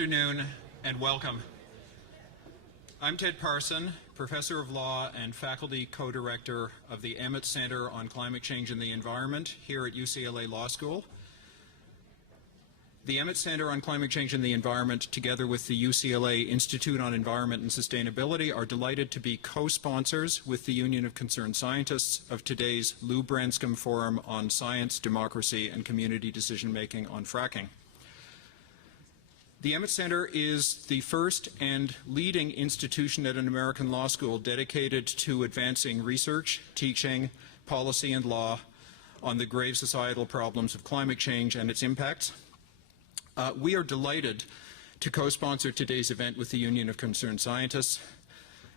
afternoon and welcome. I'm Ted Parson, Professor of Law and Faculty Co-Director of the Emmett Center on Climate Change and the Environment here at UCLA Law School. The Emmett Center on Climate Change and the Environment, together with the UCLA Institute on Environment and Sustainability, are delighted to be co-sponsors with the Union of Concerned Scientists of today's Lou Branscomb Forum on Science, Democracy, and Community Decision-Making on Fracking. The Emmett Center is the first and leading institution at an American law school dedicated to advancing research, teaching, policy, and law on the grave societal problems of climate change and its impacts. We are delighted to co-sponsor today's event with the Union of Concerned Scientists.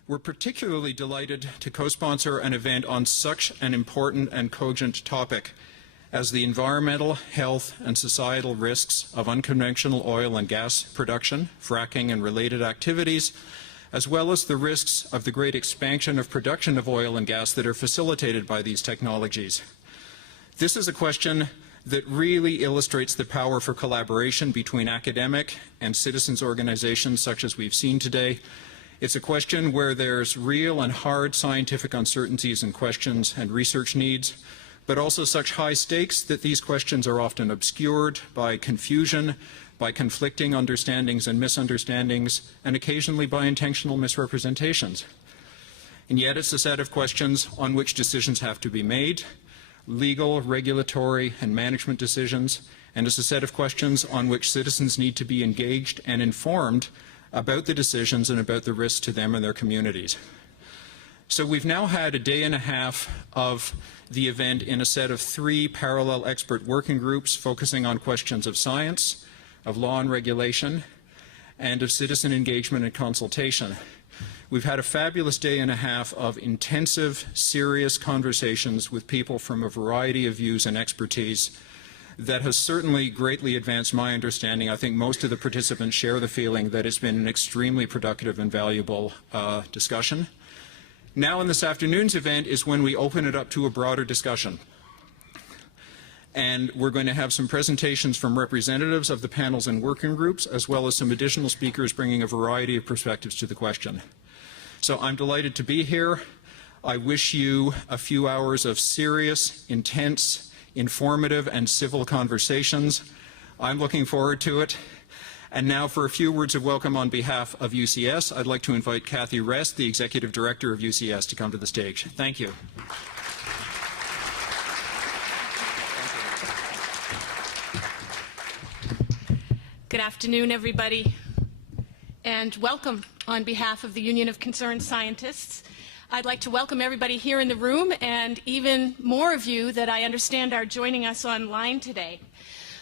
We're particularly delighted to co-sponsor an event on such an important and cogent topic as the environmental, health, and societal risks of unconventional oil and gas production, fracking, and related activities, as well as the risks of the great expansion of production of oil and gas that are facilitated by these technologies. This is a question that really illustrates the power for collaboration between academic and citizens organizations such as we've seen today. It's a question where there's real and hard scientific uncertainties and questions and research needs, but also such high stakes that these questions are often obscured by confusion, by conflicting understandings and misunderstandings, and occasionally by intentional misrepresentations. And yet it's a set of questions on which decisions have to be made, legal, regulatory, and management decisions, and it's a set of questions on which citizens need to be engaged and informed about the decisions and about the risks to them and their communities. So we've now had a day and a half of the event in a set of 3 parallel expert working groups focusing on questions of science, of law and regulation, and of citizen engagement and consultation. We've had a fabulous day and a half of intensive, serious conversations with people from a variety of views and expertise that has certainly greatly advanced my understanding. I think most of the participants share the feeling that it's been an extremely productive and valuable discussion. Now in this afternoon's event is when we open it up to a broader discussion. And we're going to have some presentations from representatives of the panels and working groups, as well as some additional speakers bringing a variety of perspectives to the question. So I'm delighted to be here. I wish you a few hours of serious, intense, informative, and civil conversations. I'm looking forward to it. And now for a few words of welcome on behalf of UCS, I'd like to invite Kathy Rest, the Executive Director of UCS, to come to the stage. Thank you. Good afternoon, everybody, and welcome on behalf of the Union of Concerned Scientists. I'd like to welcome everybody here in the room and even more of you that I understand are joining us online today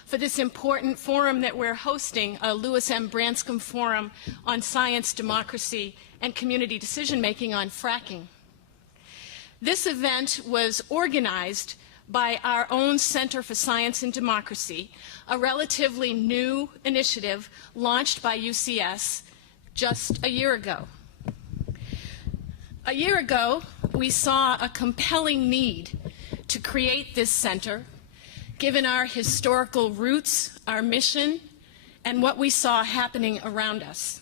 for this important forum that we're hosting, a Louis M. Branscomb Forum on Science, Democracy, and Community Decision-Making on Fracking. This event was organized by our own Center for Science and Democracy, a relatively new initiative launched by UCS just a year ago. A year ago, we saw a compelling need to create this center, given our historical roots, our mission, and what we saw happening around us.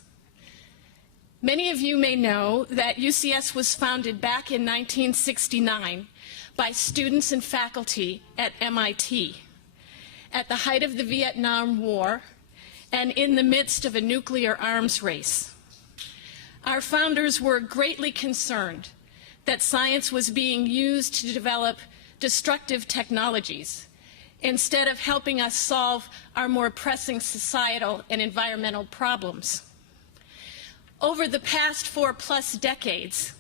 Many of you may know that UCS was founded back in 1969 by students and faculty at MIT at the height of the Vietnam War and in the midst of a nuclear arms race. Our founders were greatly concerned that science was being used to develop destructive technologies instead of helping us solve our more pressing societal and environmental problems. Over the past 4+ decades,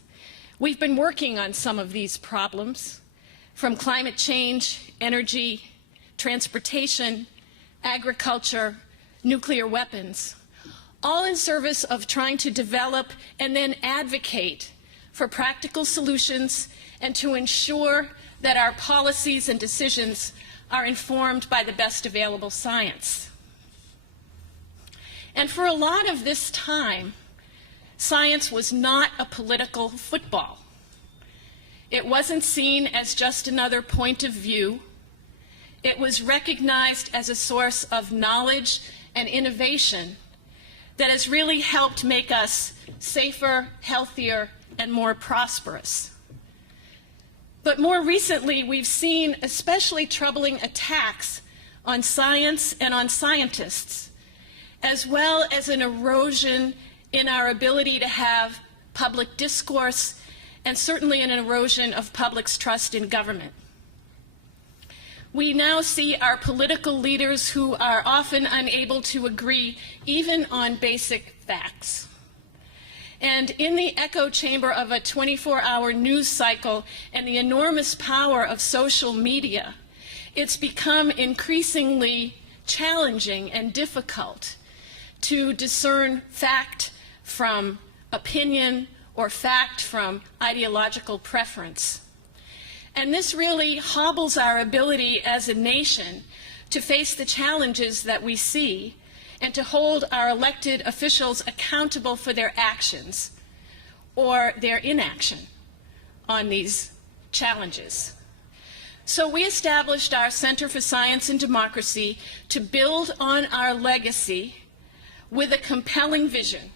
we've been working on some of these problems, from climate change, energy, transportation, agriculture, nuclear weapons, all in service of trying to develop and then advocate for practical solutions and to ensure that our policies and decisions are informed by the best available science. And for a lot of this time, science was not a political football. It wasn't seen as just another point of view. It was recognized as a source of knowledge and innovation that has really helped make us safer, healthier, and more prosperous. But more recently, we've seen especially troubling attacks on science and on scientists, as well as an erosion in our ability to have public discourse, and certainly an erosion of public's trust in government. We now see our political leaders who are often unable to agree even on basic facts. And in the echo chamber of a 24-hour news cycle and the enormous power of social media, it's become increasingly challenging and difficult to discern fact from opinion or fact from ideological preference. And this really hobbles our ability as a nation to face the challenges that we see and to hold our elected officials accountable for their actions or their inaction on these challenges. So we established our Center for Science and Democracy to build on our legacy with a compelling vision,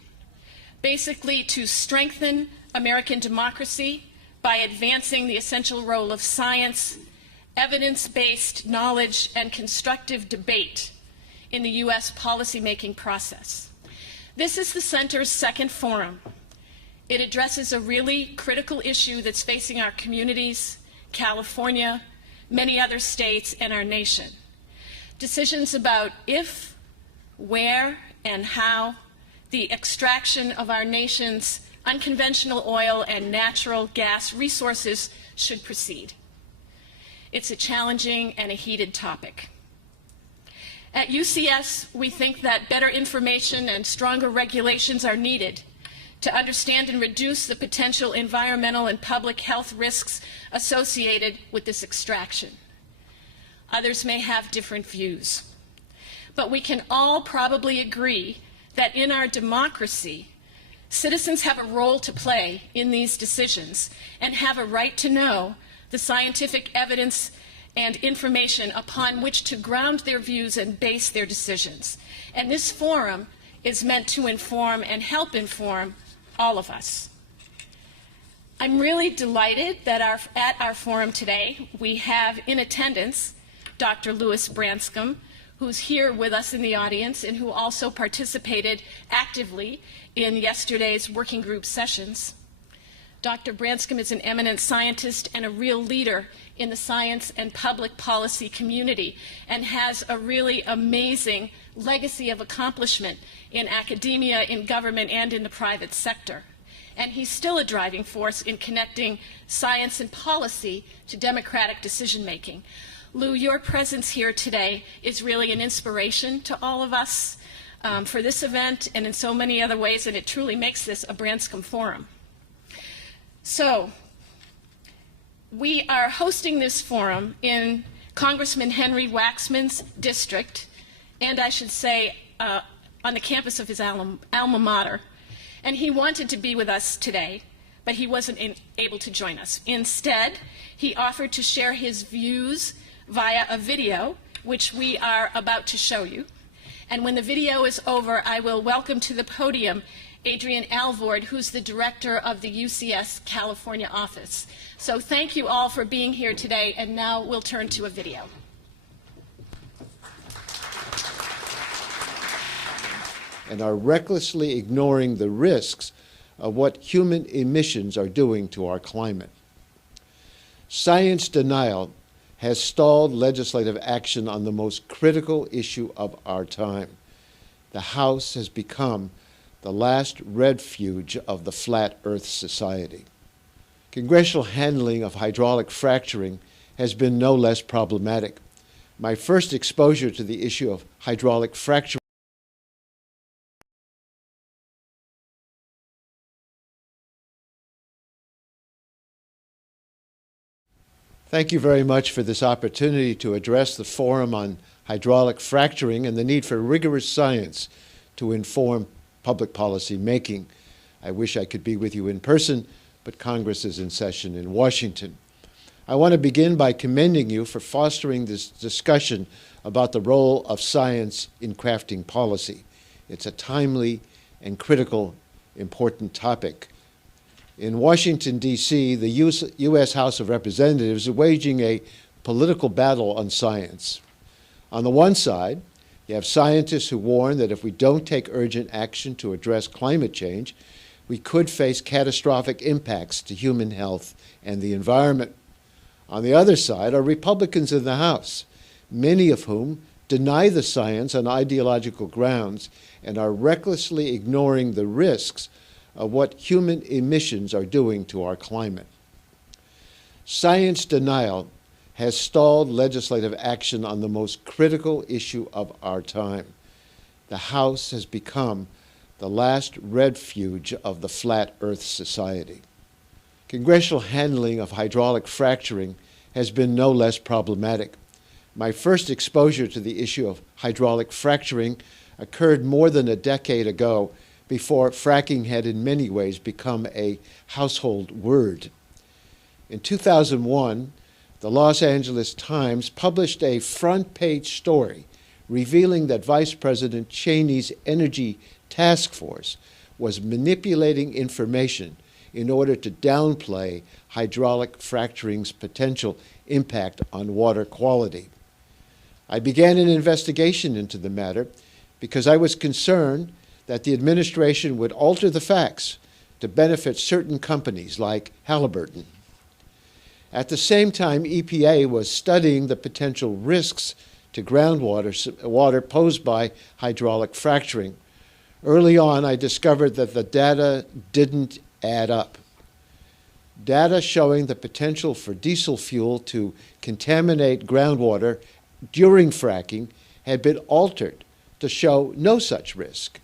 basically to strengthen American democracy by advancing the essential role of science, evidence-based knowledge, and constructive debate in the U.S. policymaking process. This is the Center's second forum. It addresses a really critical issue that's facing our communities, California, many other states, and our nation. Decisions about if, where, and how the extraction of our nation's unconventional oil and natural gas resources should proceed. It's a challenging and a heated topic. At UCS, we think that better information and stronger regulations are needed to understand and reduce the potential environmental and public health risks associated with this extraction. Others may have different views, but we can all probably agree that in our democracy, citizens have a role to play in these decisions and have a right to know the scientific evidence and information upon which to ground their views and base their decisions. And this forum is meant to inform and help inform all of us. I'm really delighted that at our forum today we have in attendance Dr. Louis Branscomb, who's here with us in the audience and who also participated actively in yesterday's working group sessions. Dr. Branscomb is an eminent scientist and a real leader in the science and public policy community and has a really amazing legacy of accomplishment in academia, in government, and in the private sector. And he's still a driving force in connecting science and policy to democratic decision-making. Lou, your presence here today is really an inspiration to all of us for this event and in so many other ways, and it truly makes this a Branscomb forum. So, we are hosting this forum in Congressman Henry Waxman's district, and I should say on the campus of his alma mater. And he wanted to be with us today, but he wasn't able to join us. Instead, he offered to share his views via a video, which we are about to show you. And when the video is over, I will welcome to the podium Adrian Alvord, who's the director of the UCS California office. So thank you all for being here today, and now we'll turn to a video. And are recklessly ignoring the risks of what human emissions are doing to our climate. Science denial has stalled legislative action on the most critical issue of our time. The House has become the last refuge of the Flat Earth Society. Congressional handling of hydraulic fracturing has been no less problematic. My first exposure to the issue of hydraulic fracturing Thank you very much for this opportunity to address the forum on hydraulic fracturing and the need for rigorous science to inform public policy making. I wish I could be with you in person, but Congress is in session in Washington. I want to begin by commending you for fostering this discussion about the role of science in crafting policy. It's a timely and critical, important topic. In Washington, D.C., the U.S. House of Representatives is waging a political battle on science. On the one side, you have scientists who warn that if we don't take urgent action to address climate change, we could face catastrophic impacts to human health and the environment. On the other side are Republicans in the House, many of whom deny the science on ideological grounds and are recklessly ignoring the risks of what human emissions are doing to our climate. Science denial has stalled legislative action on the most critical issue of our time. The House has become the last refuge of the Flat Earth Society. Congressional handling of hydraulic fracturing has been no less problematic. My first exposure to the issue of hydraulic fracturing occurred more than a decade ago, before fracking had in many ways become a household word. In 2001, the Los Angeles Times published a front-page story revealing that Vice President Cheney's Energy Task Force was manipulating information in order to downplay hydraulic fracturing's potential impact on water quality. I began an investigation into the matter because I was concerned that the administration would alter the facts to benefit certain companies like Halliburton. At the same time, EPA was studying the potential risks to groundwater posed by hydraulic fracturing. Early on, I discovered that the data didn't add up. Data showing the potential for diesel fuel to contaminate groundwater during fracking had been altered to show no such risk.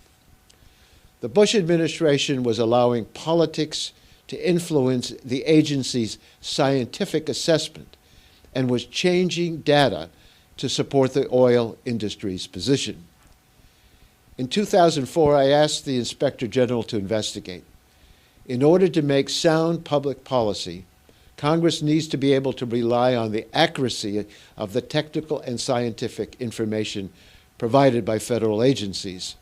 The Bush administration was allowing politics to influence the agency's scientific assessment and was changing data to support the oil industry's position. In 2004, I asked the Inspector General to investigate. In order to make sound public policy, Congress needs to be able to rely on the accuracy of the technical and scientific information provided by federal agencies.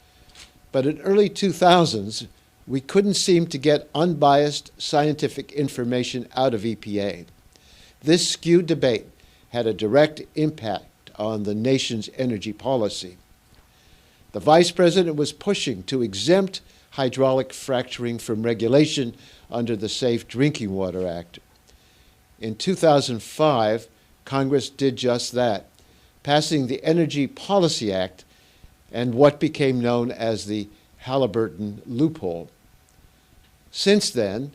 But in early 2000s, we couldn't seem to get unbiased scientific information out of EPA. This skewed debate had a direct impact on the nation's energy policy. The Vice President was pushing to exempt hydraulic fracturing from regulation under the Safe Drinking Water Act. In 2005, Congress did just that, passing the Energy Policy Act and what became known as the Halliburton loophole. Since then,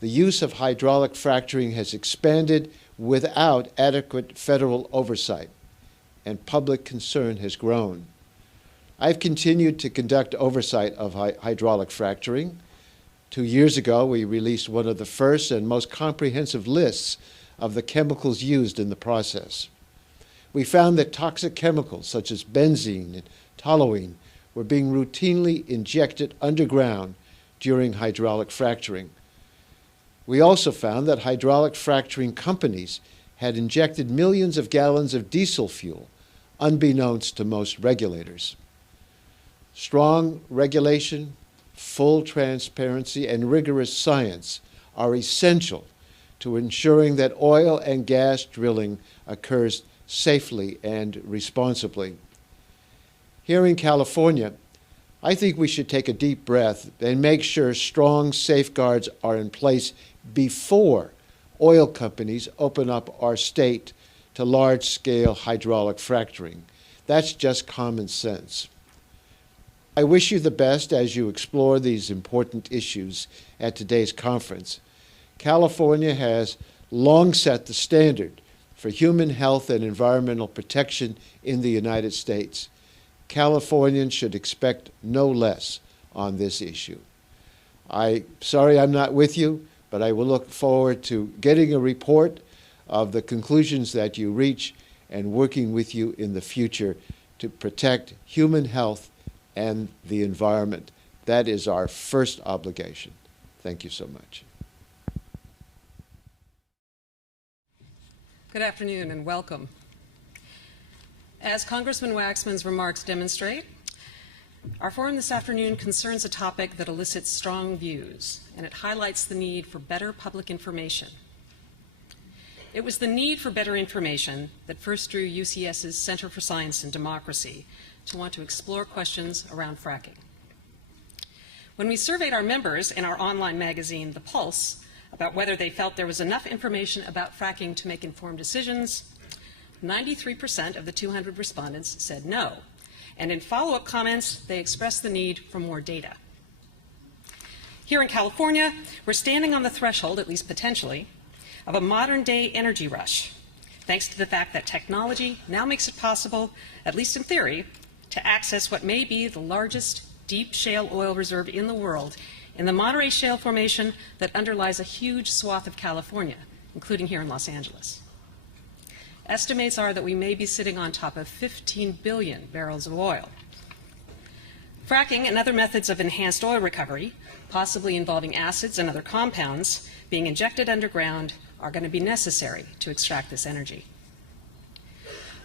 the use of hydraulic fracturing has expanded without adequate federal oversight, and public concern has grown. I've continued to conduct oversight of hydraulic fracturing. 2 years ago, we released one of the first and most comprehensive lists of the chemicals used in the process. We found that toxic chemicals such as benzene and toluene were being routinely injected underground during hydraulic fracturing. We also found that hydraulic fracturing companies had injected millions of gallons of diesel fuel, unbeknownst to most regulators. Strong regulation, full transparency, and rigorous science are essential to ensuring that oil and gas drilling occurs safely and responsibly. Here in California, I think we should take a deep breath and make sure strong safeguards are in place before oil companies open up our state to large-scale hydraulic fracturing. That's just common sense. I wish you the best as you explore these important issues at today's conference. California has long set the standard for human health and environmental protection in the United States. Californians should expect no less on this issue. Sorry I'm not with you, but I will look forward to getting a report of the conclusions that you reach and working with you in the future to protect human health and the environment. That is our first obligation. Thank you so much. Good afternoon and welcome. As Congressman Waxman's remarks demonstrate, Our forum this afternoon concerns a topic that elicits strong views, and it highlights the need for better public information. It was the need for better information that first drew UCS's Center for Science and Democracy to want to explore questions around fracking. When we surveyed our members in our online magazine, The Pulse, about whether they felt there was enough information about fracking to make informed decisions, 93% of the 200 respondents said no. And in follow-up comments, they expressed the need for more data. Here in California, we're standing on the threshold, at least potentially, of a modern-day energy rush, thanks to the fact that technology now makes it possible, at least in theory, to access what may be the largest deep shale oil reserve in the world in the Monterey Shale Formation that underlies a huge swath of California, including here in Los Angeles. Estimates are that we may be sitting on top of 15 billion barrels of oil. Fracking and other methods of enhanced oil recovery, possibly involving acids and other compounds, being injected underground are going to be necessary to extract this energy.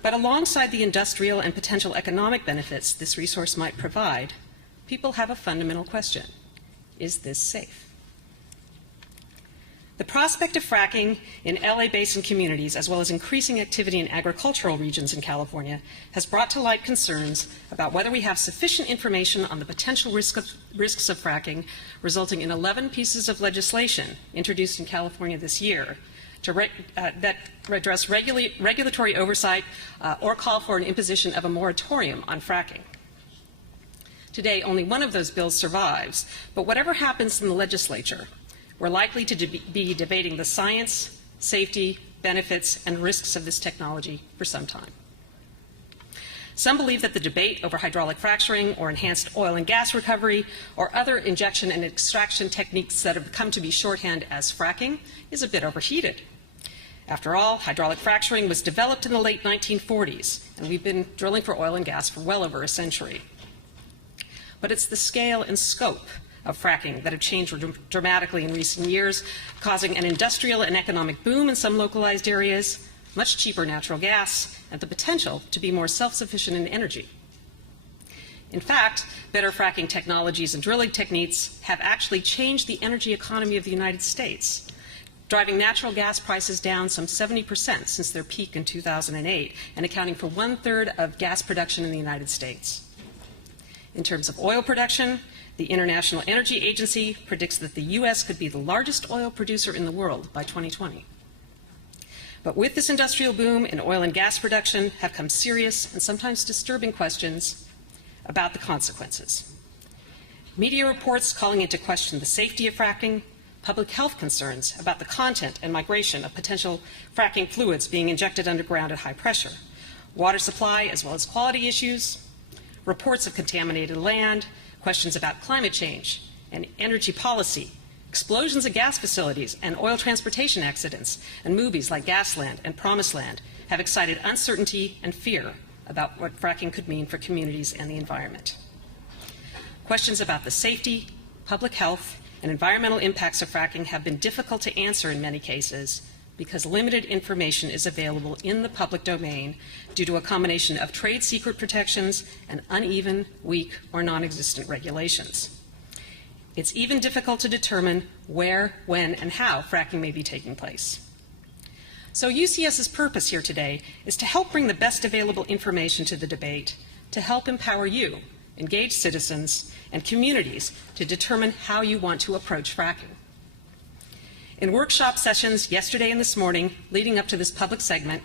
But alongside the industrial and potential economic benefits this resource might provide, people have a fundamental question. Is this safe? The prospect of fracking in LA Basin communities, as well as increasing activity in agricultural regions in California, has brought to light concerns about whether we have sufficient information on the potential risks of fracking, resulting in 11 pieces of legislation introduced in California this year that address regulatory oversight or call for an imposition of a moratorium on fracking. Today, only one of those bills survives, but whatever happens in the legislature, we're likely to be debating the science, safety, benefits, and risks of this technology for some time. Some believe that the debate over hydraulic fracturing or enhanced oil and gas recovery or other injection and extraction techniques that have come to be shorthand as fracking is a bit overheated. After all, hydraulic fracturing was developed in the late 1940s, and we've been drilling for oil and gas for well over a century. But it's the scale and scope of fracking that have changed dramatically in recent years, causing an industrial and economic boom in some localized areas, much cheaper natural gas, and the potential to be more self-sufficient in energy. In fact, better fracking technologies and drilling techniques have actually changed the energy economy of the United States, driving natural gas prices down some 70% since their peak in 2008 and accounting for 1/3 of gas production in the United States. In terms of oil production, the International Energy Agency predicts that the U.S. could be the largest oil producer in the world by 2020. But with this industrial boom in oil and gas production have come serious and sometimes disturbing questions about the consequences. Media reports calling into question the safety of fracking, public health concerns about the content and migration of potential fracking fluids being injected underground at high pressure, water supply as well as quality issues, reports of contaminated land, questions about climate change and energy policy, explosions at gas facilities and oil transportation accidents, and movies like Gasland and Promised Land have excited uncertainty and fear about what fracking could mean for communities and the environment. Questions about the safety, public health, and environmental impacts of fracking have been difficult to answer in many cases because limited information is available in the public domain due to a combination of trade secret protections and uneven, weak, or non-existent regulations. It's even difficult to determine where, when, and how fracking may be taking place. So UCS's purpose here today is to help bring the best available information to the debate, to help empower you, engaged citizens, and communities to determine how you want to approach fracking. In workshop sessions yesterday and this morning, leading up to this public segment,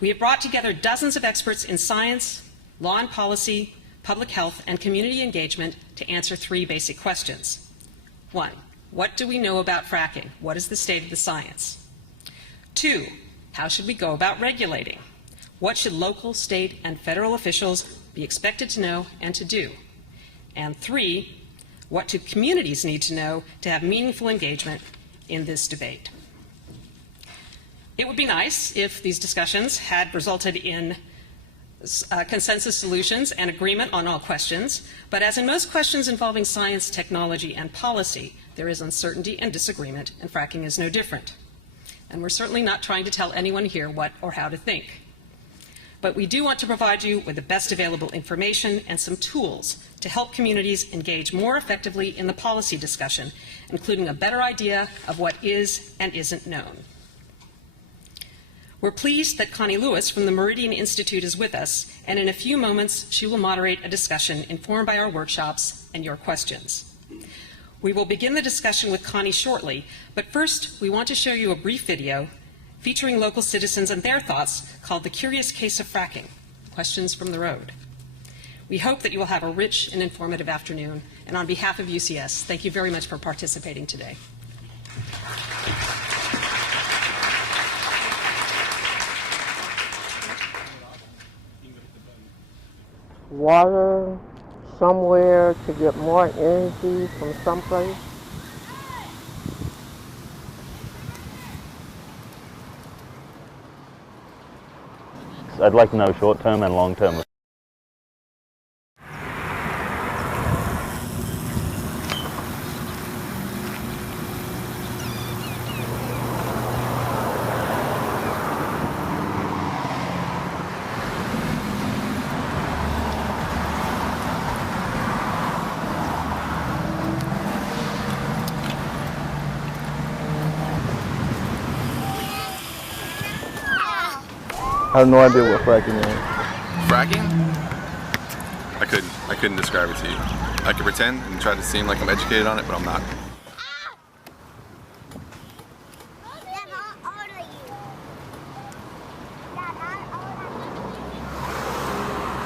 we have brought together dozens of experts in science, law and policy, public health, and community engagement to answer 3 basic questions. 1, what do we know about fracking? What is the state of the science? 2, how should we go about regulating? What should local, state, and federal officials be expected to know and to do? And 3, what do communities need to know to have meaningful engagement in this debate? It would be nice if these discussions had resulted in consensus solutions and agreement on all questions, but as in most questions involving science, technology, and policy, there is uncertainty and disagreement, and fracking is no different. And we're certainly not trying to tell anyone here what or how to think. but we do want to provide you with the best available information and some tools to help communities engage more effectively in the policy discussion, including a better idea of what is and isn't known. We're pleased that Connie Lewis from the Meridian Institute is with us, and in a few moments she will moderate a discussion informed by our workshops and your questions. We will begin the discussion with Connie shortly, but first we want to show you a brief video featuring local citizens and their thoughts called The Curious Case of Fracking, Questions from the Road. We hope that you will have a rich and informative afternoon, and on behalf of UCS, thank you very much for participating today. Water somewhere to get more energy from someplace. I'd like to know short-term and long-term. I have no idea what fracking is. Fracking? I couldn't describe it to you. I could pretend and try to seem like I'm educated on it, but I'm not.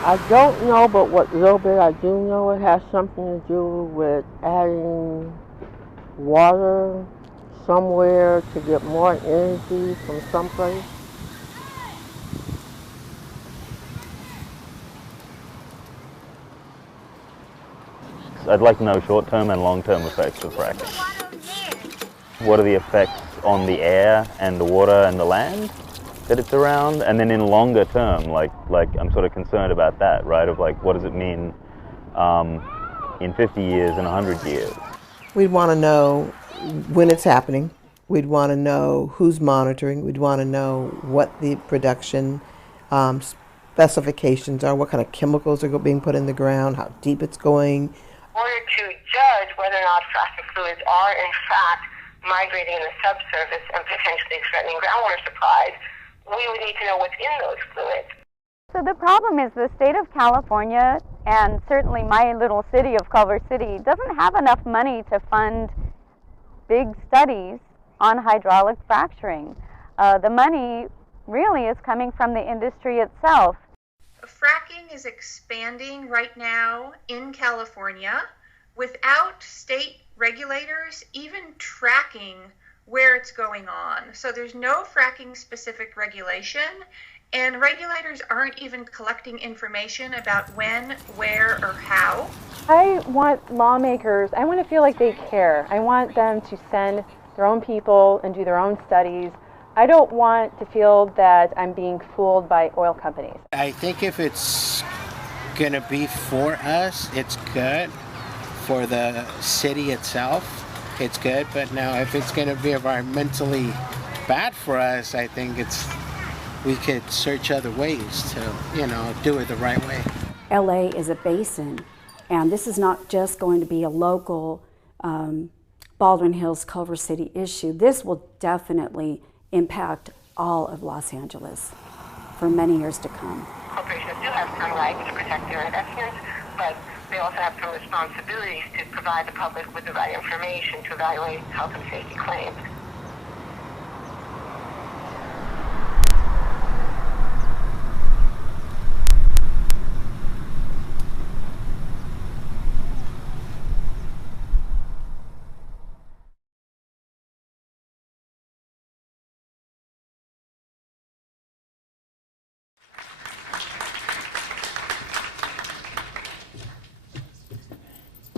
I don't know, but what little bit I do know, it has something to do with adding water somewhere to get more energy from someplace. I'd like to know short-term and long-term effects of fracking. What are the effects on the air and the water and the land that it's around? And then in longer term, like I'm sort of concerned about that, right? Of like, what does it mean in 50 years and 100 years? We'd want to know when it's happening. We'd want to know who's monitoring. We'd want to know what the production specifications are, what kind of chemicals are being put in the ground, how deep it's going. In order to judge whether or not fracking fluids are in fact migrating in the subsurface and potentially threatening groundwater supplies, we would need to know what's in those fluids. So the problem is the state of California, and certainly my little city of Culver City, doesn't have enough money to fund big studies on hydraulic fracturing. The money really is coming from the industry itself. Fracking is expanding right now in California without state regulators even tracking where it's going on. So there's no fracking specific regulation, and regulators aren't even collecting information about when, where, or how. I want lawmakers, I want to feel like they care. I want them to send their own people and do their own studies. I don't want to feel that I'm being fooled by oil companies. I think if it's going to be for us, it's good. For the city itself, it's good. But now if it's going to be environmentally bad for us, I think we could search other ways to, do it the right way. LA is a basin, and this is not just going to be a local Baldwin Hills, Culver City issue. This will definitely impact all of Los Angeles for many years to come. Corporations do have some rights to protect their investments, but they also have some responsibilities to provide the public with the right information to evaluate health and safety claims.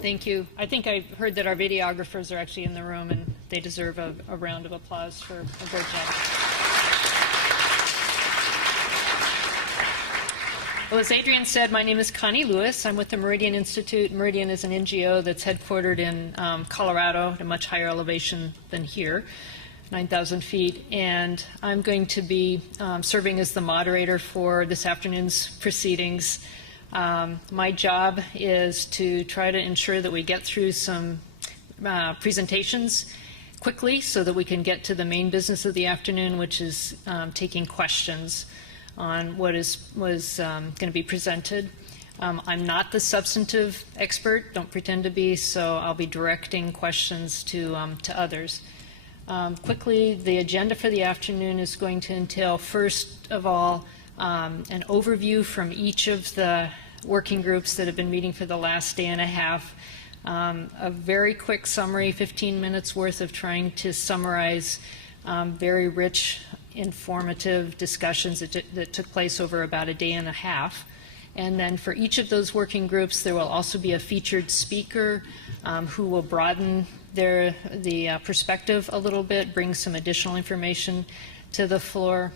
Thank you. I think I heard that our videographers are actually in the room, and they deserve a round of applause for a great job. Well, as Adrian said, my name is Connie Lewis. I'm with the Meridian Institute. Meridian is an NGO that's headquartered in Colorado at a much higher elevation than here. 9,000 feet, and I'm going to be serving as the moderator for this afternoon's proceedings. My job is to try to ensure that we get through some presentations quickly so that we can get to the main business of the afternoon, which is taking questions on what was going to be presented. I'm not the substantive expert, don't pretend to be, so I'll be directing questions to others. Quickly, the agenda for the afternoon is going to entail, first of all, an overview from each of the working groups that have been meeting for the last day and a half. A very quick summary, 15 minutes worth of trying to summarize very rich, informative discussions that took place over about a day and a half. And then for each of those working groups, there will also be a featured speaker who will broaden the perspective a little bit, bring some additional information to the floor.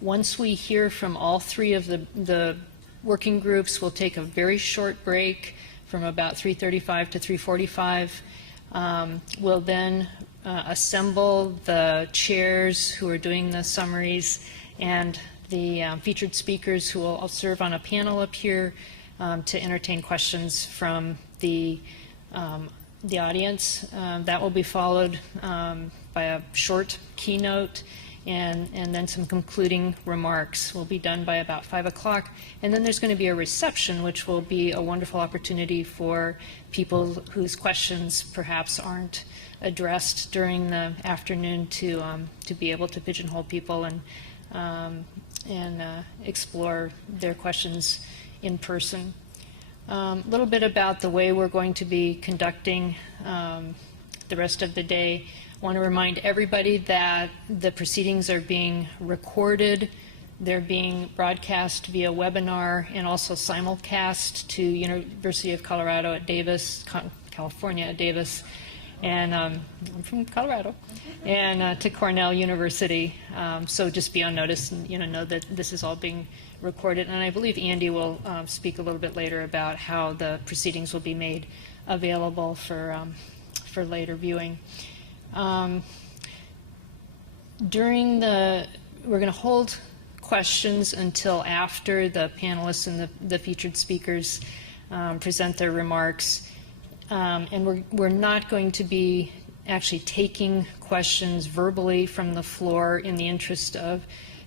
Once we hear from all three of the working groups, we'll take a very short break from about 3:35 to 3:45. We'll then assemble the chairs who are doing the summaries and the featured speakers who will serve on a panel up here to entertain questions from the audience. That will be followed by a short keynote and then some concluding remarks. Will be done by about 5 o'clock. And then there's going to be a reception, which will be a wonderful opportunity for people whose questions perhaps aren't addressed during the afternoon to be able to pigeonhole people and explore their questions in person. A little bit about the way we're going to be conducting the rest of the day. I want to remind everybody that the proceedings are being recorded. They're being broadcast via webinar and also simulcast to University of Colorado at Davis, California at Davis, and I'm from Colorado, and to Cornell University. So just be on notice and know that this is all being recorded. And I believe Andy will speak a little bit later about how the proceedings will be made available for later viewing. We're going to hold questions until after the panelists and the featured speakers present their remarks. And we're not going to be actually taking questions verbally from the floor in the interest of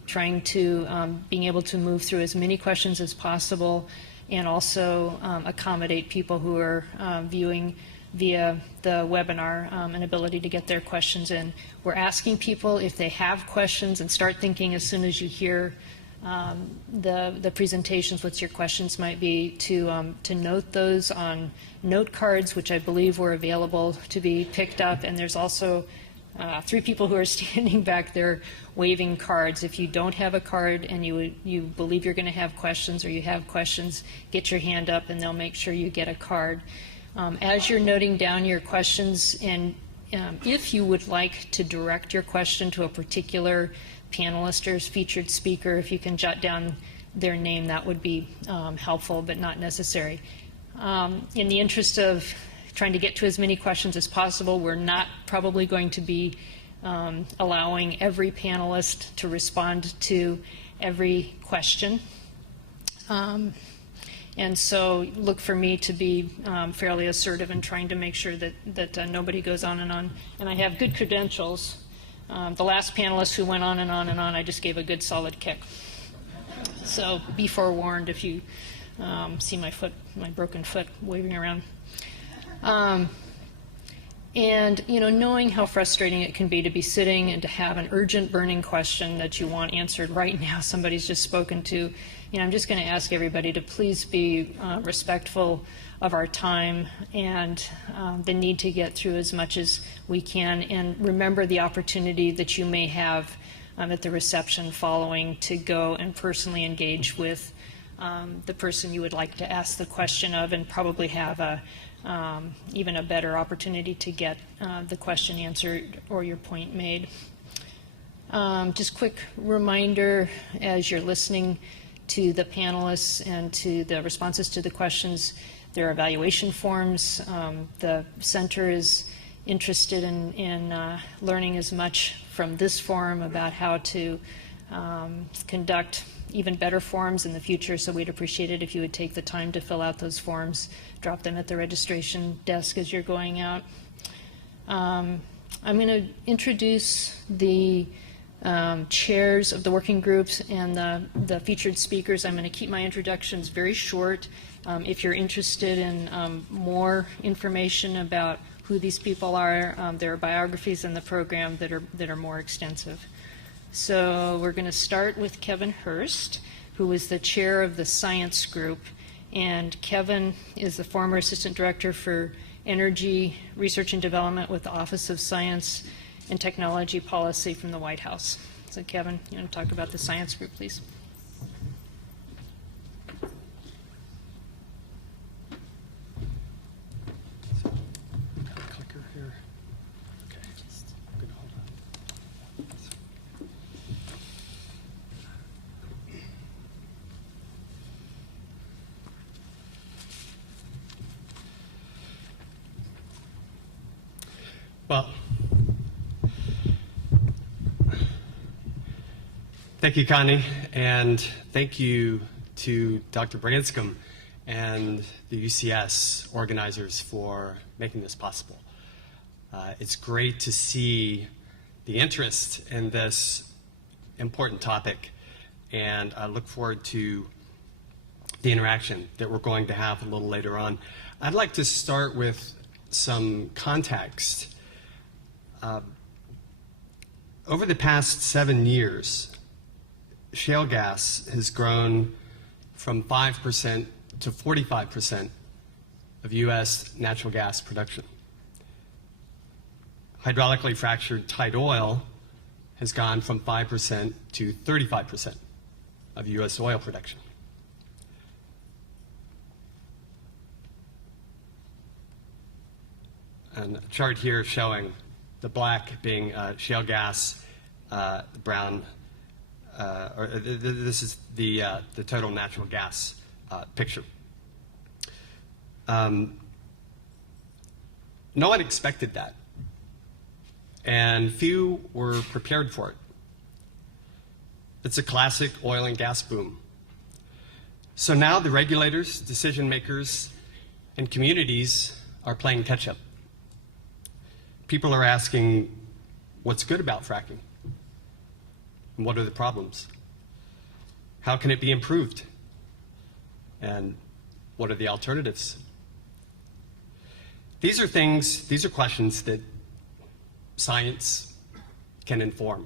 trying to being able to move through as many questions as possible and also accommodate people who are viewing via the webinar, an ability to get their questions in. We're asking people if they have questions, and start thinking as soon as you hear the presentations, what your questions might be, to note those on note cards, which I believe were available to be picked up. And there's also 3 people who are standing back there waving cards. If you don't have a card and you believe you're going to have questions, or you have questions, get your hand up and they'll make sure you get a card. As you're noting down your questions, and if you would like to direct your question to a particular panelist or featured speaker, if you can jot down their name, that would be helpful, but not necessary. In the interest of trying to get to as many questions as possible, we're not probably going to be allowing every panelist to respond to every question. And so look for me to be fairly assertive in trying to make sure that nobody goes on. And I have good credentials. The last panelist who went on and on and on, I just gave a good solid kick. So be forewarned if you see my broken foot waving around. And knowing how frustrating it can be to be sitting and to have an urgent burning question that you want answered right now, somebody's just spoken to, I'm just going to ask everybody to please be respectful of our time and the need to get through as much as we can, and remember the opportunity that you may have at the reception following to go and personally engage with the person you would like to ask the question of, and probably have even a better opportunity to get the question answered or your point made. Just quick reminder as you're listening to the panelists and to the responses to the questions, there are evaluation forms. The center is interested in learning as much from this forum about how to conduct even better forums in the future, so we'd appreciate it if you would take the time to fill out those forms, drop them at the registration desk as you're going out. I'm going to introduce the chairs of the working groups and the featured speakers. I'm going to keep my introductions very short. If you're interested in more information about who these people are, there are biographies in the program that are more extensive. So we're going to start with Kevin Hurst, who is the chair of the science group. And Kevin is the former assistant director for energy research and development with the Office of Science and Technology Policy from the White House. So Kevin, you want to talk about the science group, please? Well, thank you, Connie, and thank you to Dr. Branscomb and the UCS organizers for making this possible. It's great to see the interest in this important topic, and I look forward to the interaction that we're going to have a little later on. I'd like to start with some context. Over the past 7 years, shale gas has grown from 5% to 45% of U.S. natural gas production. Hydraulically fractured tight oil has gone from 5% to 35% of U.S. oil production. And a chart here showing the black being shale gas, brown, this is the total natural gas picture. No one expected that, and few were prepared for it. It's a classic oil and gas boom. So now the regulators, decision makers, and communities are playing catch up. People are asking, what's good about fracking? And what are the problems? How can it be improved? And what are the alternatives? These are questions that science can inform.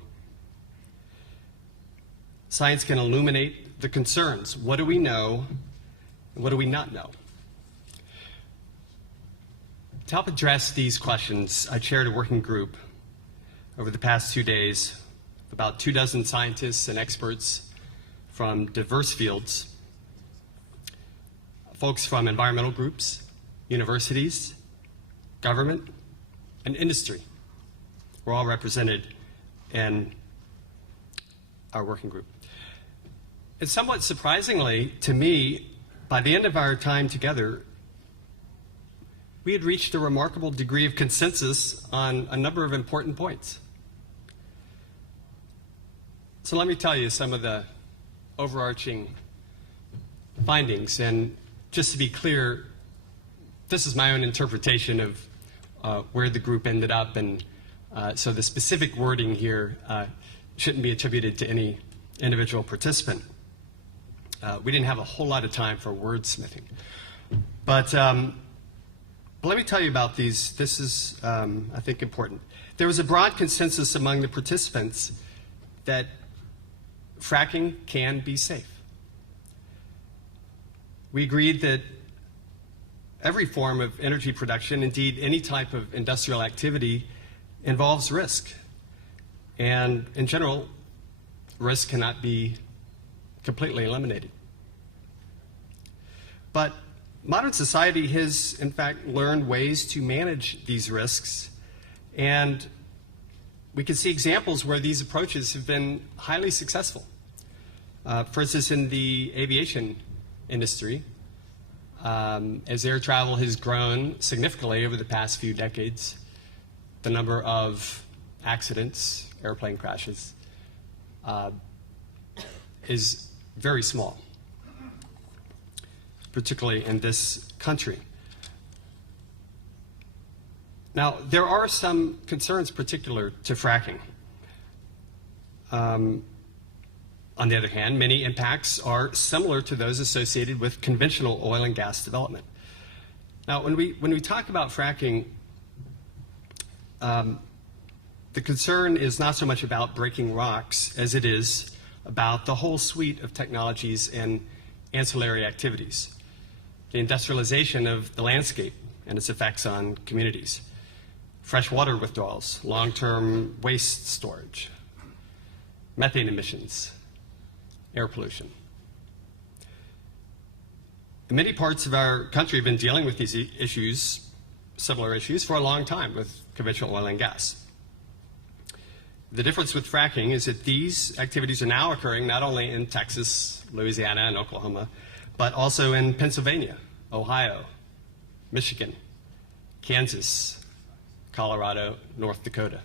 Science can illuminate the concerns. What do we know, and what do we not know? To help address these questions, I chaired a working group over the past 2 days, about 24 scientists and experts from diverse fields, folks from environmental groups, universities, government, and industry. We're all represented in our working group. And somewhat surprisingly to me, by the end of our time together, we had reached a remarkable degree of consensus on a number of important points. So let me tell you some of the overarching findings. And just to be clear, this is my own interpretation of where the group ended up. And so the specific wording here shouldn't be attributed to any individual participant. We didn't have a whole lot of time for wordsmithing. But let me tell you about these. This is, I think, important. There was a broad consensus among the participants that fracking can be safe. We agreed that every form of energy production, indeed any type of industrial activity, involves risk. And in general, risk cannot be completely eliminated. But modern society has, in fact, learned ways to manage these risks, and we can see examples where these approaches have been highly successful. For instance, in the aviation industry, as air travel has grown significantly over the past few decades, the number of accidents, airplane crashes, is very small, particularly in this country. Now, there are some concerns particular to fracking. On the other hand, many impacts are similar to those associated with conventional oil and gas development. Now, when we talk about fracking, the concern is not so much about breaking rocks as it is about the whole suite of technologies and ancillary activities. The industrialization of the landscape and its effects on communities. Freshwater withdrawals, long-term waste storage, methane emissions, air pollution. And many parts of our country have been dealing with these issues, similar issues, for a long time with conventional oil and gas. The difference with fracking is that these activities are now occurring not only in Texas, Louisiana, and Oklahoma, but also in Pennsylvania, Ohio, Michigan, Kansas, Colorado, North Dakota.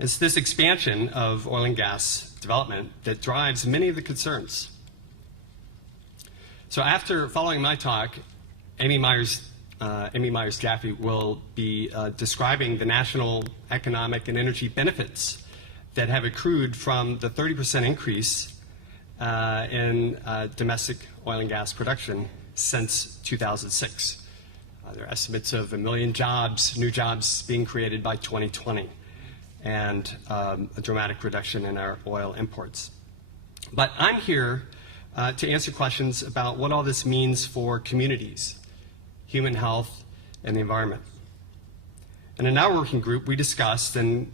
It's this expansion of oil and gas development that drives many of the concerns. So after following my talk, Amy Myers-Jaffe will be describing the national economic and energy benefits that have accrued from the 30% increase in domestic oil and gas production since 2006. There are estimates of 1 million jobs, new jobs being created by 2020, and a dramatic reduction in our oil imports. But I'm here to answer questions about what all this means for communities, human health, and the environment. And in our working group, we discussed and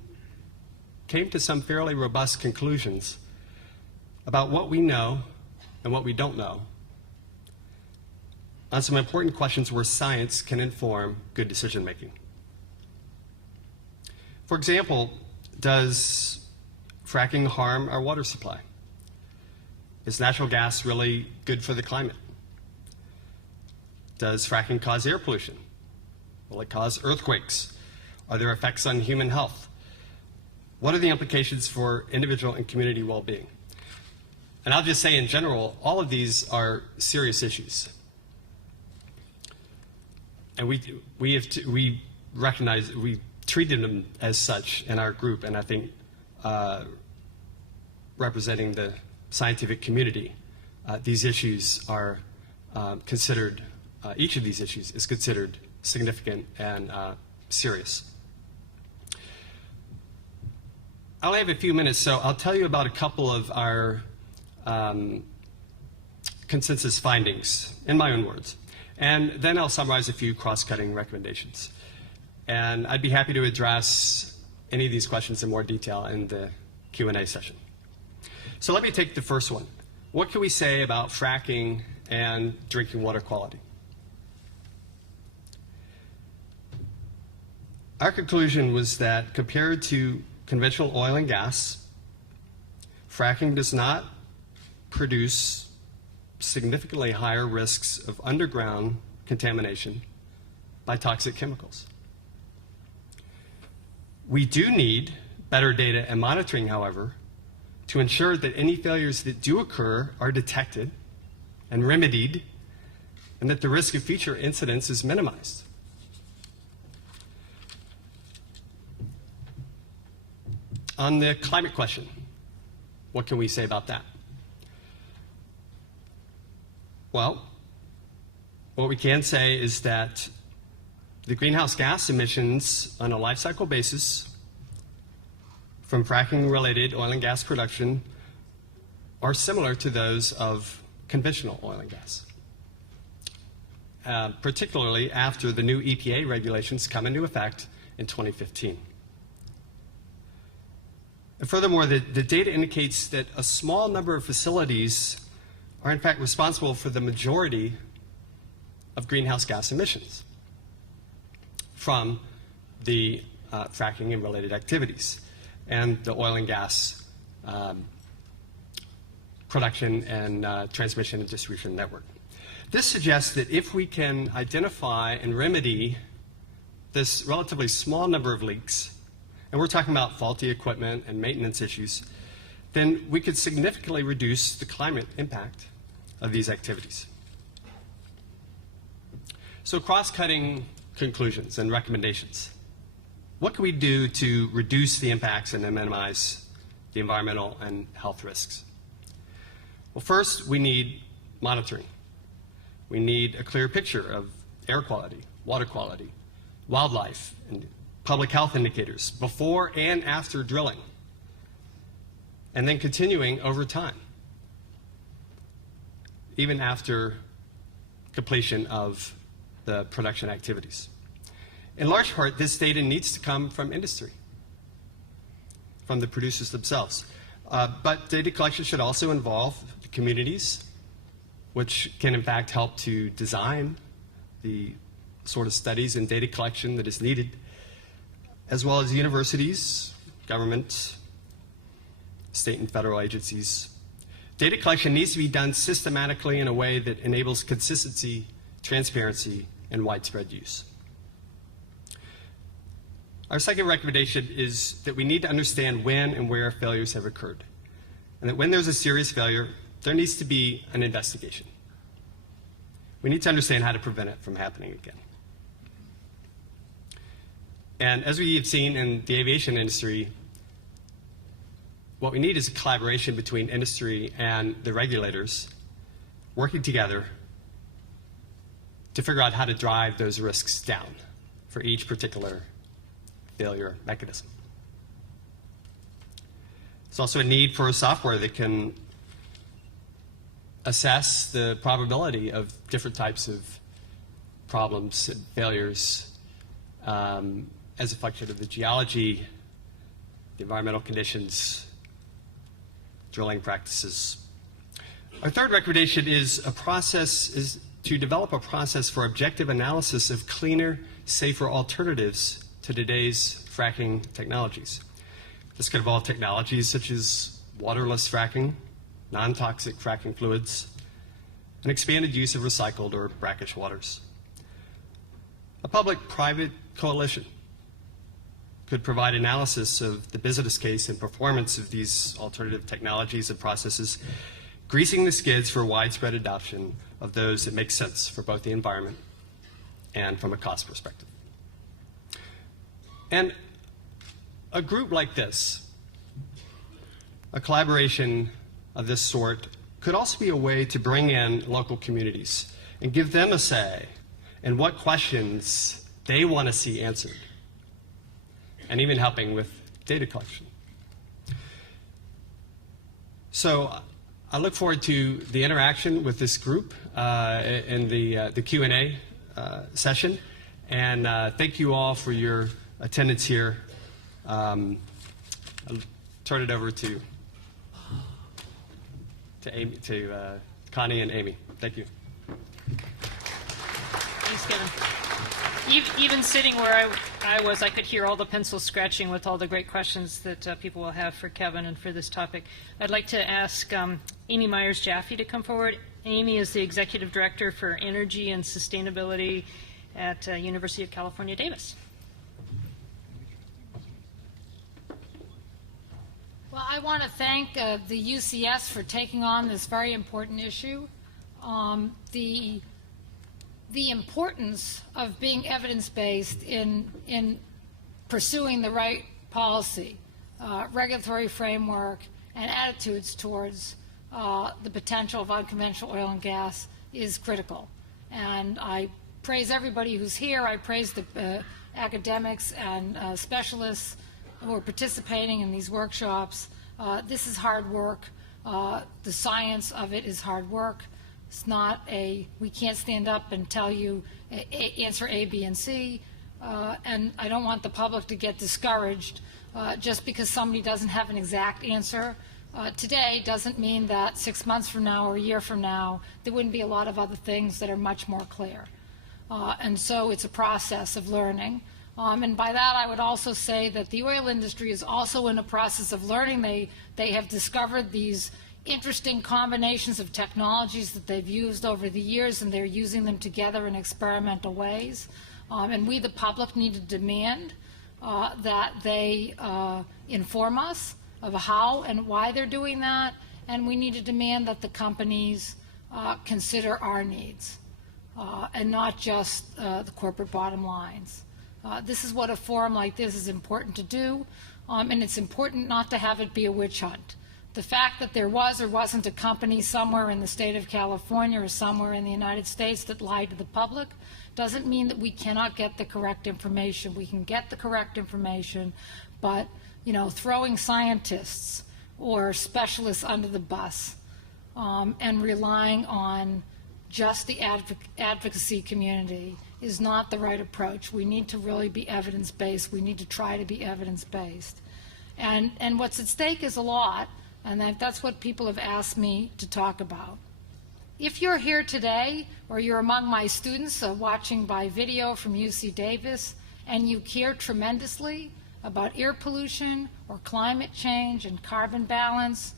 came to some fairly robust conclusions about what we know and what we don't know on some important questions where science can inform good decision making. For example, does fracking harm our water supply? Is natural gas really good for the climate? Does fracking cause air pollution? Will it cause earthquakes? Are there effects on human health? What are the implications for individual and community well-being? And I'll just say in general, all of these are serious issues. And we recognize, we treated them as such in our group, and I think representing the scientific community, these issues are considered, each of these issues is considered significant and serious. I only have a few minutes, so I'll tell you about a couple of our consensus findings in my own words. And then I'll summarize a few cross-cutting recommendations. And I'd be happy to address any of these questions in more detail in the Q&A session. So let me take the first one. What can we say about fracking and drinking water quality? Our conclusion was that compared to conventional oil and gas, fracking does not produce significantly higher risks of underground contamination by toxic chemicals. We do need better data and monitoring, however, to ensure that any failures that do occur are detected and remedied, and that the risk of future incidents is minimized. On the climate question, what can we say about that? Well, what we can say is that the greenhouse gas emissions on a life cycle basis from fracking-related oil and gas production are similar to those of conventional oil and gas, particularly after the new EPA regulations come into effect in 2015. And furthermore, the data indicates that a small number of facilities are in fact responsible for the majority of greenhouse gas emissions from the fracking and related activities and the oil and gas production and transmission and distribution network. This suggests that if we can identify and remedy this relatively small number of leaks, and we're talking about faulty equipment and maintenance issues, then we could significantly reduce the climate impact of these activities. So cross-cutting conclusions and recommendations. What can we do to reduce the impacts and to minimize the environmental and health risks? Well, first, we need monitoring. We need a clear picture of air quality, water quality, wildlife, and public health indicators before and after drilling, and then continuing over time, even after completion of the production activities. In large part, this data needs to come from industry, from the producers themselves. But data collection should also involve the communities, which can in fact help to design the sort of studies and data collection that is needed, as well as universities, government, state and federal agencies. Data collection needs to be done systematically in a way that enables consistency, transparency, and widespread use. Our second recommendation is that we need to understand when and where failures have occurred, and that when there's a serious failure, there needs to be an investigation. We need to understand how to prevent it from happening again. And as we have seen in the aviation industry, what we need is a collaboration between industry and the regulators working together to figure out how to drive those risks down for each particular failure mechanism. There's also a need for a software that can assess the probability of different types of problems and failures as a function of the geology, the environmental conditions, drilling practices. Our third recommendation is to develop a process for objective analysis of cleaner, safer alternatives to today's fracking technologies. This could involve technologies such as waterless fracking, non-toxic fracking fluids, and expanded use of recycled or brackish waters. A public-private coalition could provide analysis of the business case and performance of these alternative technologies and processes, greasing the skids for widespread adoption of those that make sense for both the environment and from a cost perspective. And a group like this, a collaboration of this sort, could also be a way to bring in local communities and give them a say in what questions they want to see answered, and even helping with data collection. So I look forward to the interaction with this group in the Q&A session, and thank you all for your attendance here. I'll turn it over to Amy, to Connie and Amy. Thank you. Thanks, Kevin. Even sitting where I was, I could hear all the pencils scratching with all the great questions that people will have for Kevin and for this topic. I'd like to ask Amy Myers-Jaffe to come forward. Amy is the Executive Director for Energy and Sustainability at University of California, Davis. Well, I want to thank the UCS for taking on this very important issue. The importance of being evidence-based in pursuing the right policy, regulatory framework, and attitudes towards the potential of unconventional oil and gas is critical. And I praise everybody who's here. I praise the academics and specialists who are participating in these workshops. This is hard work. The science of it is hard work. It's not we can't stand up and tell you answer A, B, and C. And I don't want the public to get discouraged just because somebody doesn't have an exact answer. Today doesn't mean that 6 months from now or a year from now, there wouldn't be a lot of other things that are much more clear. And so it's a process of learning. And by that, I would also say that the oil industry is also in a process of learning. They have discovered these interesting combinations of technologies that they've used over the years, and they're using them together in experimental ways. And we, the public, need to demand that they inform us of how and why they're doing that, and we need to demand that the companies consider our needs and not just the corporate bottom lines. This is what a forum like this is important to do, and it's important not to have it be a witch hunt. The fact that there was or wasn't a company somewhere in the state of California or somewhere in the United States that lied to the public doesn't mean that we cannot get the correct information. We can get the correct information, but throwing scientists or specialists under the bus and relying on just the advocacy community is not the right approach. We need to really be evidence-based. We need to try to be evidence-based. And what's at stake is a lot, and that's what people have asked me to talk about. If you're here today, or you're among my students watching by video from UC Davis, and you care tremendously about air pollution or climate change and carbon balance,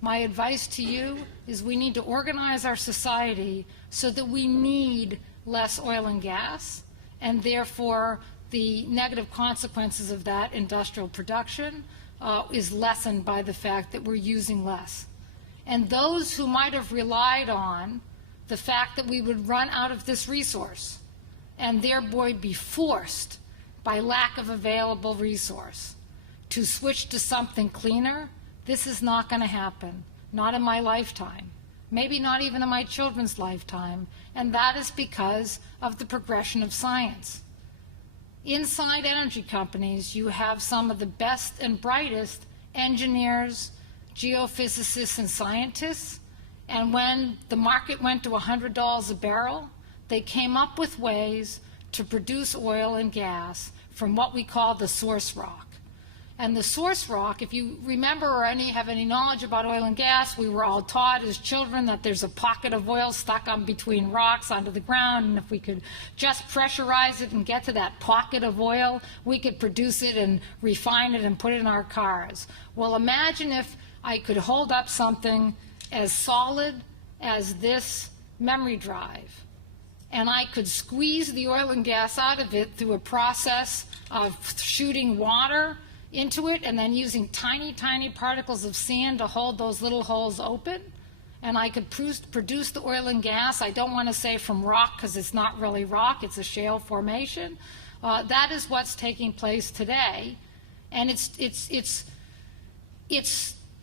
my advice to you is we need to organize our society so that we need less oil and gas, and therefore the negative consequences of that industrial production is lessened by the fact that we're using less. And those who might have relied on the fact that we would run out of this resource and thereby be forced by lack of available resource to switch to something cleaner, this is not going to happen, not in my lifetime, maybe not even in my children's lifetime, and that is because of the progression of science. Inside energy companies, you have some of the best and brightest engineers, geophysicists, and scientists, and when the market went to $100 a barrel, they came up with ways to produce oil and gas from what we call the source rock. And the source rock, if you remember or have any knowledge about oil and gas, we were all taught as children that there's a pocket of oil stuck on between rocks under the ground, and if we could just pressurize it and get to that pocket of oil, we could produce it and refine it and put it in our cars. Well, imagine if I could hold up something as solid as this memory drive, and I could squeeze the oil and gas out of it through a process of shooting water into it and then using tiny, tiny particles of sand to hold those little holes open, and I could produce the oil and gas. I don't want to say from rock because it's not really rock, it's a shale formation. That is what's taking place today, and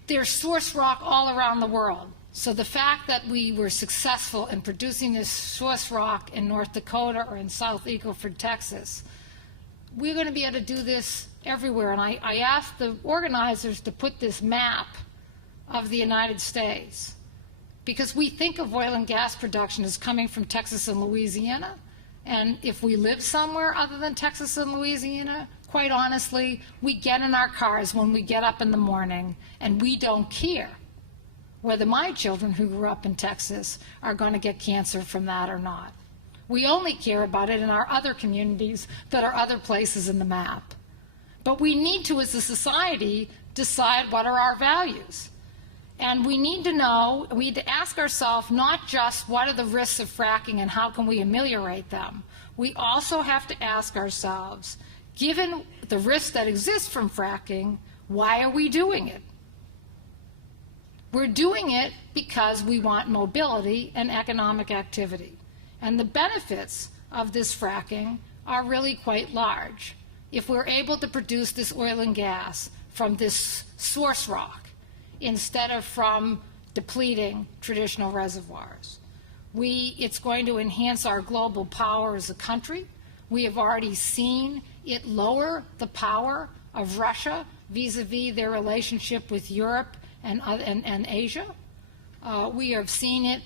there's source rock all around the world. So the fact that we were successful in producing this source rock in North Dakota or in South Eagle Ford, Texas, we're going to be able to do this everywhere. And I asked the organizers to put this map of the United States, because we think of oil and gas production as coming from Texas and Louisiana. And if we live somewhere other than Texas and Louisiana, quite honestly, we get in our cars when we get up in the morning and we don't care whether my children who grew up in Texas are going to get cancer from that or not. We only care about it in our other communities that are other places in the map. But we need to, as a society, decide what are our values. And we need to know, we need to ask ourselves not just what are the risks of fracking and how can we ameliorate them. We also have to ask ourselves, given the risks that exist from fracking, why are we doing it? We're doing it because we want mobility and economic activity. And the benefits of this fracking are really quite large. If we're able to produce this oil and gas from this source rock instead of from depleting traditional reservoirs, it's going to enhance our global power as a country. We have already seen it lower the power of Russia vis-a-vis their relationship with Europe and Asia. We have seen it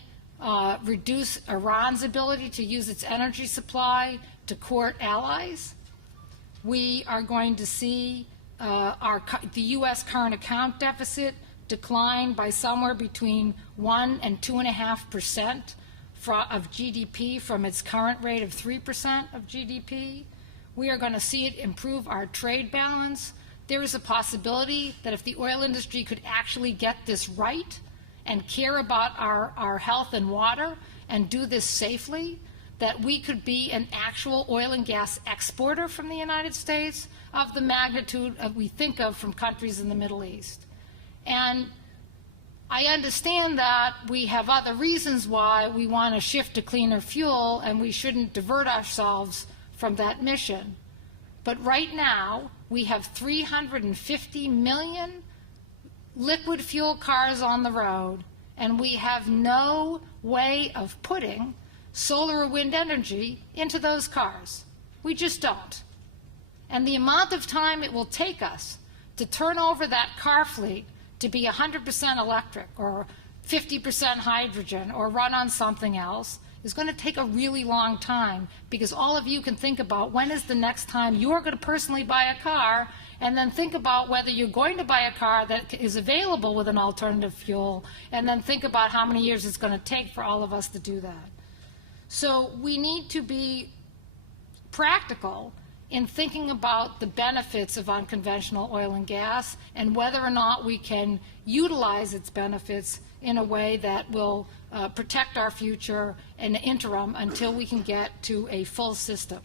reduce Iran's ability to use its energy supply to court allies. We are going to see the U.S. current account deficit decline by somewhere between 1 and 2.5% of GDP from its current rate of 3% of GDP. We are going to see it improve our trade balance. There is a possibility that if the oil industry could actually get this right and care about our health and water and do this safely, that we could be an actual oil and gas exporter from the United States of the magnitude of we think of from countries in the Middle East. And I understand that we have other reasons why we want to shift to cleaner fuel and we shouldn't divert ourselves from that mission. But right now, we have 350 million liquid fuel cars on the road, and we have no way of putting solar or wind energy into those cars. We just don't. And the amount of time it will take us to turn over that car fleet to be 100% electric or 50% hydrogen or run on something else is going to take a really long time, because all of you can think about when is the next time you're going to personally buy a car, and then think about whether you're going to buy a car that is available with an alternative fuel, and then think about how many years it's going to take for all of us to do that. So we need to be practical in thinking about the benefits of unconventional oil and gas and whether or not we can utilize its benefits in a way that will protect our future in the interim until we can get to a full system.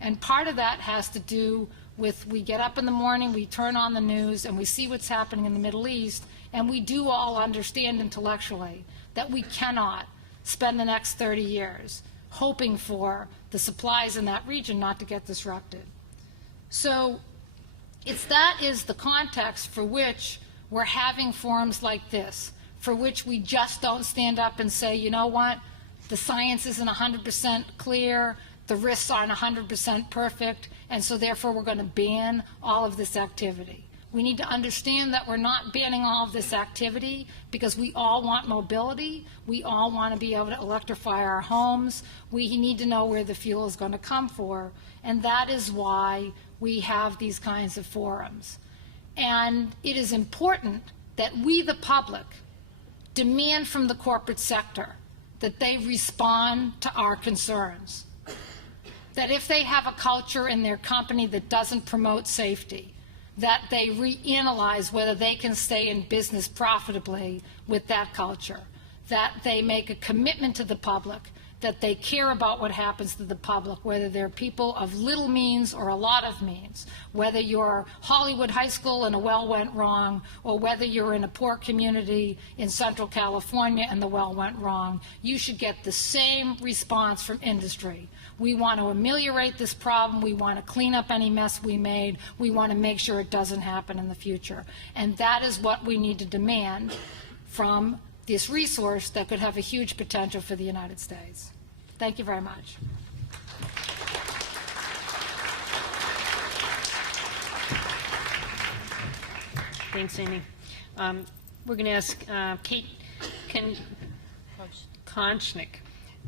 And part of that has to do with we get up in the morning, we turn on the news, and we see what's happening in the Middle East, and we do all understand intellectually that we cannot spend the next 30 years hoping for the supplies in that region not to get disrupted. So that is the context for which we're having forums like this, for which we just don't stand up and say, you know what, the science isn't 100% clear, the risks aren't 100% perfect, and so therefore we're going to ban all of this activity. We need to understand that we're not banning all of this activity because we all want mobility. We all want to be able to electrify our homes. We need to know where the fuel is going to come from, and that is why we have these kinds of forums. And it is important that we, the public, demand from the corporate sector that they respond to our concerns. That if they have a culture in their company that doesn't promote safety, that they reanalyze whether they can stay in business profitably with that culture, that they make a commitment to the public, that they care about what happens to the public, whether they're people of little means or a lot of means, whether you're Hollywood High School and a well went wrong, or whether you're in a poor community in Central California and the well went wrong, you should get the same response from industry. We want to ameliorate this problem. We want to clean up any mess we made. We want to make sure it doesn't happen in the future. And that is what we need to demand from this resource that could have a huge potential for the United States. Thank you very much. Thanks, Amy. We're going to ask Kate Konchnik,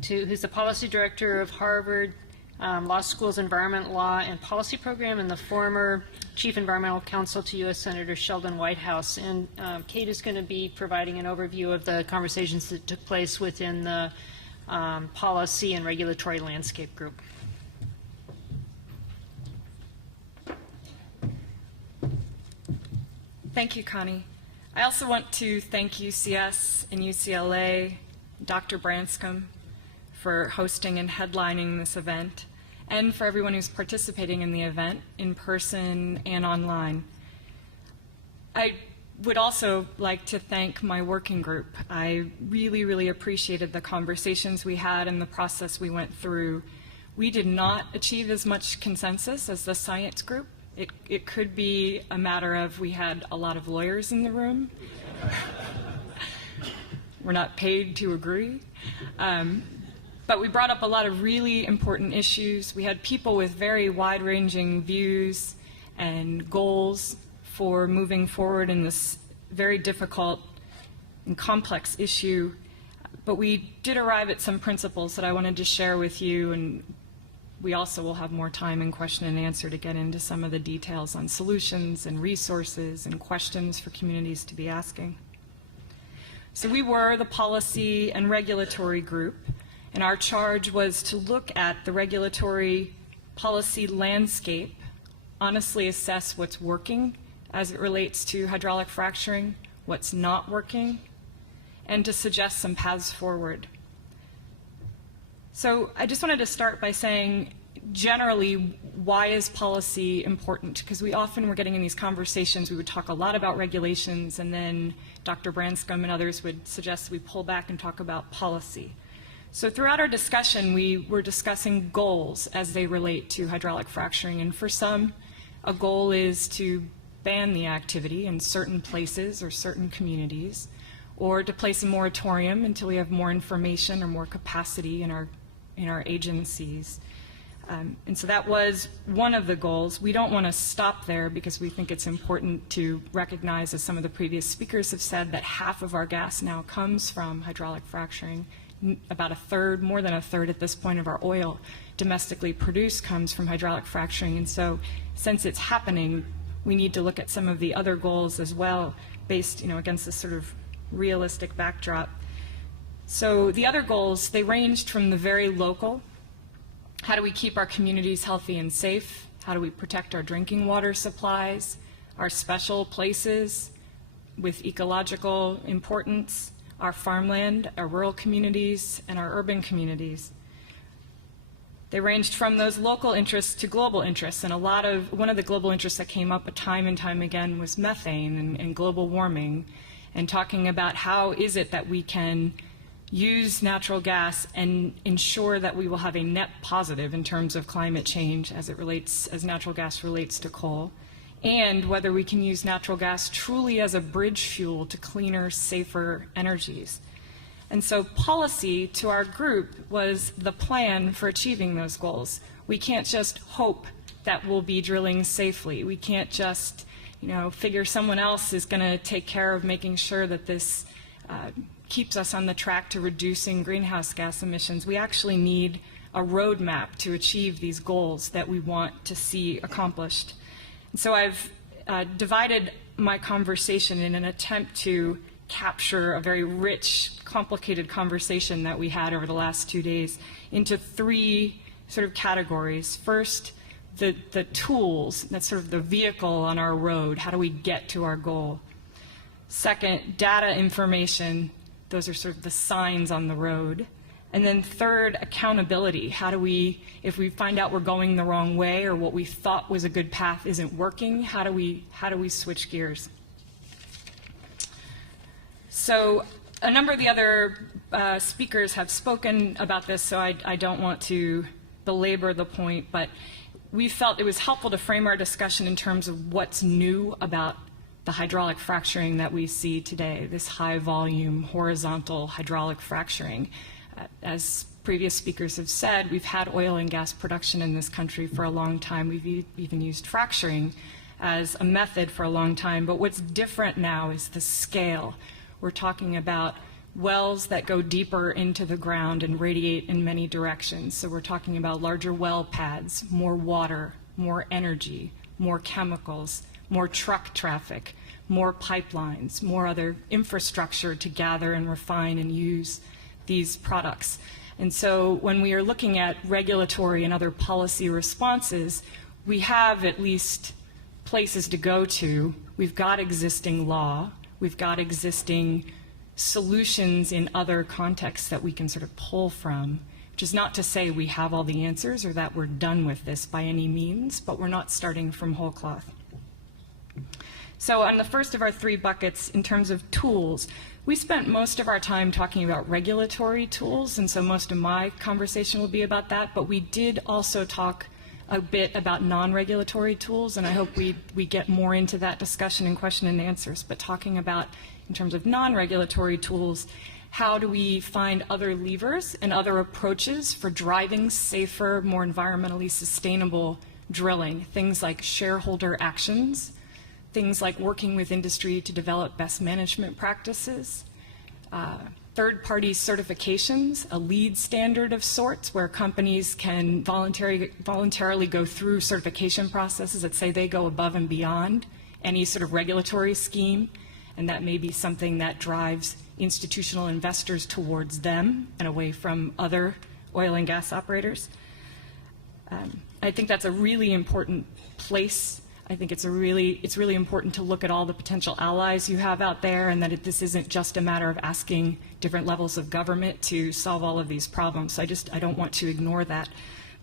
who's the policy director of Harvard Law School's Environment Law and Policy Program and the former Chief Environmental Counsel to U.S. Senator Sheldon Whitehouse. And Kate is going to be providing an overview of the conversations that took place within the Policy and Regulatory Landscape Group. Thank you, Connie. I also want to thank UCS and UCLA, Dr. Branscomb, for hosting and headlining this event, and for everyone who's participating in the event, in person and online. I would also like to thank my working group. I really, really appreciated the conversations we had and the process we went through. We did not achieve as much consensus as the science group. It could be a matter of we had a lot of lawyers in the room. We're not paid to agree. But we brought up a lot of really important issues. We had people with very wide-ranging views and goals for moving forward in this very difficult and complex issue. But we did arrive at some principles that I wanted to share with you, and we also will have more time in question and answer to get into some of the details on solutions and resources and questions for communities to be asking. So we were the policy and regulatory group, and our charge was to look at the regulatory policy landscape, honestly assess what's working as it relates to hydraulic fracturing, what's not working, and to suggest some paths forward. So I just wanted to start by saying, generally, why is policy important? Because we often were getting in these conversations, we would talk a lot about regulations, and then Dr. Branscomb and others would suggest we pull back and talk about policy. So throughout our discussion, we were discussing goals as they relate to hydraulic fracturing. And for some, a goal is to ban the activity in certain places or certain communities, or to place a moratorium until we have more information or more capacity in our agencies. And so that was one of the goals. We don't want to stop there because we think it's important to recognize, as some of the previous speakers have said, that half of our gas now comes from hydraulic fracturing. About a third, more than a third at this point, of our oil domestically produced comes from hydraulic fracturing. And so since it's happening, we need to look at some of the other goals as well, based against this sort of realistic backdrop. So the other goals, they ranged from the very local: how do we keep our communities healthy and safe? How do we protect our drinking water supplies, our special places with ecological importance, our farmland, our rural communities, and our urban communities? They ranged from those local interests to global interests, and one of the global interests that came up time and time again was methane and global warming, and talking about how is it that we can use natural gas and ensure that we will have a net positive in terms of climate change as natural gas relates to coal, and whether we can use natural gas truly as a bridge fuel to cleaner, safer energies. And so policy to our group was the plan for achieving those goals. We can't just hope that we'll be drilling safely. We can't just figure someone else is going to take care of making sure that this keeps us on the track to reducing greenhouse gas emissions. We actually need a roadmap to achieve these goals that we want to see accomplished. And so I've divided my conversation in an attempt to capture a very rich, complicated conversation that we had over the last 2 days into 3 sort of categories. First, the tools, that's sort of the vehicle on our road. How do we get to our goal? Second, data information. Those are sort of the signs on the road. And then third, accountability. How do we, if we find out we're going the wrong way or what we thought was a good path isn't working, how do we switch gears? So a number of the other speakers have spoken about this, so I don't want to belabor the point, but we felt it was helpful to frame our discussion in terms of what's new about the hydraulic fracturing that we see today, this high volume horizontal hydraulic fracturing. As previous speakers have said, we've had oil and gas production in this country for a long time. We've even used fracturing as a method for a long time, but what's different now is the scale. We're talking about wells that go deeper into the ground and radiate in many directions. So we're talking about larger well pads, more water, more energy, more chemicals, more truck traffic, more pipelines, more other infrastructure to gather and refine and use these products. And so when we are looking at regulatory and other policy responses, we have at least places to go to. We've got existing law. We've got existing solutions in other contexts that we can sort of pull from, which is not to say we have all the answers or that we're done with this by any means, but we're not starting from whole cloth. So on the first of our 3 buckets, in terms of tools, we spent most of our time talking about regulatory tools, and so most of my conversation will be about that, but we did also talk a bit about non-regulatory tools, and I hope we get more into that discussion in question and answers. But talking about, in terms of non-regulatory tools, how do we find other levers and other approaches for driving safer, more environmentally sustainable drilling, things like shareholder actions, things like working with industry to develop best management practices, third-party certifications, a lead standard of sorts where companies can voluntarily go through certification processes that say they go above and beyond any sort of regulatory scheme, and that may be something that drives institutional investors towards them and away from other oil and gas operators. I think that's a really important place I think it's really important to look at all the potential allies you have out there, and that this isn't just a matter of asking different levels of government to solve all of these problems. I don't want to ignore that.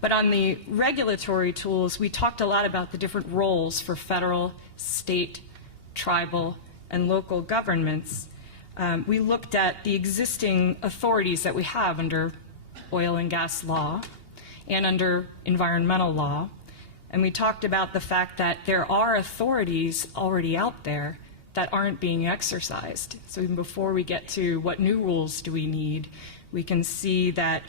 But on the regulatory tools, we talked a lot about the different roles for federal, state, tribal, and local governments. We looked at the existing authorities that we have under oil and gas law and under environmental law. And we talked about the fact that there are authorities already out there that aren't being exercised. So even before we get to what new rules do we need, we can see that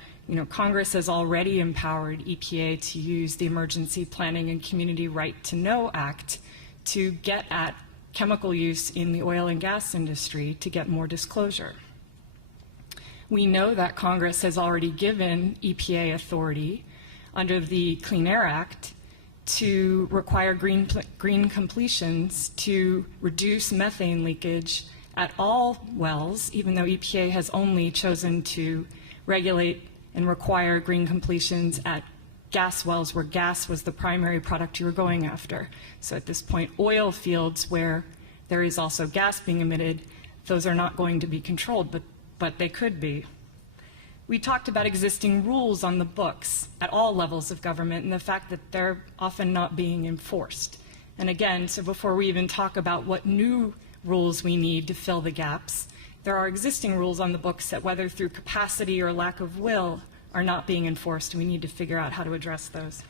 Congress has already empowered EPA to use the Emergency Planning and Community Right to Know Act to get at chemical use in the oil and gas industry to get more disclosure. We know that Congress has already given EPA authority under the Clean Air Act to require green completions to reduce methane leakage at all wells, even though EPA has only chosen to regulate and require green completions at gas wells where gas was the primary product you were going after. So at this point, oil fields where there is also gas being emitted, those are not going to be controlled, but they could be. We talked about existing rules on the books at all levels of government and the fact that they're often not being enforced. And again, so before we even talk about what new rules we need to fill the gaps, there are existing rules on the books that, whether through capacity or lack of will, are not being enforced, and we need to figure out how to address those.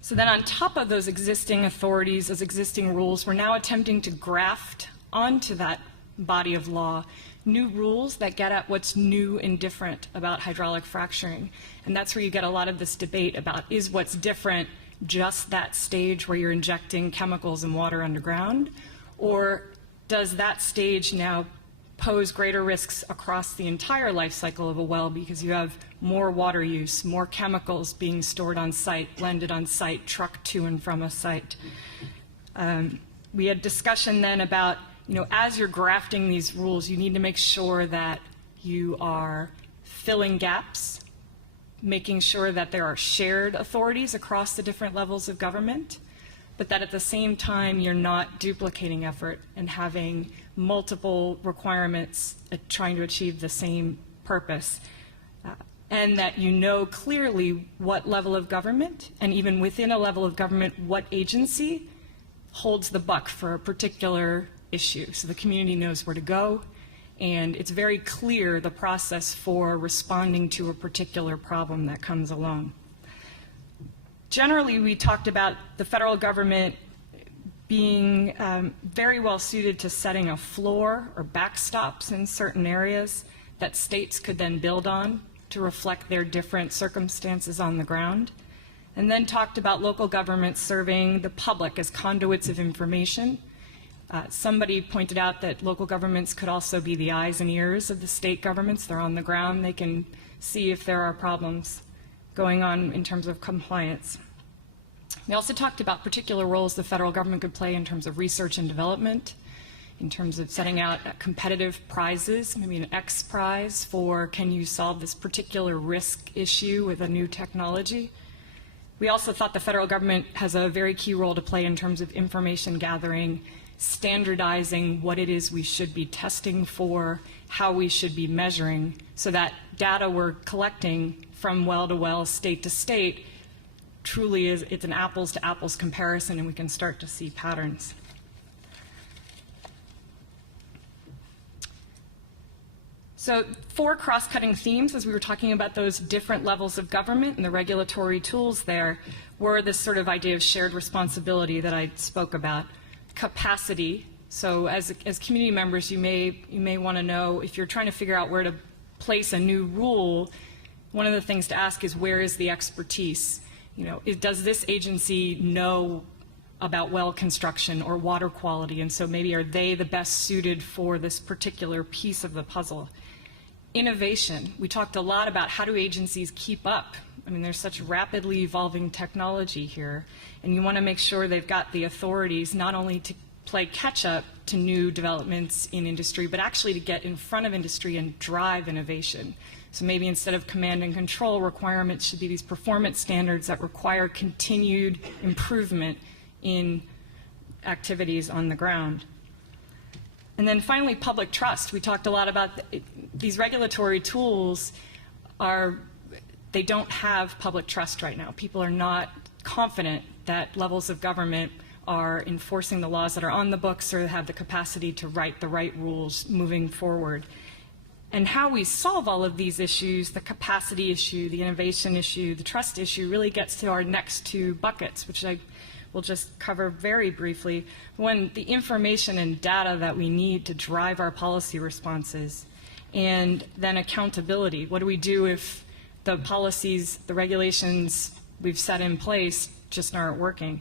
So then on top of those existing authorities, those existing rules, we're now attempting to graft onto that body of law new rules that get at what's new and different about hydraulic fracturing. And that's where you get a lot of this debate about, is what's different just that stage where you're injecting chemicals and water underground, or does that stage now pose greater risks across the entire life cycle of a well because you have more water use, more chemicals being stored on site, blended on site, trucked to and from a site. We had discussion then about, as you're grafting these rules, you need to make sure that you are filling gaps, making sure that there are shared authorities across the different levels of government, but that at the same time you're not duplicating effort and having multiple requirements trying to achieve the same purpose. And that you know clearly what level of government, and even within a level of government, what agency holds the buck for a particular issue. So the community knows where to go, and it's very clear the process for responding to a particular problem that comes along. Generally, we talked about the federal government being very well suited to setting a floor or backstops in certain areas that states could then build on to reflect their different circumstances on the ground. And then talked about local governments serving the public as conduits of information. Somebody pointed out that local governments could also be the eyes and ears of the state governments. They're on the ground. They can see if there are problems going on in terms of compliance. We also talked about particular roles the federal government could play in terms of research and development, in terms of setting out competitive prizes, maybe an X prize for can you solve this particular risk issue with a new technology. We also thought the federal government has a very key role to play in terms of information gathering, standardizing what it is we should be testing for, how we should be measuring, so that data we're collecting from well to well, state to state, truly it's an apples to apples comparison, and we can start to see patterns. So 4 cross-cutting themes, as we were talking about those different levels of government and the regulatory tools there, were this sort of idea of shared responsibility that I spoke about. Capacity. So as community members, you may want to know, if you're trying to figure out where to place a new rule, one of the things to ask is, where is the expertise? Does this agency know about well construction or water quality, and so maybe are they the best suited for this particular piece of the puzzle? Innovation. We talked a lot about how do agencies keep up. I mean, there's such rapidly evolving technology here, and you want to make sure they've got the authorities not only to play catch up to new developments in industry, but actually to get in front of industry and drive innovation. So maybe instead of command and control, requirements should be these performance standards that require continued improvement in activities on the ground. And then finally, public trust. We talked a lot about these regulatory tools they don't have public trust right now. People are not confident that levels of government are enforcing the laws that are on the books or have the capacity to write the right rules moving forward. And how we solve all of these issues, the capacity issue, the innovation issue, the trust issue, really gets to our next two buckets, which I will just cover very briefly. One, the information and data that we need to drive our policy responses, and then accountability. What do we do if the policies, the regulations we've set in place just aren't working?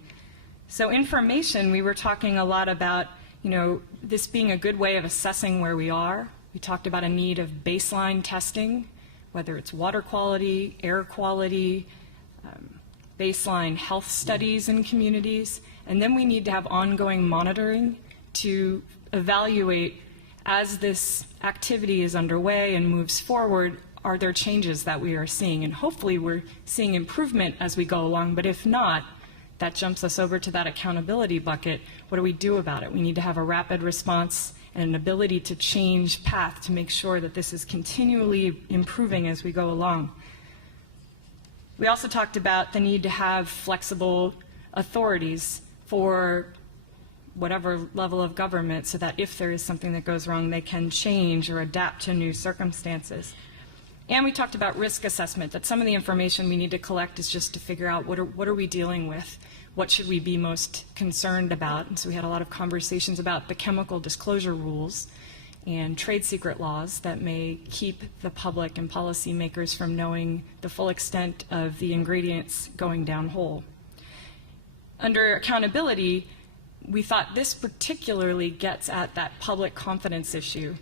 So information, we were talking a lot about, this being a good way of assessing where we are. We talked about a need of baseline testing, whether it's water quality, air quality, baseline health studies in communities, and then we need to have ongoing monitoring to evaluate as this activity is underway and moves forward, are there changes that we are seeing? And hopefully we're seeing improvement as we go along, but if not, that jumps us over to that accountability bucket. What do we do about it? We need to have a rapid response and an ability to change path to make sure that this is continually improving as we go along. We also talked about the need to have flexible authorities for whatever level of government so that if there is something that goes wrong, they can change or adapt to new circumstances. And we talked about risk assessment, that some of the information we need to collect is just to figure out what are we dealing with, what should we be most concerned about. And so we had a lot of conversations about the chemical disclosure rules and trade secret laws that may keep the public and policymakers from knowing the full extent of the ingredients going down whole. Under accountability, we thought this particularly gets at that public confidence issue.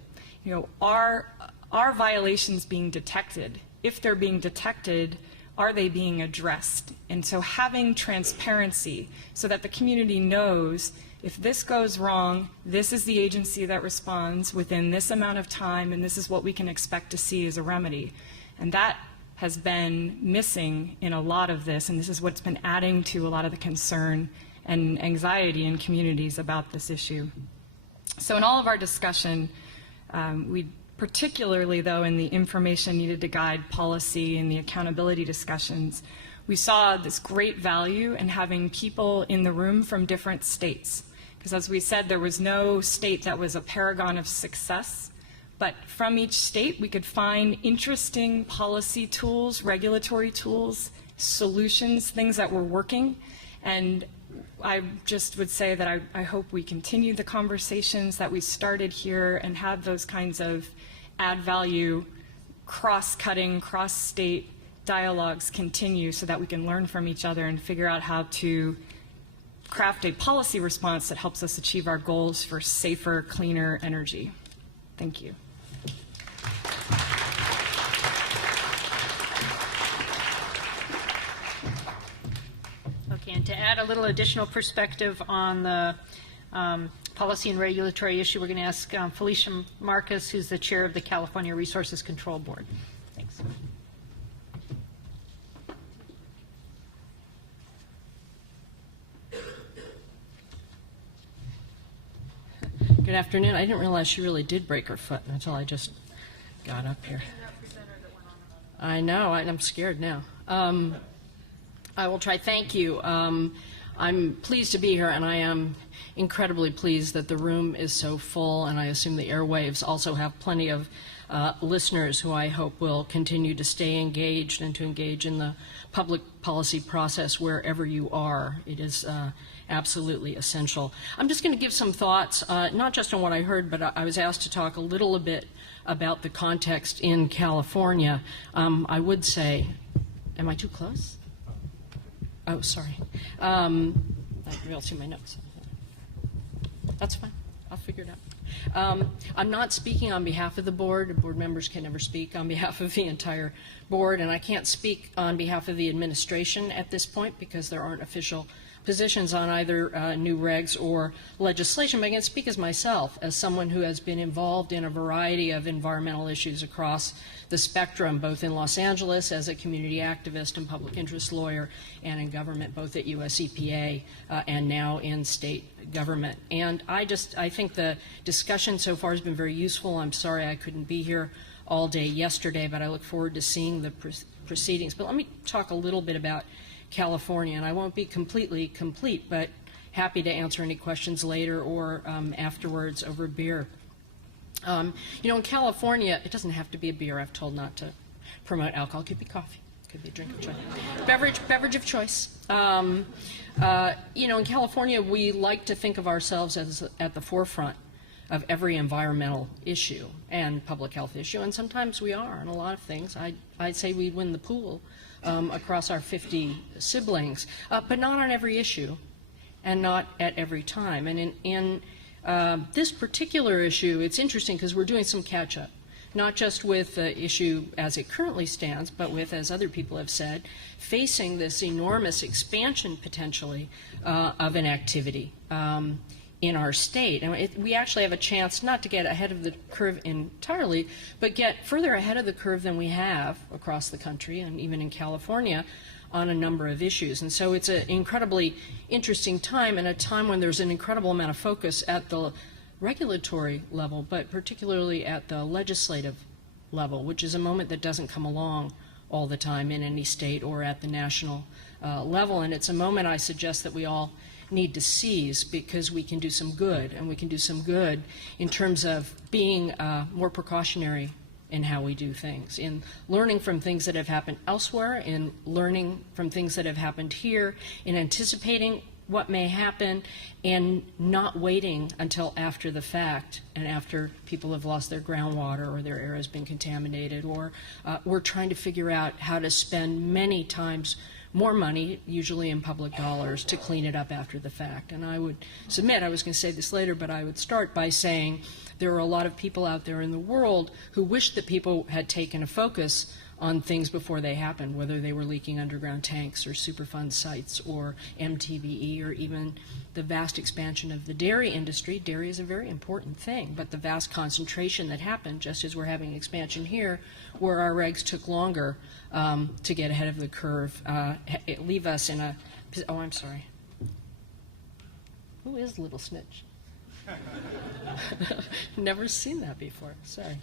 Are violations being detected? If they're being detected, are they being addressed? And so having transparency so that the community knows if this goes wrong, this is the agency that responds within this amount of time, and this is what we can expect to see as a remedy. And that has been missing in a lot of this, and this is what's been adding to a lot of the concern and anxiety in communities about this issue. So in all of our discussion, we particularly though in the information needed to guide policy and the accountability discussions, we saw this great value in having people in the room from different states. Because as we said, there was no state that was a paragon of success, but from each state we could find interesting policy tools, regulatory tools, solutions, things that were working. And I just would say that I hope we continue the conversations that we started here and have those kinds of add value, cross-cutting, cross-state dialogues continue so that we can learn from each other and figure out how to craft a policy response that helps us achieve our goals for safer, cleaner energy. Thank you. Okay, and to add a little additional perspective on the policy and regulatory issue, we're going to ask Felicia Marcus, who's the chair of the California Resources Control Board. Thanks. Good afternoon. I didn't realize she really did break her foot until I just got up here. I know. I'm scared now. I will try. Thank you. I'm pleased to be here, and I am incredibly pleased that the room is so full, and I assume the airwaves also have plenty of listeners who I hope will continue to stay engaged and to engage in the public policy process wherever you are. It is absolutely essential. I'm just going to give some thoughts, not just on what I heard, but I was asked to talk a little bit about the context in California. I would say, am I too close? Oh, sorry. I don't see my notes. That's fine. I'll figure it out. I'm not speaking on behalf of the board. Board members can never speak on behalf of the entire board, and I can't speak on behalf of the administration at this point because there aren't official positions on either new regs or legislation, but I can speak as myself, as someone who has been involved in a variety of environmental issues across the spectrum, both in Los Angeles as a community activist and public interest lawyer, and in government, both at US EPA and now in state government. And I think the discussion so far has been very useful. I'm sorry I couldn't be here all day yesterday, but I look forward to seeing the proceedings. But let me talk a little bit about California, and I won't be completely complete, but happy to answer any questions later or afterwards over beer. You know, in California, it doesn't have to be a beer. I've told not to promote alcohol. It could be coffee. It could be a drink of choice. Beverage of choice. You know, in California, we like to think of ourselves as at the forefront of every environmental issue and public health issue, and sometimes we are on a lot of things. I'd say we win the pool across our 50 siblings, but not on every issue and not at every time. And in this particular issue, it's interesting because we're doing some catch-up, not just with the issue as it currently stands, but with, as other people have said, facing this enormous expansion potentially of an activity in our state. And we actually have a chance not to get ahead of the curve entirely, but get further ahead of the curve than we have across the country and even in California on a number of issues. And so it's an incredibly interesting time, and a time when there's an incredible amount of focus at the regulatory level, but particularly at the legislative level, which is a moment that doesn't come along all the time in any state or at the national level. And it's a moment I suggest that we all need to seize, because we can do some good, and we can do some good in terms of being more precautionary in how we do things, in learning from things that have happened elsewhere, in learning from things that have happened here, in anticipating what may happen, and not waiting until after the fact and after people have lost their groundwater or their air has been contaminated, or we're trying to figure out how to spend many times more money, usually in public dollars, to clean it up after the fact. And I would submit, I was going to say this later, but I would start by saying there are a lot of people out there in the world who wish that people had taken a focus on things before they happened, whether they were leaking underground tanks or Superfund sites or MTBE or even the vast expansion of the dairy industry. Dairy is a very important thing, but the vast concentration that happened, just as we're having expansion here, where our regs took longer to get ahead of the curve, leave us in a, oh, I'm sorry. Who is Little Snitch? Never seen that before, sorry.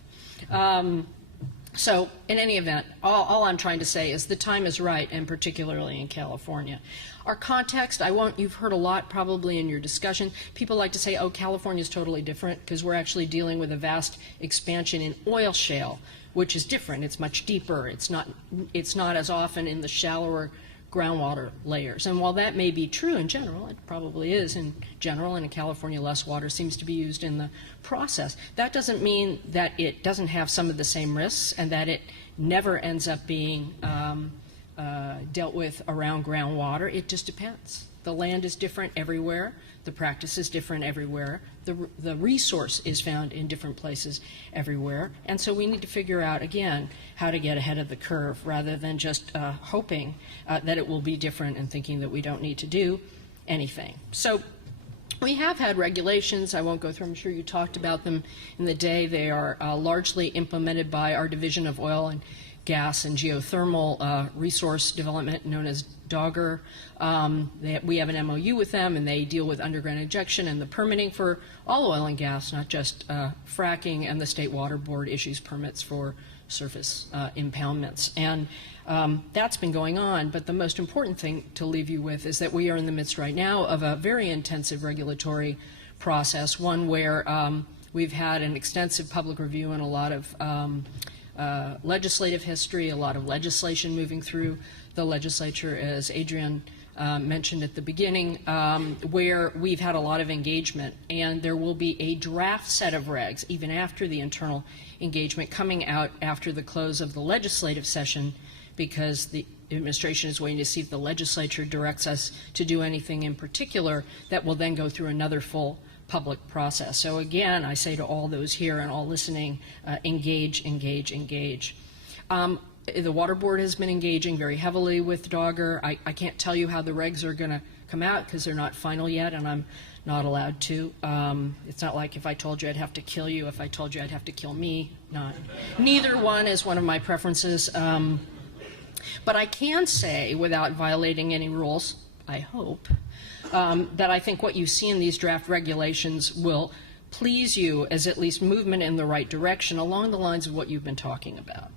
So in any event, all I'm trying to say is the time is right, and particularly in California. Our context, you've heard a lot probably in your discussion. People like to say, oh, California is totally different because we're actually dealing with a vast expansion in oil shale, which is different. It's much deeper. It's not as often in the shallower groundwater layers. And while that may be true in general, it probably is in general, and in California less water seems to be used in the process. That doesn't mean that it doesn't have some of the same risks and that it never ends up being dealt with around groundwater. It just depends. The land is different everywhere. The practice is different everywhere. The resource is found in different places everywhere. And so we need to figure out, again, how to get ahead of the curve rather than just hoping that it will be different and thinking that we don't need to do anything. So we have had regulations. I won't go through. I'm sure you talked about them in the day. They are largely implemented by our Division of Oil and Gas and Geothermal Resource Development, known as DOGGR. We have an MOU with them, and they deal with underground injection and the permitting for all oil and gas, not just fracking, and the State Water Board issues permits for surface impoundments. And that's been going on, but the most important thing to leave you with is that we are in the midst right now of a very intensive regulatory process, one where we've had an extensive public review and a lot of legislative history, a lot of legislation moving through the legislature, as Adrian mentioned at the beginning, where we've had a lot of engagement, and there will be a draft set of regs, even after the internal engagement, coming out after the close of the legislative session, because the administration is waiting to see if the legislature directs us to do anything in particular that will then go through another full public process. So again, I say to all those here and all listening, engage, engage, engage. The Water Board has been engaging very heavily with Dogger. I can't tell you how the regs are going to come out because they're not final yet, and I'm not allowed to. It's not like if I told you I'd have to kill you, if I told you I'd have to kill me. Neither one is one of my preferences. But I can say, without violating any rules, I hope, that I think what you see in these draft regulations will please you as at least movement in the right direction along the lines of what you've been talking about.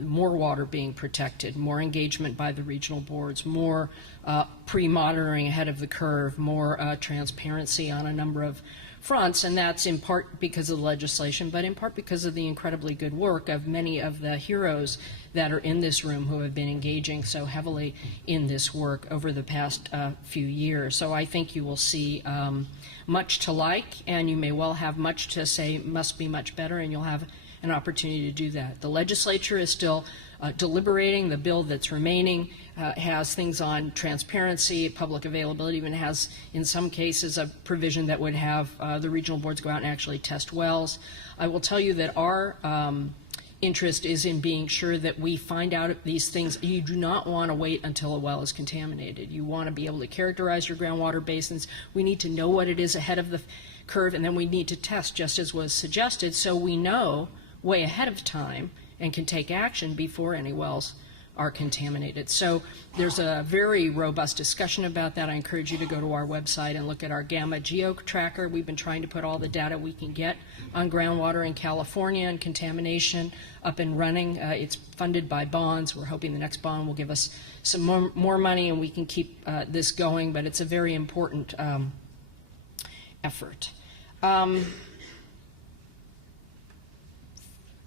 More water being protected, more engagement by the regional boards, more pre-monitoring ahead of the curve, more transparency on a number of fronts, and that's in part because of the legislation, but in part because of the incredibly good work of many of the heroes that are in this room who have been engaging so heavily in this work over the past few years. So I think you will see much to like, and you may well have much to say must be much better, and you'll have an opportunity to do that. The legislature is still deliberating. The bill that's remaining has things on transparency, public availability, even has, in some cases, a provision that would have the regional boards go out and actually test wells. I will tell you that our interest is in being sure that we find out these things. You do not want to wait until a well is contaminated. You want to be able to characterize your groundwater basins. We need to know what it is ahead of the curve, and then we need to test, just as was suggested, so we know way ahead of time and can take action before any wells are contaminated. So there's a very robust discussion about that. I encourage you to go to our website and look at our Gamma Geo Tracker. We've been trying to put all the data we can get on groundwater in California and contamination up and running. It's funded by bonds. We're hoping the next bond will give us some more money and we can keep this going, but it's a very important effort.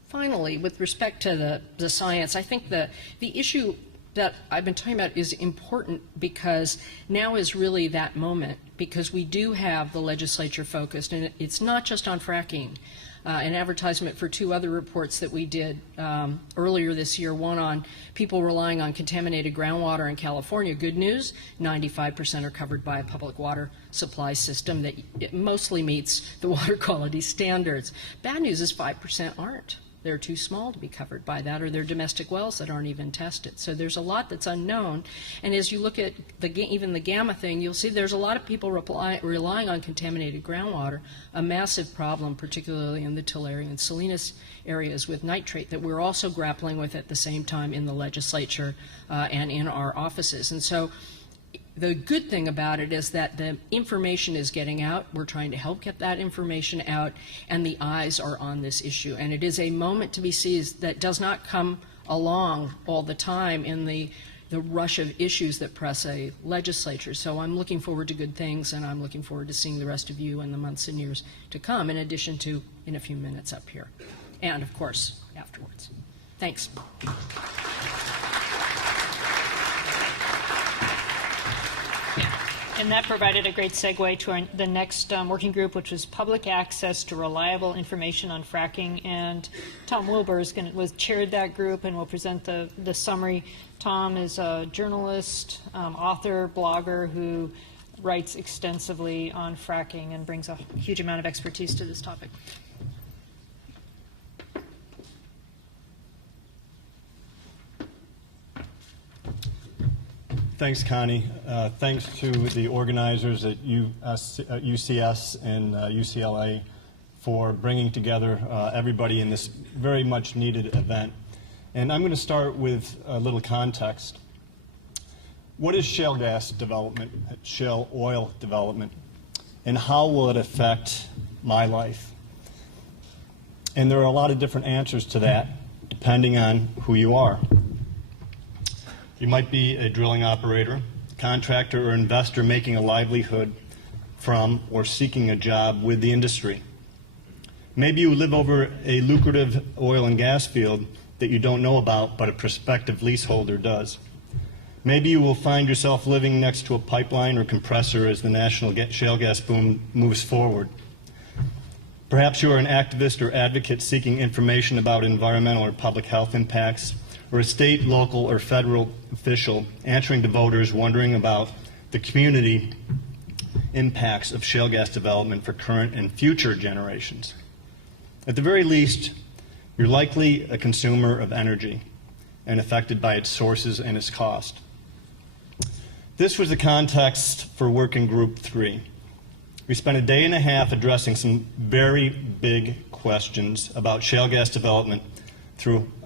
Finally, with respect to the science, I think the issue that I've been talking about is important because now is really that moment, because we do have the legislature focused, and it's not just on fracking. An advertisement for 2 other reports that we did earlier this year, one on people relying on contaminated groundwater in California. Good news, 95% are covered by a public water supply system that it mostly meets the water quality standards. Bad news is 5% aren't. They're too small to be covered by that, or they're domestic wells that aren't even tested. So there's a lot that's unknown. And as you look at even the gamma thing, you'll see there's a lot of people relying on contaminated groundwater, a massive problem, particularly in the Tulare and Salinas areas with nitrate, that we're also grappling with at the same time in the legislature and in our offices. And so the good thing about it is that the information is getting out. We're trying to help get that information out, and the eyes are on this issue. And it is a moment to be seized that does not come along all the time in the rush of issues that press a legislature. So I'm looking forward to good things, and I'm looking forward to seeing the rest of you in the months and years to come, in addition to in a few minutes up here. And, of course, afterwards. Thanks. And that provided a great segue to the next working group, which was public access to reliable information on fracking. And Tom Wilbur was chaired that group and will present the summary. Tom is a journalist, author, blogger who writes extensively on fracking and brings a huge amount of expertise to this topic. Thanks, Connie. Thanks to the organizers at UCS and UCLA for bringing together everybody in this very much needed event. And I'm going to start with a little context. What is shale gas development, shale oil development, and how will it affect my life? And there are a lot of different answers to that, depending on who you are. You might be a drilling operator, contractor, or investor making a livelihood from or seeking a job with the industry. Maybe you live over a lucrative oil and gas field that you don't know about, but a prospective leaseholder does. Maybe you will find yourself living next to a pipeline or compressor as the national shale gas boom moves forward. Perhaps you are an activist or advocate seeking information about environmental or public health impacts, or a state, local, or federal official answering to voters wondering about the community impacts of shale gas development for current and future generations. At the very least, you're likely a consumer of energy and affected by its sources and its cost. This was the context for Working Group 3. We spent a day and a half addressing some very big questions about shale gas development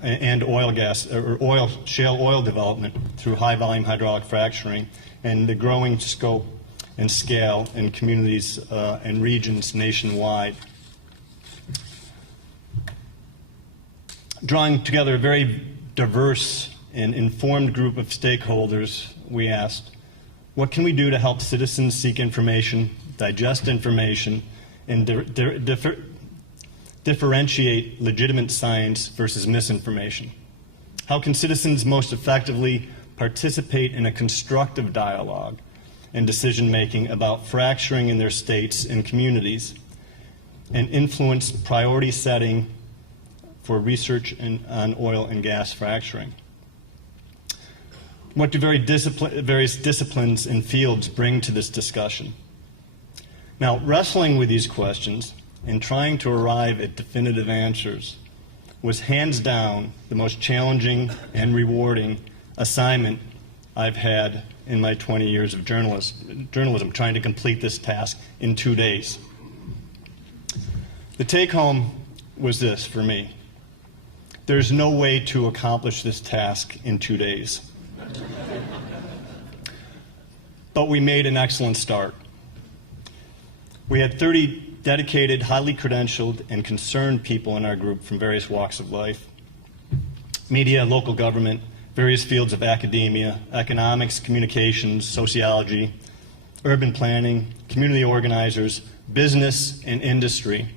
and shale oil development through high-volume hydraulic fracturing and the growing scope and scale in communities and regions nationwide. Drawing together a very diverse and informed group of stakeholders, we asked, what can we do to help citizens seek information, digest information, and differentiate legitimate science versus misinformation? How can citizens most effectively participate in a constructive dialogue and decision-making about fracturing in their states and communities, and influence priority setting for research on oil and gas fracturing? What do various disciplines and fields bring to this discussion? Now, wrestling with these questions and trying to arrive at definitive answers was hands down the most challenging and rewarding assignment I've had in my 20 years of journalism, trying to complete this task in 2 days. The take-home was this for me: there's no way to accomplish this task in 2 days. But we made an excellent start. We had 30 dedicated, highly credentialed, and concerned people in our group from various walks of life: media, local government, various fields of academia, economics, communications, sociology, urban planning, community organizers, business and industry,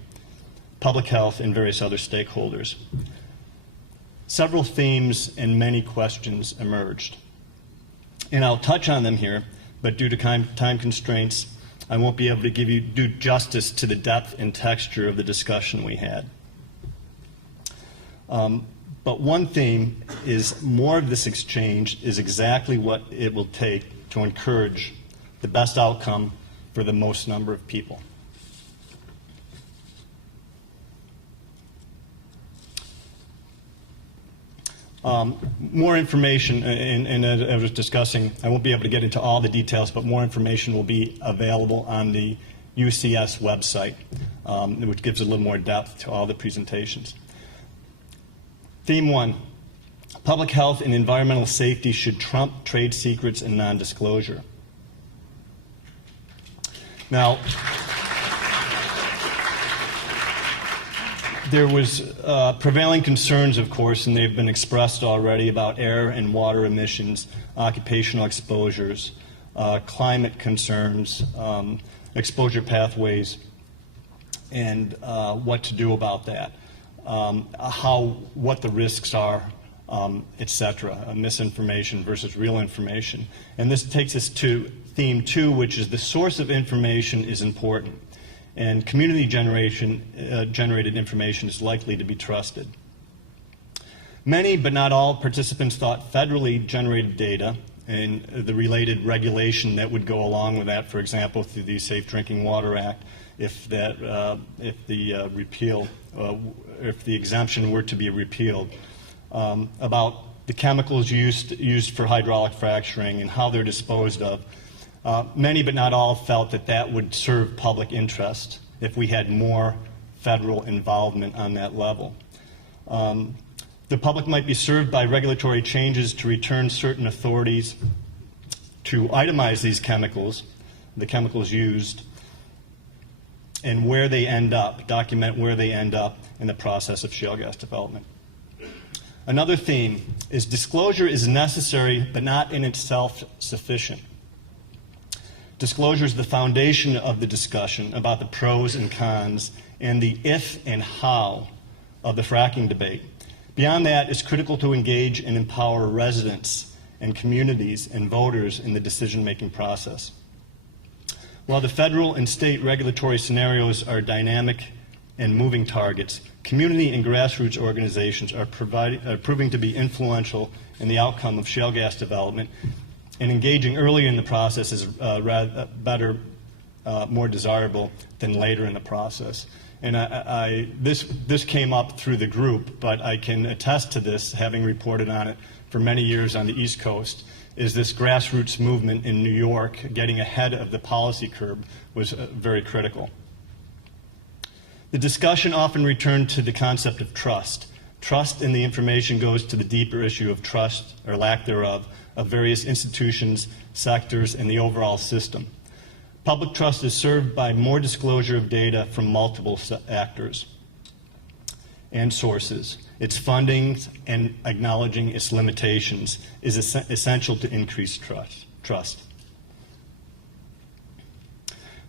public health, and various other stakeholders. Several themes and many questions emerged. And I'll touch on them here, but due to time constraints, I won't be able to do justice to the depth and texture of the discussion we had. But one theme is more of this exchange is exactly what it will take to encourage the best outcome for the most number of people. More information, and as I was discussing, I won't be able to get into all the details, but more information will be available on the UCS website, which gives a little more depth to all the presentations. Theme 1, public health and environmental safety should trump trade secrets and non-disclosure. Now, there was prevailing concerns, of course, and they've been expressed already, about air and water emissions, occupational exposures, climate concerns, exposure pathways, and what to do about that, what the risks are, etc., misinformation versus real information. And this takes us to theme 2, which is the source of information is important, and community generated information is likely to be trusted. Many, but not all, participants thought federally generated data and the related regulation that would go along with that, for example, through the Safe Drinking Water Act, if the exemption were to be repealed, about the chemicals used for hydraulic fracturing and how they're disposed of. Many, but not all, felt that that would serve public interest if we had more federal involvement on that level. The public might be served by regulatory changes to return certain authorities to itemize these chemicals, the chemicals used, and where they end up, document where they end up in the process of shale gas development. Another theme is disclosure is necessary, but not in itself sufficient. Disclosure is the foundation of the discussion about the pros and cons and the if and how of the fracking debate. Beyond that, it's critical to engage and empower residents and communities and voters in the decision-making process. While the federal and state regulatory scenarios are dynamic and moving targets, community and grassroots organizations are proving to be influential in the outcome of shale gas development, and engaging early in the process is more desirable than later in the process. And this came up through the group, but I can attest to this, having reported on it for many years on the East Coast, is this grassroots movement in New York getting ahead of the policy curve was very critical. The discussion often returned to the concept of trust. Trust in the information goes to the deeper issue of trust, or lack thereof, of various institutions, sectors, and the overall system. Public trust is served by more disclosure of data from multiple actors and sources. Its funding and acknowledging its limitations is essential to increase trust.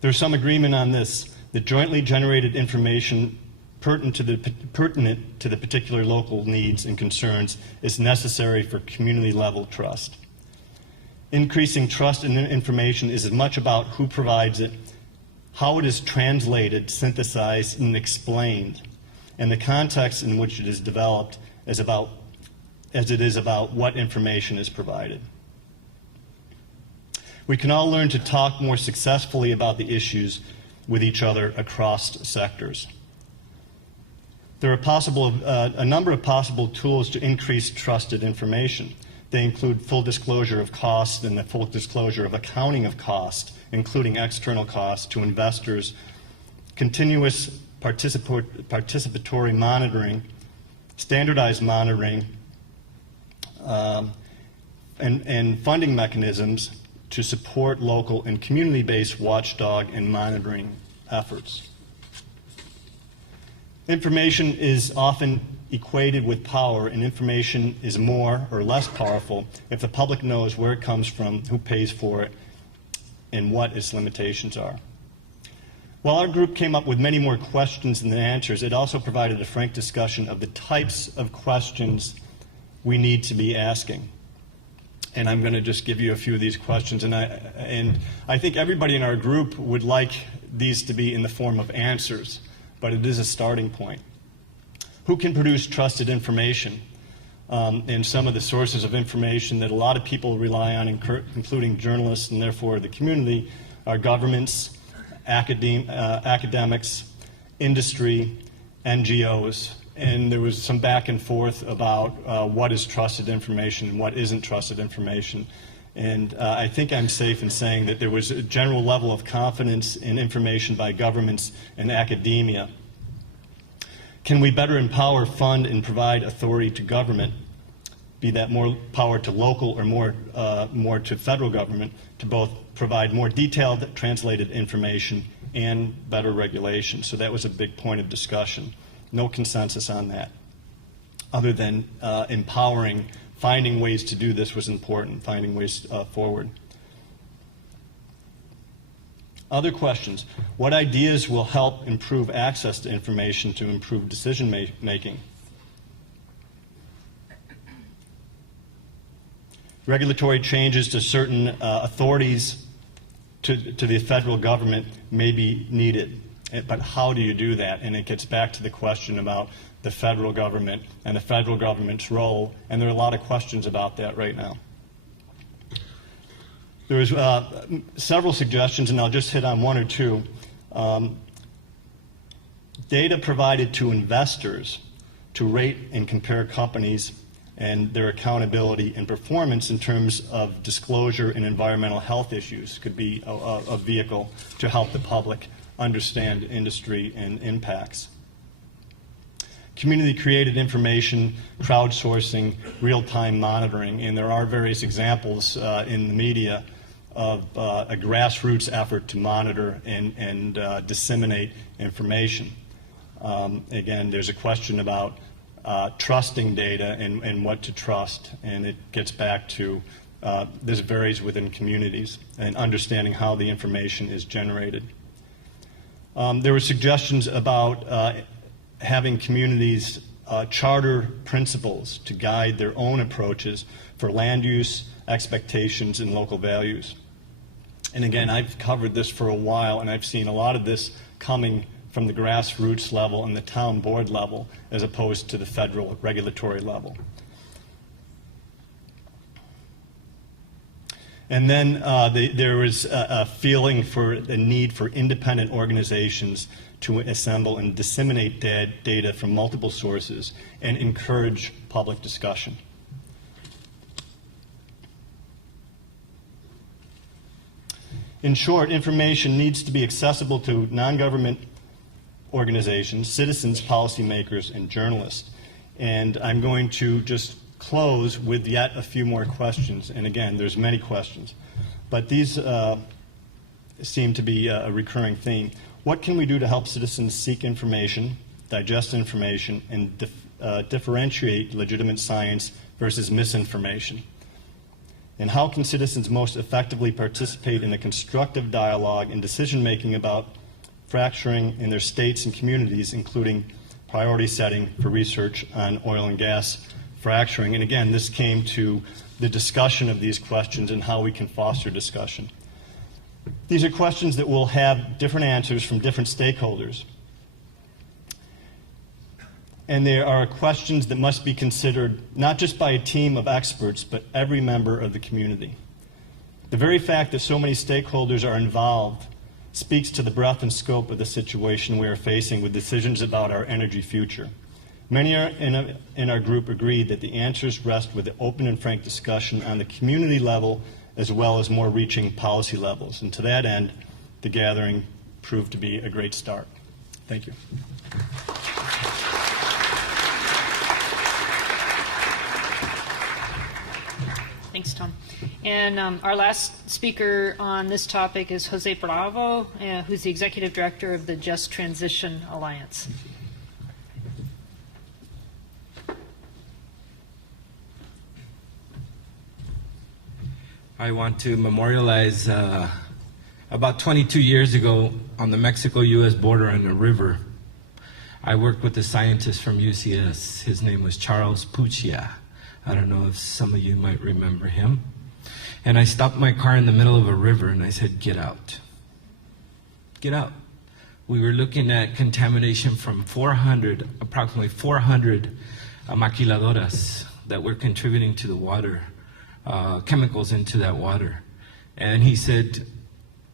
There's some agreement on this. The jointly generated information pertinent to the particular local needs and concerns is necessary for community-level trust. Increasing trust in information is as much about who provides it, how it is translated, synthesized, and explained, and the context in which it is developed as it is about what information is provided. We can all learn to talk more successfully about the issues with each other across sectors. There are a number of possible tools to increase trusted information. They include full disclosure of costs and the full disclosure of accounting of cost, including external costs, to investors, continuous participatory monitoring, standardized monitoring, and funding mechanisms to support local and community-based watchdog and monitoring efforts. Information is often equated with power, and information is more or less powerful if the public knows where it comes from, who pays for it, and what its limitations are. While our group came up with many more questions than answers, it also provided a frank discussion of the types of questions we need to be asking. And I'm going to just give you a few of these questions, and I think everybody in our group would like these to be in the form of answers, but it is a starting point. Who can produce trusted information? And some of the sources of information that a lot of people rely on, including journalists and therefore the community, are governments, academics, industry, NGOs. And there was some back and forth about what is trusted information and what isn't trusted information. And I think I'm safe in saying that there was a general level of confidence in information by governments and academia. Can we better empower, fund, and provide authority to government, be that more power to local or more to federal government, to both provide more detailed translated information and better regulation? So that was a big point of discussion. No consensus on that, other than empowering. Finding ways to do this was important, finding ways forward. Other questions. What ideas will help improve access to information to improve decision making? Regulatory changes to certain authorities to the federal government may be needed, but how do you do that? And it gets back to the question about the federal government and the federal government's role, and there are a lot of questions about that right now. There was several suggestions, and I'll just hit on one or two. Data provided to investors to rate and compare companies and their accountability and performance in terms of disclosure and environmental health issues could be a vehicle to help the public understand industry and impacts. Community-created information, crowdsourcing, real-time monitoring, and there are various examples in the media of a grassroots effort to monitor and disseminate information. Again, there's a question about trusting data and what to trust, and it gets back to this varies within communities and understanding how the information is generated. There were suggestions about having communities charter principles to guide their own approaches for land use, expectations, and local values. And again, I've covered this for a while, and I've seen a lot of this coming from the grassroots level and the town board level as opposed to the federal regulatory level. And then there was a feeling for the need for independent organizations to assemble and disseminate data from multiple sources and encourage public discussion. In short, information needs to be accessible to non-government organizations, citizens, policymakers, and journalists. And I'm going to just close with yet a few more questions. And again, there's many questions, but these seem to be a recurring theme. What can we do to help citizens seek information, digest information, and differentiate legitimate science versus misinformation? And how can citizens most effectively participate in a constructive dialogue and decision-making about fracturing in their states and communities, including priority setting for research on oil and gas fracturing? And again, this came to the discussion of these questions and how we can foster discussion. These are questions that will have different answers from different stakeholders. And there are questions that must be considered not just by a team of experts, but every member of the community. The very fact that so many stakeholders are involved speaks to the breadth and scope of the situation we are facing with decisions about our energy future. Many in our group agree that the answers rest with the open and frank discussion on the community level as well as more reaching policy levels. And to that end, the gathering proved to be a great start. Thank you. Thanks, Tom. And our last speaker on this topic is Jose Bravo, who's the Executive Director of the Just Transition Alliance. I want to memorialize about 22 years ago on the Mexico-U.S. border on a river. I worked with a scientist from UCS. His name was Charles Puccia. I don't know if some of you might remember him. And I stopped my car in the middle of a river and I said, get out. Get out. We were looking at contamination from approximately 400 maquiladoras that were contributing to the water, chemicals into that water. And he said,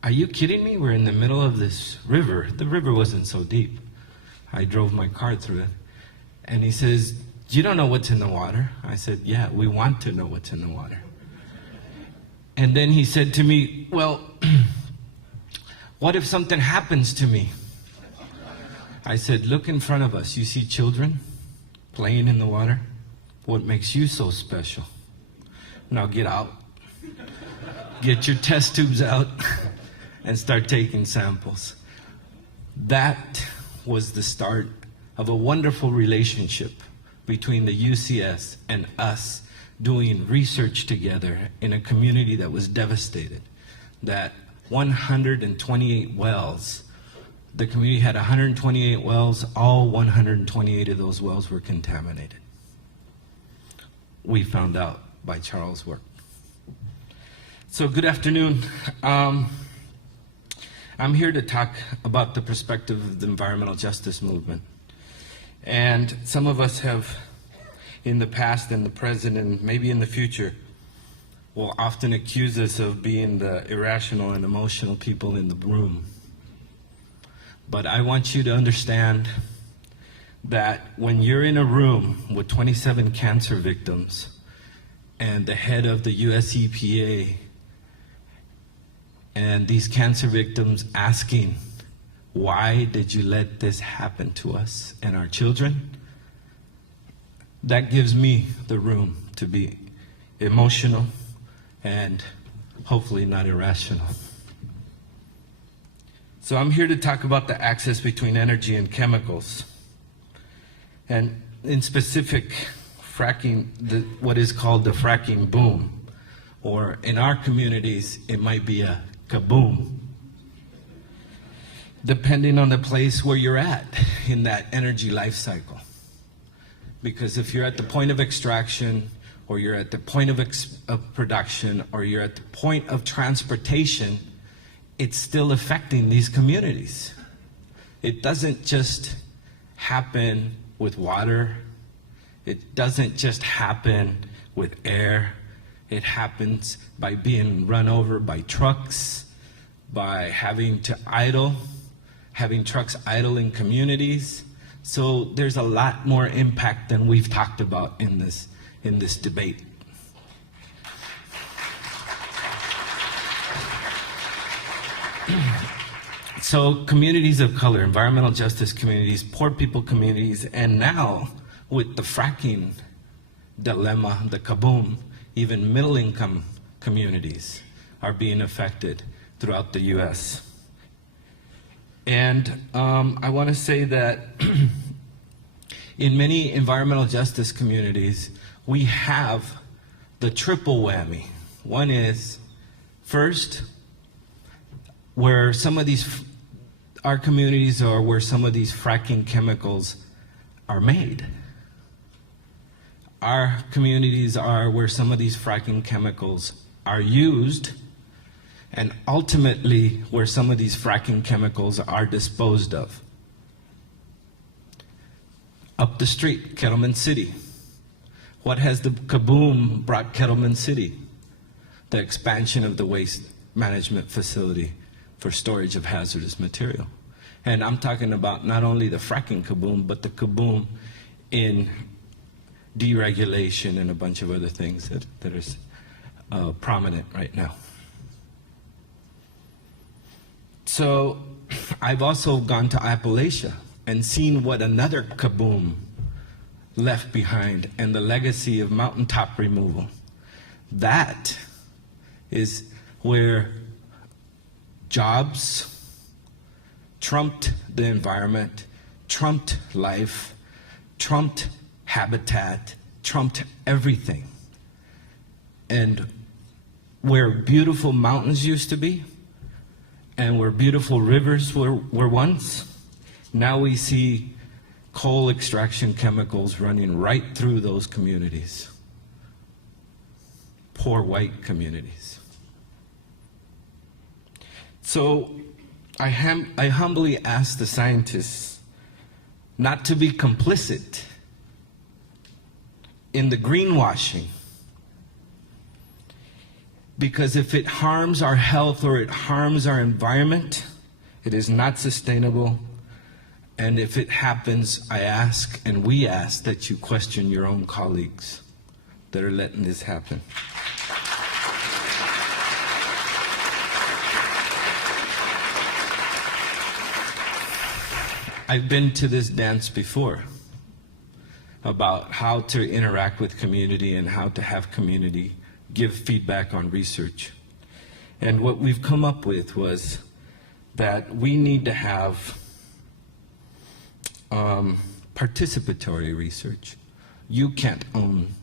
are you kidding me? We're in the middle of this river. The river wasn't so deep. I drove my car through it. And he says, you don't know what's in the water. I said, yeah, we want to know what's in the water. And then he said to me, well, what if something happens to me? I said, look in front of us. You see children playing in the water? What makes you so special? Now get out. Get your test tubes out and start taking samples. That was the start of a wonderful relationship between the UCS and us doing research together in a community that was devastated. That 128 wells, the community had 128 wells, all 128 of those wells were contaminated. We found out by Charles' work. So good afternoon. I'm here to talk about the perspective of the environmental justice movement. And some of us have, in the past and the present and maybe in the future, will often accuse us of being the irrational and emotional people in the room. But I want you to understand that when you're in a room with 27 cancer victims and the head of the US EPA and these cancer victims asking, why did you let this happen to us and our children? That gives me the room to be emotional and hopefully not irrational. So I'm here to talk about the axis between energy and chemicals. And in specific, fracking, what is called the fracking boom. Or in our communities, it might be a kaboom. Depending on the place where you're at in that energy life cycle. Because if you're at the point of extraction, or you're at the point of production, or you're at the point of transportation, it's still affecting these communities. It doesn't just happen with water. It doesn't just happen with air. It happens by being run over by trucks, by having trucks idle in communities. So there's a lot more impact than we've talked about in this debate. So communities of color, environmental justice communities, poor people communities, and now with the fracking dilemma, the kaboom, even middle-income communities are being affected throughout the U.S. And I want to say that in many environmental justice communities, we have the triple whammy. One is, first, where some of these, our communities are where some of these fracking chemicals are made. Our communities are where some of these fracking chemicals are used, and ultimately where some of these fracking chemicals are disposed of. Up the street, Kettleman City. What has the kaboom brought Kettleman City? The expansion of the waste management facility for storage of hazardous material. And I'm talking about not only the fracking kaboom, but the kaboom in deregulation and a bunch of other things that are prominent right now. So I've also gone to Appalachia and seen what another kaboom left behind and the legacy of mountaintop removal. That is where jobs trumped the environment, trumped life, trumped habitat, trumped everything. And where beautiful mountains used to be, and where beautiful rivers were once, now we see coal extraction chemicals running right through those communities. Poor white communities. So I humbly ask the scientists not to be complicit in the greenwashing, because if it harms our health or it harms our environment, it is not sustainable. And if it happens, I ask and we ask that you question your own colleagues that are letting this happen. I've been to this dance before about how to interact with community and how to have community give feedback on research. And what we've come up with was that we need to have participatory research. You can't own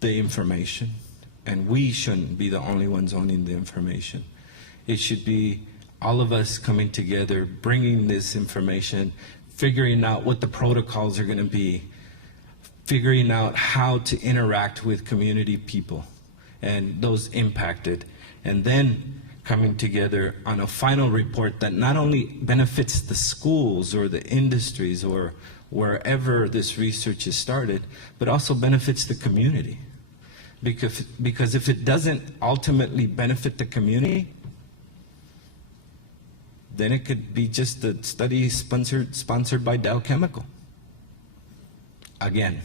the information, and we shouldn't be the only ones owning the information. It should be all of us coming together, bringing this information, figuring out what the protocols are going to be, figuring out how to interact with community people and those impacted, and then coming together on a final report that not only benefits the schools or the industries or wherever this research is started, but also benefits the community. Because if it doesn't ultimately benefit the community, then it could be just a study sponsored by Dow Chemical. Again.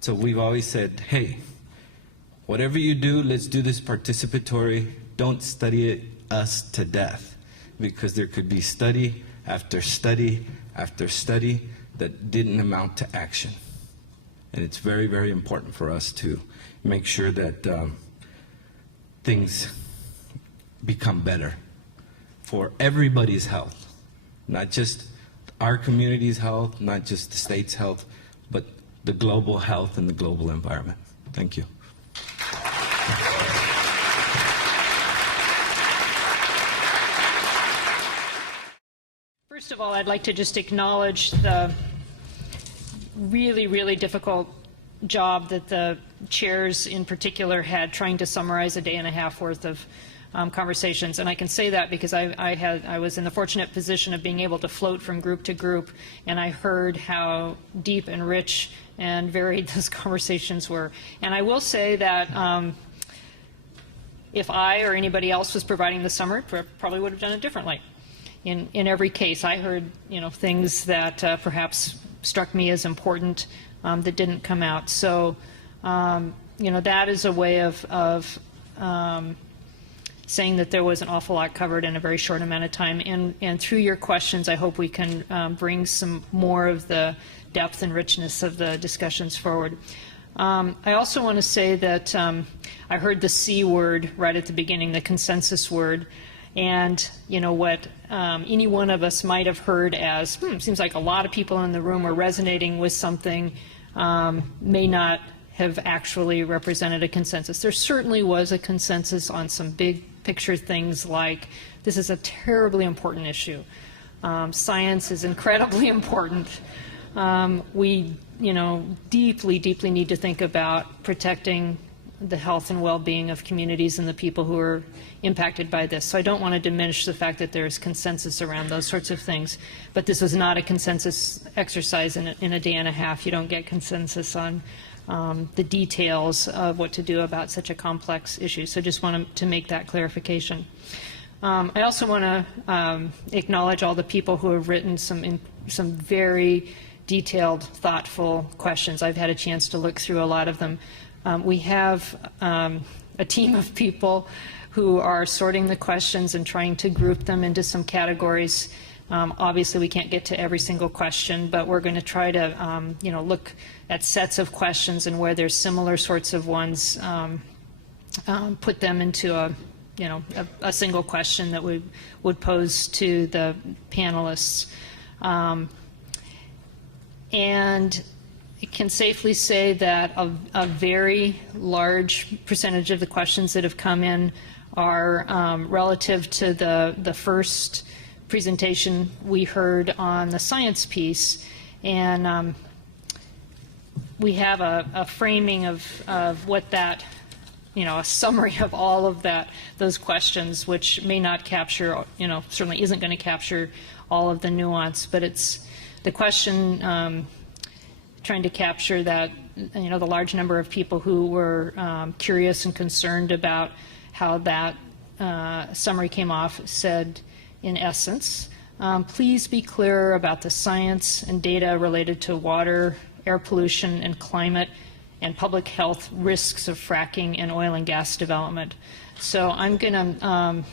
So we've always said, hey, whatever you do, let's do this participatory. Don't study us to death, because there could be study after study after study that didn't amount to action. And it's very, very important for us to make sure that things become better for everybody's health, not just our community's health, not just the state's health, but the global health and the global environment. Thank you. First of all, I'd like to just acknowledge the really, really difficult job that the chairs in particular had trying to summarize a day and a half worth of conversations. And I can say that because I was in the fortunate position of being able to float from group to group, and I heard how deep and rich and varied those conversations were. And I will say that if I or anybody else was providing the summary, probably would have done it differently. In every case, I heard things that perhaps struck me as important that didn't come out. So that is a way of saying that there was an awful lot covered in a very short amount of time. And through your questions, I hope we can bring some more of the depth and richness of the discussions forward. I also want to say that I heard the C word right at the beginning, the consensus word, and what any one of us might have heard as, seems like a lot of people in the room are resonating with something, may not have actually represented a consensus. There certainly was a consensus on some big picture things like, this is a terribly important issue. Science is incredibly important. We deeply, deeply need to think about protecting the health and well-being of communities and the people who are impacted by this. So I don't want to diminish the fact that there's consensus around those sorts of things, but this was not a consensus exercise in a day and a half. You don't get consensus on the details of what to do about such a complex issue. So just want to make that clarification. I also want to acknowledge all the people who have written some very detailed, thoughtful questions. I've had a chance to look through a lot of them. We have a team of people who are sorting the questions and trying to group them into some categories. Obviously, we can't get to every single question, but we're going to try to look at sets of questions, and where there's similar sorts of ones, put them into a single question that we would pose to the panelists. And I can safely say that a very large percentage of the questions that have come in are relative to the first presentation we heard on the science piece. And we have a framing of what that, a summary of all of those questions, which may not capture, certainly isn't going to capture all of the nuance, but it's the question trying to capture that, the large number of people who were curious and concerned about how that summary came off said, in essence, please be clear about the science and data related to water, air pollution, and climate, and public health risks of fracking and oil and gas development. So I'm going to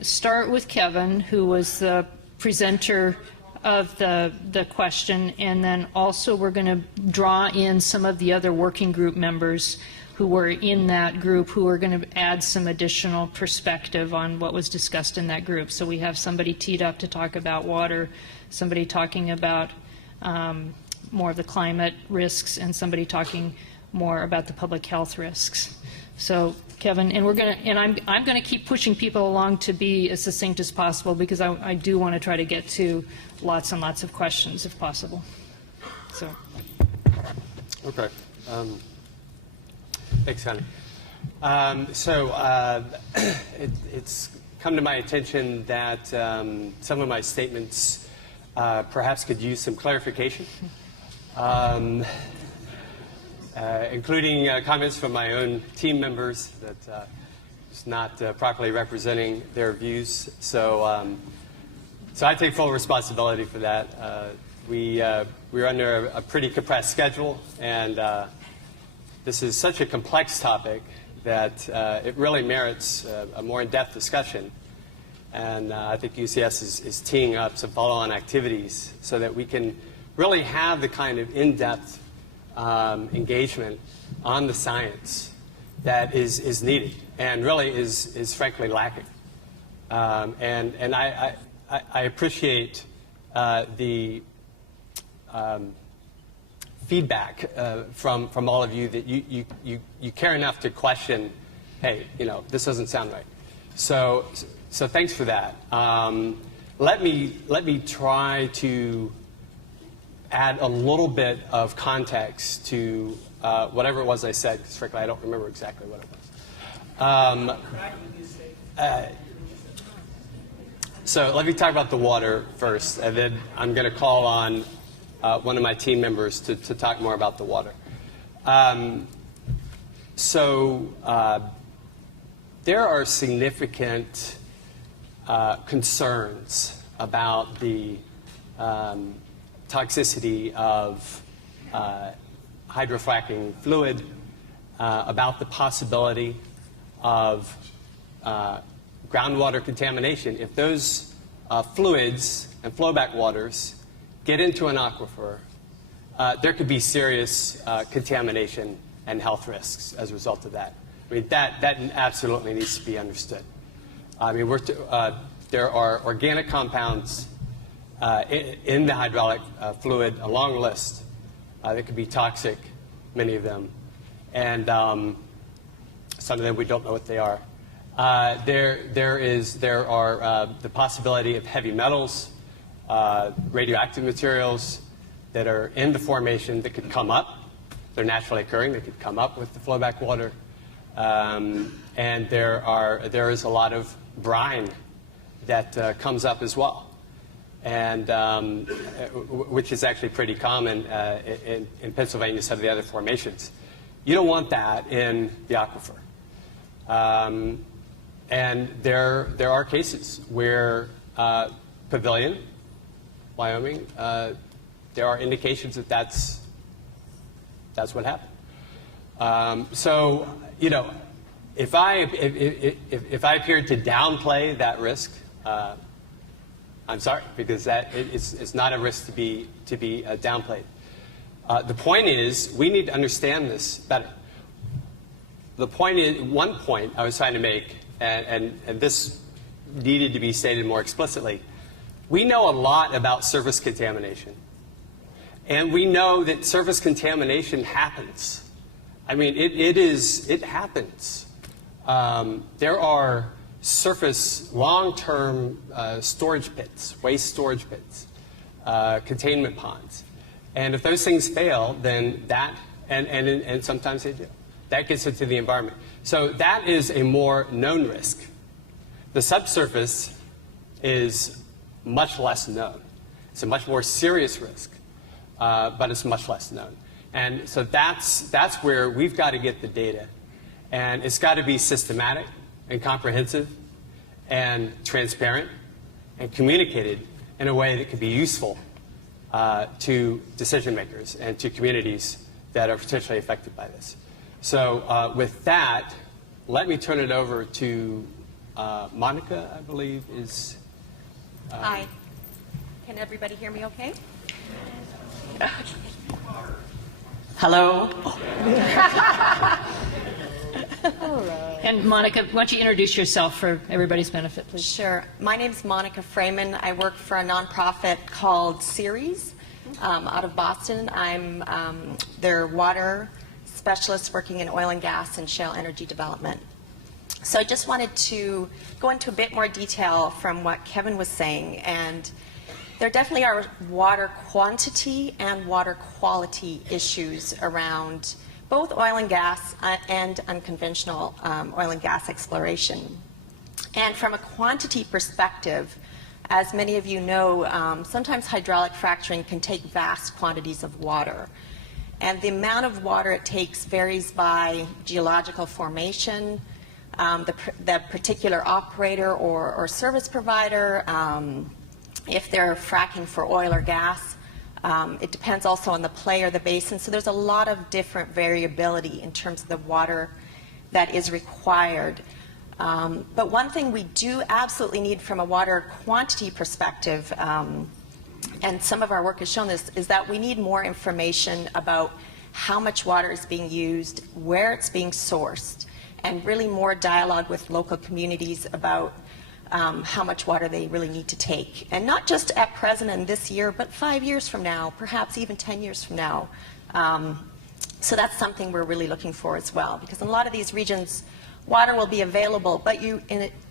start with Kevin, who was the presenter of the question, and then also we're going to draw in some of the other working group members who were in that group, who are going to add some additional perspective on what was discussed in that group. So we have somebody teed up to talk about water, somebody talking about more of the climate risks, and somebody talking more about the public health risks. So Kevin, and I'm going to keep pushing people along to be as succinct as possible, because I do want to try to get to lots and lots of questions if possible. So. Okay. Thanks, Connie. It's come to my attention that some of my statements perhaps could use some clarification, including comments from my own team members that is not properly representing their views. So I take full responsibility for that. We're under a pretty compressed schedule, and this is such a complex topic that it really merits a more in-depth discussion. And I think UCS is teeing up some follow-on activities so that we can really have the kind of in-depth engagement on the science that is needed and really is frankly lacking. And I appreciate the feedback from all of you that you care enough to question, hey, this doesn't sound right. So thanks for that. Let me try to add a little bit of context to whatever it was I said, because frankly I don't remember exactly what it So let me talk about the water first, and then I'm going to call on one of my team members to talk more about the water. There are significant concerns about the toxicity of hydrofracking fluid, about the possibility of groundwater contamination. If those fluids and flowback waters get into an aquifer, there could be serious contamination and health risks as a result of that. I mean, that absolutely needs to be understood. I mean, there are organic compounds in the hydraulic fluid, a long list that could be toxic, many of them, and some of them we don't know what they are. There are the possibility of heavy metals, radioactive materials that are in the formation that could come up. They're naturally occurring. They could come up with the flowback water. And there is a lot of brine that comes up as well, and which is actually pretty common in Pennsylvania, some of the other formations. You don't want that in the aquifer. And there are cases where Pavilion, Wyoming, there are indications that that's what happened. So, you know, if I appeared to downplay that risk, I'm sorry, because it's not a risk to be downplayed. The point is, we need to understand this better. The point is, one point I was trying to make, and this needed to be stated more explicitly. We know a lot about surface contamination. And we know that surface contamination happens. I mean, it happens. There are surface long-term storage pits, waste storage pits, containment ponds. And if those things fail, then that, and sometimes they do, that gets into the environment. So that is a more known risk. The subsurface is much less known. It's a much more serious risk, but it's much less known. And so that's where we've got to get the data. And it's got to be systematic and comprehensive and transparent and communicated in a way that can be useful to decision makers and to communities that are potentially affected by this. So with that, let me turn it over to Monica, I believe, is... Hi. Can everybody hear me okay? Hello? And Monica, why don't you introduce yourself for everybody's benefit, please? Sure. My name is Monica Freeman. I work for a nonprofit called Ceres out of Boston. I'm their water specialist working in oil and gas and shale energy development. So I just wanted to go into a bit more detail from what Kevin was saying. And there definitely are water quantity and water quality issues around both oil and gas and unconventional oil and gas exploration. And from a quantity perspective, as many of you know, sometimes hydraulic fracturing can take vast quantities of water. And the amount of water it takes varies by geological formation, the particular operator or service provider, if they're fracking for oil or gas. It depends also on the play or the basin. So there's a lot of different variability in terms of the water that is required. But one thing we do absolutely need from a water quantity perspective, and some of our work has shown this, is that we need more information about how much water is being used, where it's being sourced, and really more dialogue with local communities about how much water they really need to take. And not just at present and this year, but 5 years from now, perhaps even 10 years from now. So that's something we're really looking for as well, because in a lot of these regions, water will be available, but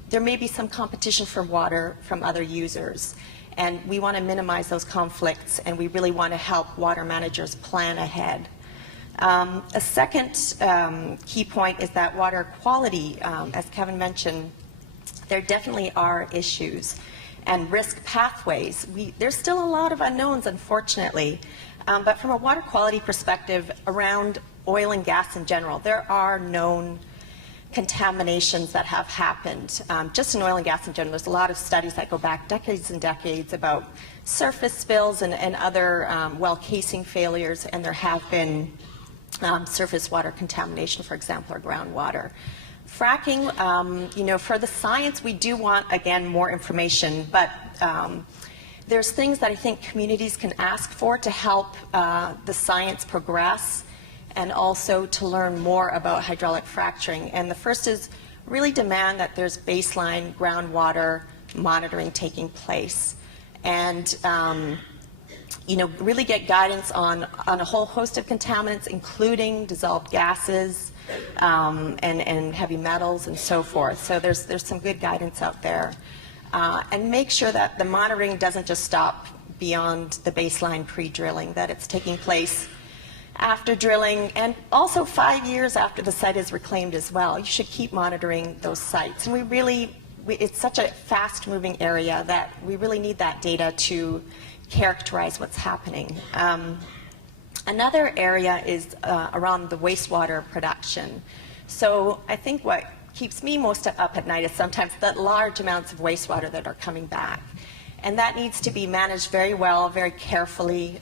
there may be some competition for water from other users. And we want to minimize those conflicts, and we really want to help water managers plan ahead. A second key point is that water quality, as Kevin mentioned, there definitely are issues and risk pathways. There's still a lot of unknowns, unfortunately, but from a water quality perspective around oil and gas in general, there are known contaminations that have happened. Just in oil and gas in general, there's a lot of studies that go back decades and decades about surface spills and other well casing failures, and there have been surface water contamination, for example, or groundwater. Fracking, for the science, we do want, again, more information, but there's things that I think communities can ask for to help the science progress, and also to learn more about hydraulic fracturing. And the first is really demand that there's baseline groundwater monitoring taking place, and really get guidance on a whole host of contaminants, including dissolved gases and heavy metals and so forth. So there's some good guidance out there. And make sure that the monitoring doesn't just stop beyond the baseline pre-drilling, that it's taking place after drilling, and also 5 years after the site is reclaimed as well. You should keep monitoring those sites. And it's such a fast-moving area that we really need that data to characterize what's happening. Another area is around the wastewater production. So I think what keeps me most up at night is sometimes the large amounts of wastewater that are coming back. And that needs to be managed very well, very carefully.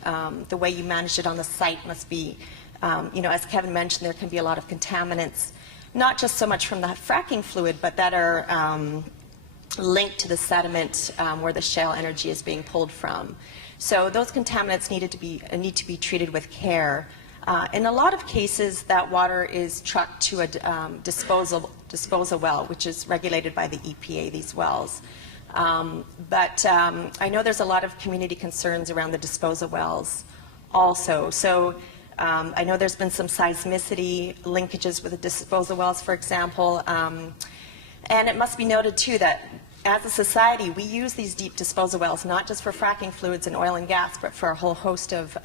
The way you manage it on the site must be, as Kevin mentioned, there can be a lot of contaminants, not just so much from the fracking fluid, but that are linked to the sediment where the shale energy is being pulled from. So those contaminants need to be treated with care. In a lot of cases, that water is trucked to a disposal well, which is regulated by the EPA, these wells. But I know there's a lot of community concerns around the disposal wells also. So I know there's been some seismicity linkages with the disposal wells, for example. And it must be noted, too, that as a society, we use these deep disposal wells not just for fracking fluids and oil and gas, but for a whole host of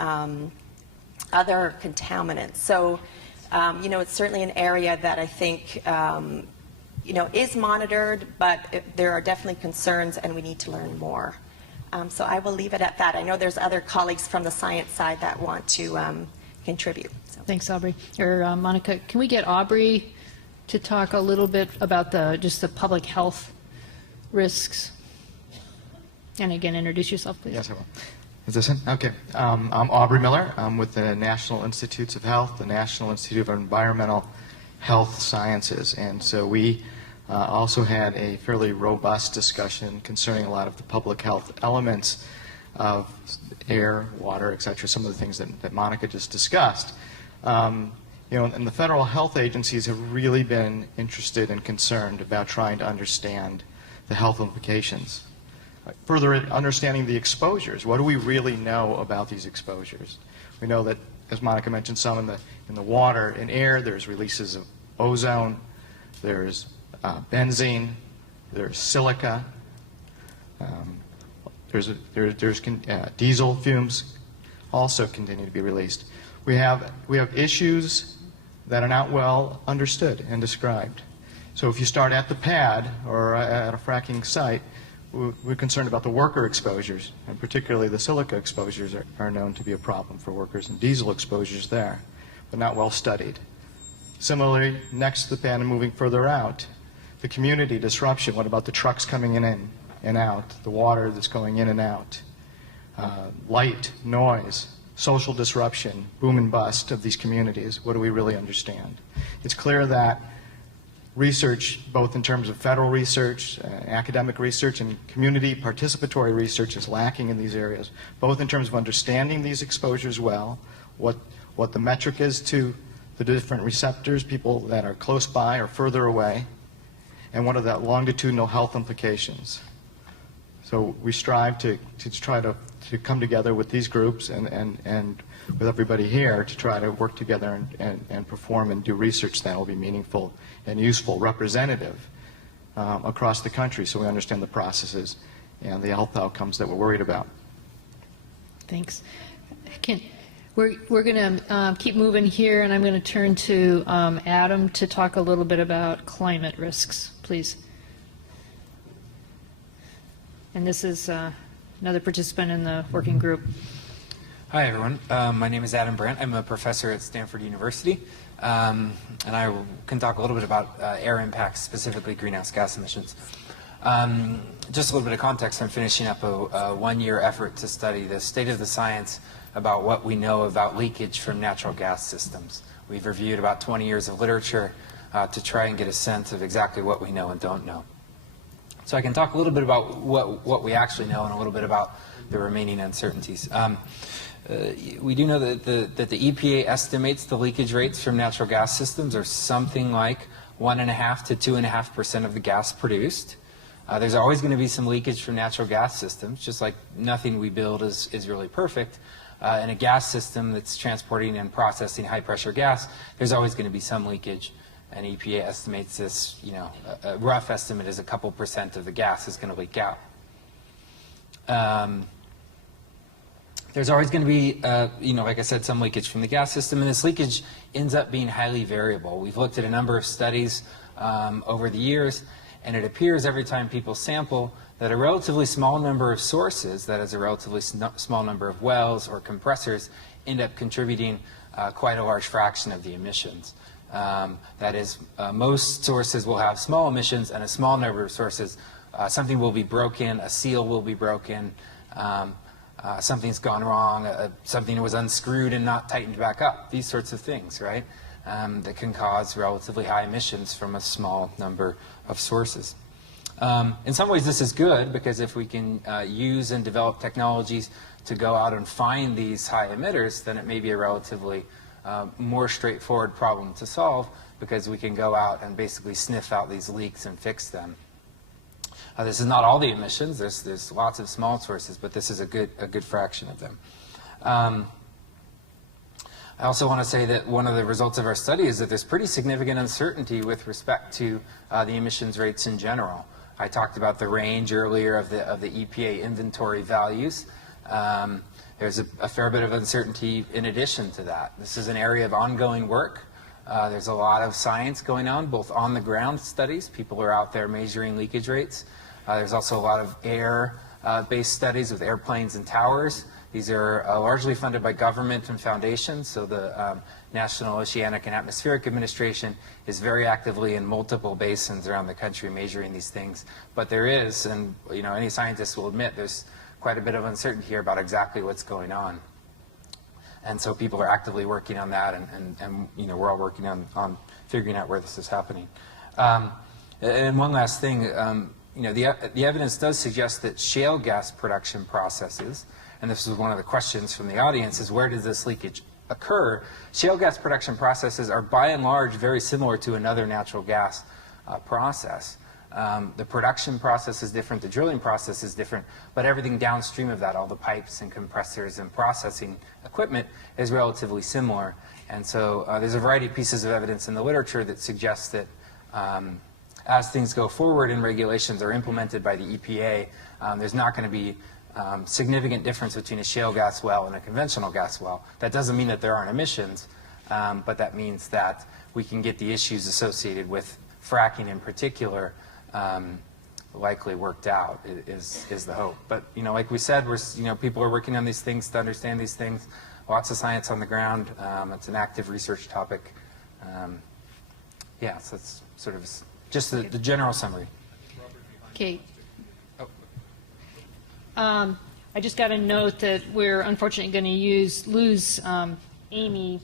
other contaminants. So, it's certainly an area that I think is monitored, but there are definitely concerns, and we need to learn more. So I will leave it at that. I know there's other colleagues from the science side that want to contribute. So. Thanks, Aubrey. Or Monica, can we get Aubrey to talk a little bit about just the public health risks? And again, introduce yourself, please. Yes, I will. Is this in? Okay. I'm Aubrey Miller. I'm with the National Institutes of Health, the National Institute of Environmental Health Sciences. And so we also had a fairly robust discussion concerning a lot of the public health elements of air, water, et cetera, some of the things that Monica just discussed. And the federal health agencies have really been interested and concerned about trying to understand the health implications. Further understanding the exposures. What do we really know about these exposures? We know that, as Monica mentioned, some in the water and air, there's releases of ozone, there's benzene, there's silica, there's diesel fumes also continue to be released. We have issues that are not well understood and described. So if you start at the pad or at a fracking site, we're concerned about the worker exposures, and particularly the silica exposures are known to be a problem for workers, and diesel exposures there, but not well studied. Similarly, next to the pad and moving further out, the community disruption. What about the trucks coming in and out, the water that's going in and out, light, noise, social disruption, boom and bust of these communities? What do we really understand? It's clear that research, both in terms of federal research, academic research, and community participatory research is lacking in these areas, both in terms of understanding these exposures well, what the metric is to the different receptors, people that are close by or further away, and what are the longitudinal health implications. So we strive to try to come together with these groups and with everybody here to try to work together and perform and do research that will be meaningful and useful, representative across the country, so we understand the processes and the health outcomes that we're worried about. Thanks. We're going to keep moving here, and I'm going to turn to Adam to talk a little bit about climate risks, please. And this is another participant in the working group. Hi, everyone. My name is Adam Brandt. I'm a professor at Stanford University, and I can talk a little bit about air impacts, specifically greenhouse gas emissions. Just a little bit of context, I'm finishing up a one-year effort to study the state of the science about what we know about leakage from natural gas systems. We've reviewed about 20 years of literature to try and get a sense of exactly what we know and don't know. So I can talk a little bit about what we actually know and a little bit about the remaining uncertainties. We do know that the EPA estimates the leakage rates from natural gas systems are something like 1.5% to 2.5% of the gas produced. There's always going to be some leakage from natural gas systems, just like nothing we build is really perfect. In a gas system that's transporting and processing high-pressure gas, there's always going to be some leakage. And EPA estimates this, a rough estimate is a couple % of the gas is going to leak out. There's always going to be, like I said, some leakage from the gas system, and this leakage ends up being highly variable. We've looked at a number of studies over the years, and it appears every time people sample that a relatively small number of sources, that is a relatively small number of wells or compressors, end up contributing quite a large fraction of the emissions. That is, most sources will have small emissions, and a small number of sources, something will be broken, a seal will be broken, something's gone wrong, something was unscrewed and not tightened back up, these sorts of things, right? That can cause relatively high emissions from a small number of sources. In some ways this is good, because if we can use and develop technologies to go out and find these high emitters, then it may be a relatively more straightforward problem to solve, because we can go out and basically sniff out these leaks and fix them. This is not all the emissions. There's lots of small sources, but this is a good fraction of them. I also want to say that one of the results of our study is that there's pretty significant uncertainty with respect to the emissions rates in general. I talked about the range earlier of the EPA inventory values. There's a fair bit of uncertainty in addition to that. This is an area of ongoing work. There's a lot of science going on, both on the ground studies. People are out there measuring leakage rates. There's also a lot of air-based studies with airplanes and towers. These are largely funded by government and foundations, so the National Oceanic and Atmospheric Administration is very actively in multiple basins around the country measuring these things. But there is, and any scientist will admit, there's quite a bit of uncertainty here about exactly what's going on. And so people are actively working on that, and we're all working on figuring out where this is happening. And one last thing, the evidence does suggest that shale gas production processes, and this is one of the questions from the audience, is where does this leakage occur? Shale gas production processes are by and large very similar to another natural gas process. The production process is different, the drilling process is different, but everything downstream of that, all the pipes and compressors and processing equipment, is relatively similar. And so there's a variety of pieces of evidence in the literature that suggests that as things go forward and regulations are implemented by the EPA, there's not going to be significant difference between a shale gas well and a conventional gas well. That doesn't mean that there aren't emissions, but that means that we can get the issues associated with fracking in particular likely worked out, is the hope. But like we said, people are working on these things to understand these things. Lots of science on the ground. It's an active research topic. Yeah, so it's sort of just the general summary. Okay. I just got a note that we're unfortunately going to lose Amy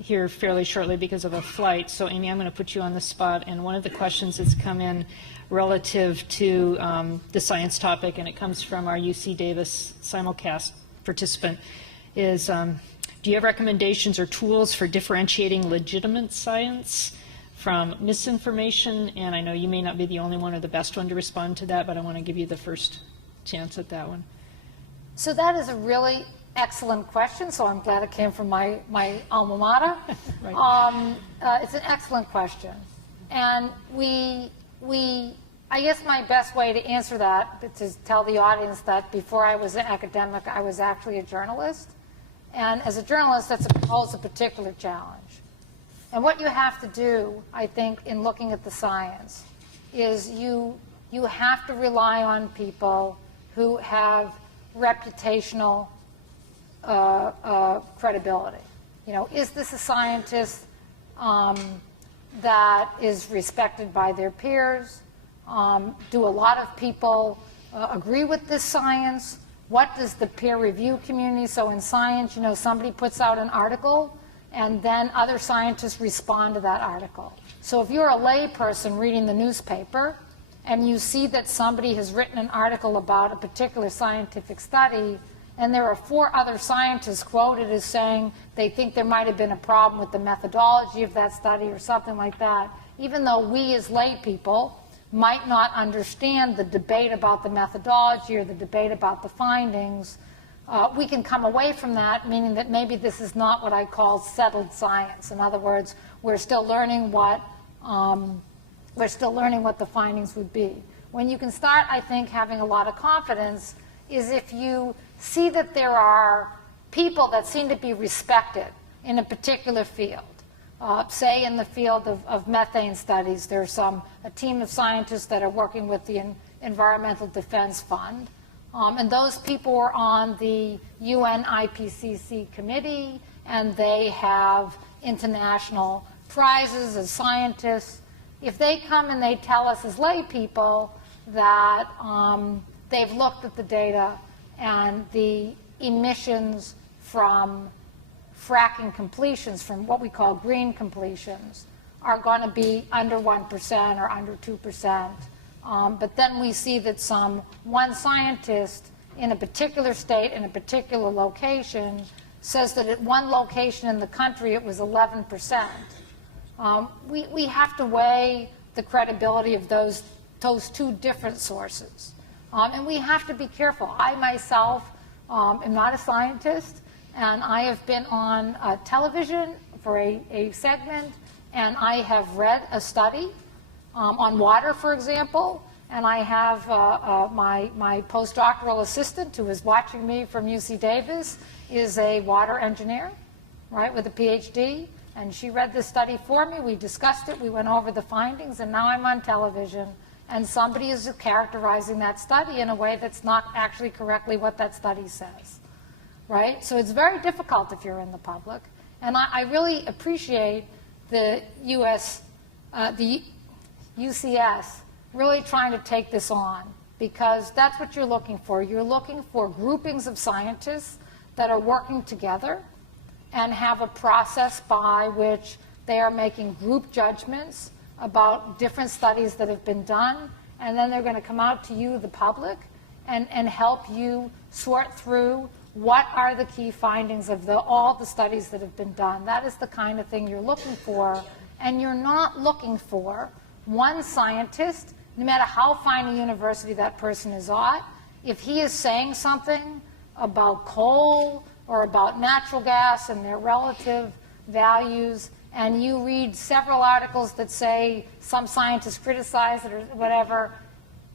here fairly shortly because of a flight. So Amy, I'm going to put you on the spot, and one of the questions that's come in relative to the science topic, and it comes from our UC Davis simulcast participant, is do you have recommendations or tools for differentiating legitimate science from misinformation? And I know you may not be the only one or the best one to respond to that, but I want to give you the first chance at that one. So that is a really excellent question, so I'm glad it came from my alma mater. Right. It's an excellent question. And I guess my best way to answer that is to tell the audience that before I was an academic, I was actually a journalist. And as a journalist, that's a particular challenge. And what you have to do, I think, in looking at the science is you have to rely on people who have reputational credibility. You know, is this a scientist that is respected by their peers? Do a lot of people agree with this science? What does the peer review community, so in science, you know, somebody puts out an article and then other scientists respond to that article. So if you're a lay person reading the newspaper and you see that somebody has written an article about a particular scientific study and there are 4 other scientists quoted as saying they think there might have been a problem with the methodology of that study or something like that, even though we as lay people might not understand the debate about the methodology or the debate about the findings, we can come away from that, meaning that maybe this is not what I call settled science. In other words, we're still learning what the findings would be. When you can start, I think, having a lot of confidence is if you see that there are people that seem to be respected in a particular field. Say in the field of methane studies, there's a team of scientists that are working with the Environmental Defense Fund. And those people are on the UN IPCC committee, and they have international prizes as scientists. If they come and they tell us as lay people that they've looked at the data and the emissions from fracking completions, from what we call green completions, are going to be under 1% or under 2%. But then we see that one scientist in a particular state, in a particular location, says that at one location in the country it was 11%. We have to weigh the credibility of those 2 different sources. And we have to be careful. I myself am not a scientist, and I have been on television for a segment, and I have read a study on water, for example, and I have my postdoctoral assistant who is watching me from UC Davis is a water engineer, right, with a PhD, and she read this study for me. We discussed it, we went over the findings, and now I'm on television, and somebody is characterizing that study in a way that's not actually correctly what that study says, right? So it's very difficult if you're in the public, and I really appreciate the UCS really trying to take this on, because that's what you're looking for. You're looking for groupings of scientists that are working together and have a process by which they are making group judgments about different studies that have been done, and then they're going to come out to you, the public, and help you sort through what are the key findings of all the studies that have been done. That is the kind of thing you're looking for, and you're not looking for one scientist, no matter how fine a university that person is at, if he is saying something about coal or about natural gas and their relative values, and you read several articles that say some scientists criticize it or whatever,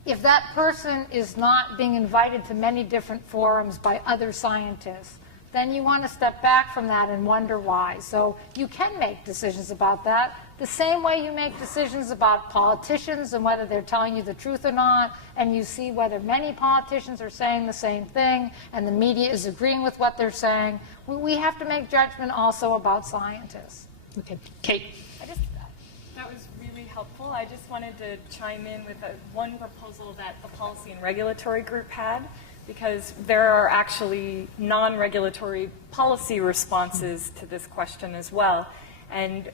if that person is not being invited to many different forums by other scientists, then you want to step back from that and wonder why. So you can make decisions about that the same way you make decisions about politicians and whether they're telling you the truth or not, and you see whether many politicians are saying the same thing and the media is agreeing with what they're saying. We have to make judgment also about scientists. Okay. Kate. That was really helpful. I just wanted to chime in with one proposal that the Policy and Regulatory Group had, because there are actually non-regulatory policy responses to this question as well. And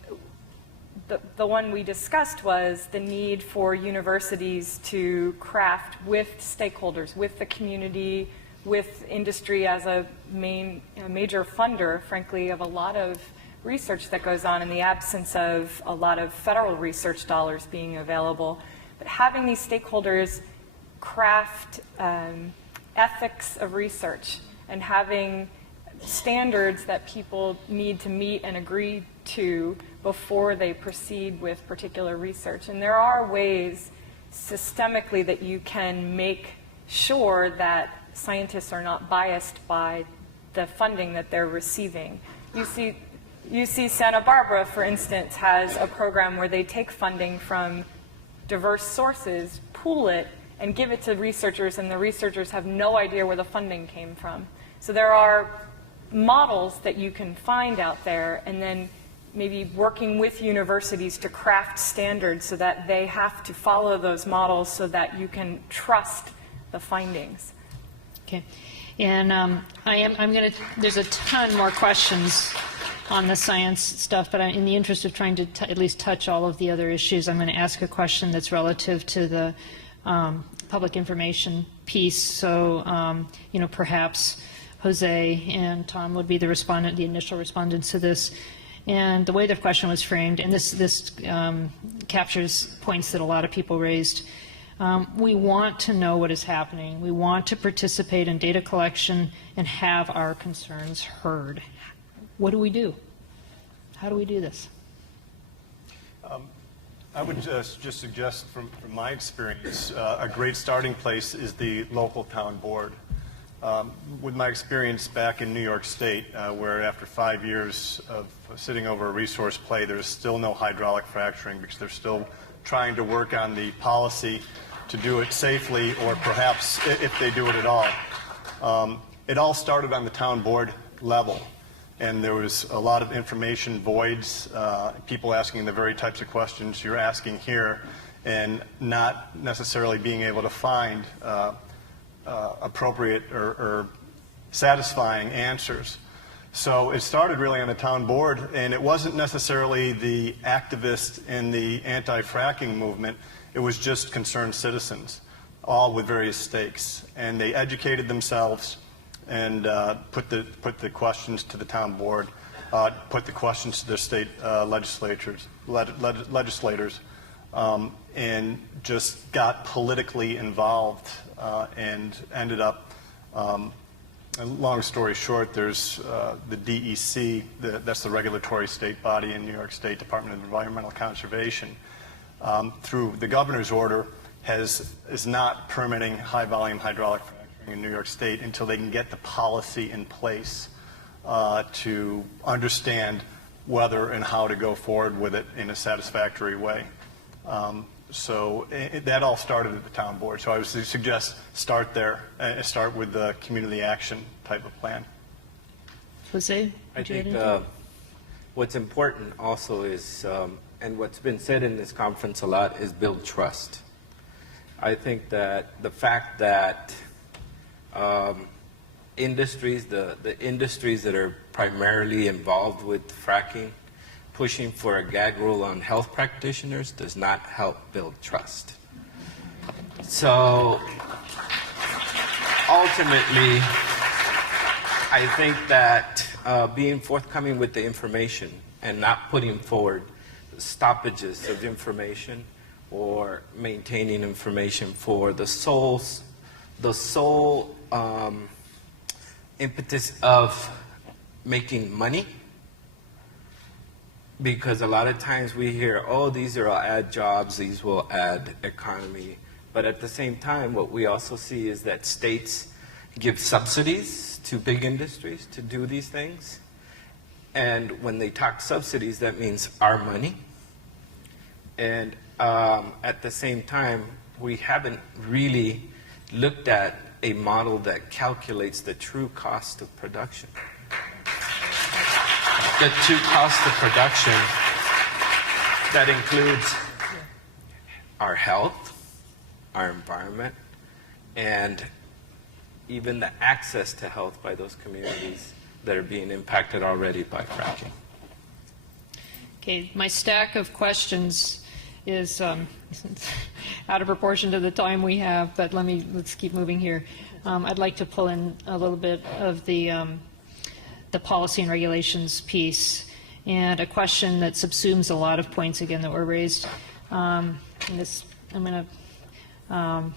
the one we discussed was the need for universities to craft with stakeholders, with the community, with industry as a major funder, frankly, of a lot of research that goes on in the absence of a lot of federal research dollars being available. But having these stakeholders craft ethics of research and having standards that people need to meet and agree to before they proceed with particular research. And there are ways systemically that you can make sure that scientists are not biased by the funding that they're receiving. UC Santa Barbara, for instance, has a program where they take funding from diverse sources, pool it, and give it to researchers, and the researchers have no idea where the funding came from. So there are models that you can find out there, and then maybe working with universities to craft standards so that they have to follow those models so that you can trust the findings. Okay. And there's a ton more questions on the science stuff, but in the interest of trying to at least touch all of the other issues, I'm going to ask a question that's relative to the public information piece. So, perhaps Jose and Tom would be the initial respondents to this. And the way the question was framed, and this captures points that a lot of people raised. We want to know what is happening. We want to participate in data collection and have our concerns heard. What do we do? How do we do this? I would just suggest from my experience, a great starting place is the local town board. With my experience back in New York State, where after 5 years of sitting over a resource play, there's still no hydraulic fracturing because they're still trying to work on the policy to do it safely, or perhaps if they do it at all. It all started on the town board level, and there was a lot of information voids, people asking the very types of questions you're asking here, and not necessarily being able to find appropriate or satisfying answers. So it started really on the town board, and it wasn't necessarily the activists in the anti-fracking movement. It was just concerned citizens, all with various stakes, and they educated themselves and put the questions to the town board, put the questions to the state legislators, and just got politically involved and ended up. Long story short, there's the DEC, that's the regulatory state body in New York State, Department of Environmental Conservation, through the governor's order, is not permitting high-volume hydraulic fracturing in New York State until they can get the policy in place to understand whether and how to go forward with it in a satisfactory way. So that all started at the town board. So I would suggest start there, start with the community action type of plan. Jose? I think what's important also is, and what's been said in this conference a lot, is build trust. I think that the fact that industries, the industries that are primarily involved with fracking, pushing for a gag rule on health practitioners does not help build trust. So ultimately, I think that being forthcoming with the information and not putting forward stoppages of information or maintaining information for the sole impetus of making money. Because a lot of times we hear, oh, these will add jobs, these will add economy. But at the same time, what we also see is that states give subsidies to big industries to do these things. And when they talk subsidies, that means our money. And at the same time, we haven't really looked at a model that calculates the true cost of production. The true cost of production that includes our health, our environment, and even the access to health by those communities that are being impacted already by fracking. Okay, my stack of questions is out of proportion to the time we have, but let's keep moving here. I'd like to pull in a little bit of the policy and regulations piece, and a question that subsumes a lot of points again that were raised. I'm going to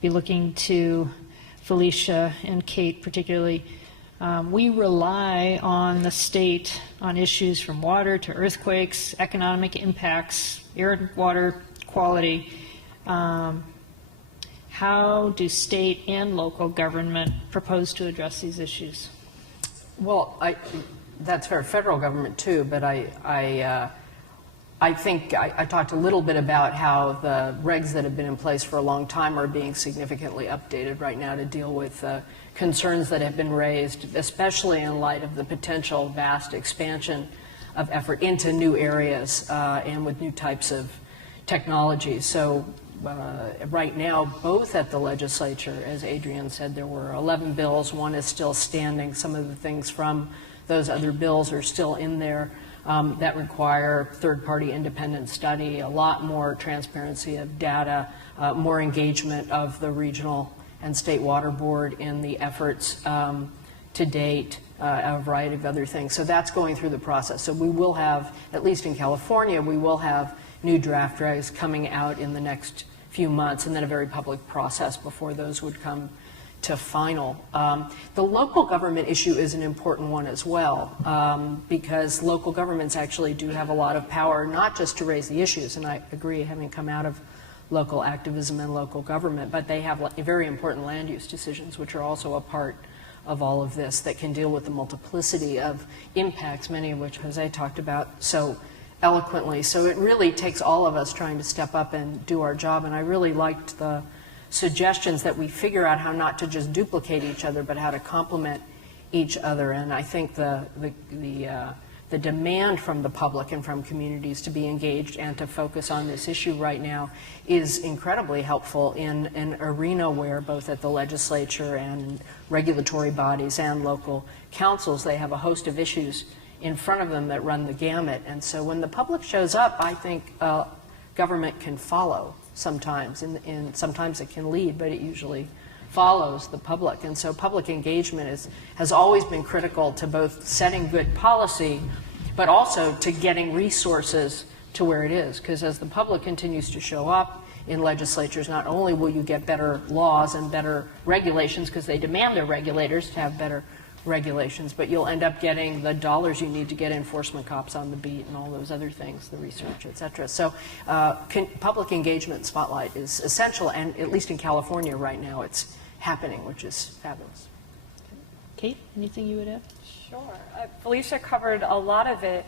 be looking to Felicia and Kate particularly. We rely on the state on issues from water to earthquakes, economic impacts, air and water quality. How do state and local government propose to address these issues? Well, that's for federal government too, but I think I talked a little bit about how the regs that have been in place for a long time are being significantly updated right now to deal with concerns that have been raised, especially in light of the potential vast expansion of effort into new areas and with new types of technology. So right now, both at the legislature, as Adrienne said, there were 11 bills. One is still standing. Some of the things from those other bills are still in there that require third-party independent study, a lot more transparency of data, more engagement of the regional and state water board in the efforts to date, a variety of other things. So that's going through the process. So we will have, at least in California, we will have new draft regs coming out in the next few months, and then a very public process before those would come to final. The local government issue is an important one as well, because local governments actually do have a lot of power, not just to raise the issues, and I agree, having come out of local activism and local government, but they have very important land use decisions, which are also a part of all of this, that can deal with the multiplicity of impacts, many of which Jose talked about so eloquently. So it really takes all of us trying to step up and do our job, and I really liked the suggestions that we figure out how not to just duplicate each other, but how to complement each other. And I think the demand from the public and from communities to be engaged and to focus on this issue right now is incredibly helpful in an arena where both at the legislature and regulatory bodies and local councils, they have a host of issues in front of them that run the gamut. And so when the public shows up, I think government can follow sometimes, and sometimes it can lead, but it usually follows the public. And so public engagement has always been critical to both setting good policy, but also to getting resources to where it is. Because as the public continues to show up in legislatures, not only will you get better laws and better regulations, because they demand their regulators to have better regulations, but you'll end up getting the dollars you need to get enforcement cops on the beat and all those other things, the research, et cetera. So public engagement spotlight is essential, and at least in California right now, it's happening, which is fabulous. Kate, anything you would add? Sure. Felicia covered a lot of it.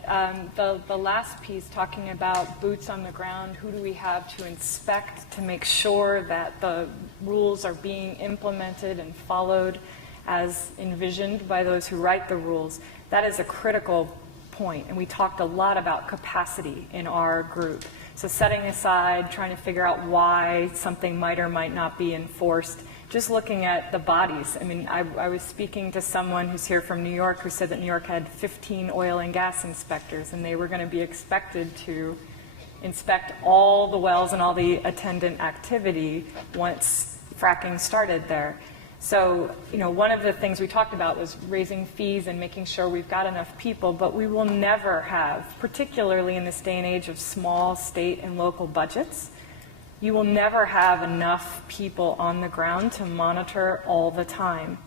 The last piece talking about boots on the ground, who do we have to inspect to make sure that the rules are being implemented and followed as envisioned by those who write the rules. That is a critical point, and we talked a lot about capacity in our group. So setting aside, trying to figure out why something might or might not be enforced, just looking at the bodies. I mean, I was speaking to someone who's here from New York who said that New York had 15 oil and gas inspectors, and they were going to be expected to inspect all the wells and all the attendant activity once fracking started there. So, you know, one of the things we talked about was raising fees and making sure we've got enough people, but we will never have, particularly in this day and age of small state and local budgets, you will never have enough people on the ground to monitor all the time.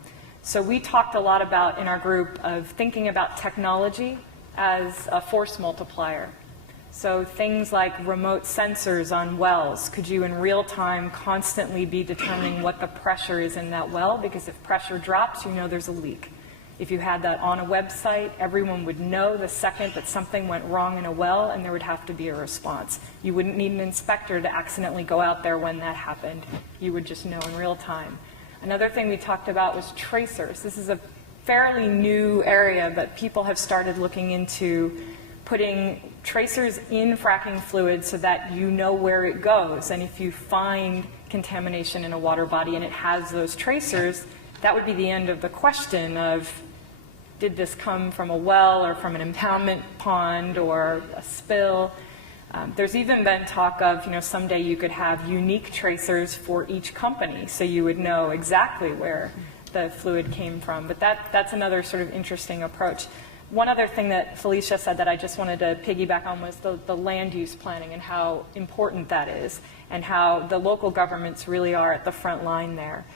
So we talked a lot about, in our group, of thinking about technology as a force multiplier. So things like remote sensors on wells. Could you in real time constantly be determining what the pressure is in that well? Because if pressure drops, you know there's a leak. If you had that on a website, everyone would know the second that something went wrong in a well, and there would have to be a response. You wouldn't need an inspector to accidentally go out there when that happened. You would just know in real time. Another thing we talked about was tracers. This is a fairly new area, but people have started looking into putting tracers in fracking fluid so that you know where it goes. And if you find contamination in a water body and it has those tracers, that would be the end of the question of, did this come from a well or from an impoundment pond or a spill? There's even been talk of, you know, someday you could have unique tracers for each company, so you would know exactly where the fluid came from. But that's another sort of interesting approach. One other thing that Felicia said that I just wanted to piggyback on was the land use planning and how important that is, and how the local governments really are at the front line there.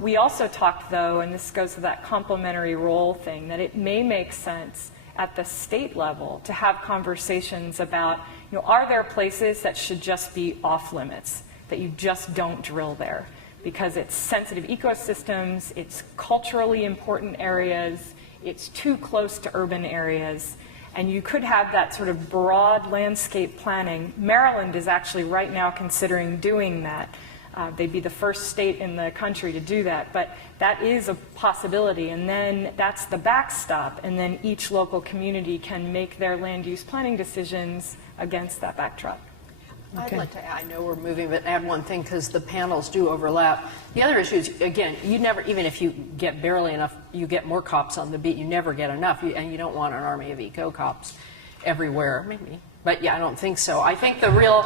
We also talked, though, and this goes to that complementary role thing, that it may make sense at the state level to have conversations about, you know, are there places that should just be off limits, that you just don't drill there? Because it's sensitive ecosystems, it's culturally important areas, it's too close to urban areas. And you could have that sort of broad landscape planning. Maryland is actually right now considering doing that. They'd be the first state in the country to do that, but that is a possibility, and then that's the backstop, and then each local community can make their land use planning decisions against that backdrop. I'd like to add, I know we're moving, but add one thing because the panels do overlap. The other issue is, again, you never, even if you get barely enough, you get more cops on the beat, you never get enough, and you don't want an army of eco cops everywhere, maybe. But yeah, I don't think so. I think the real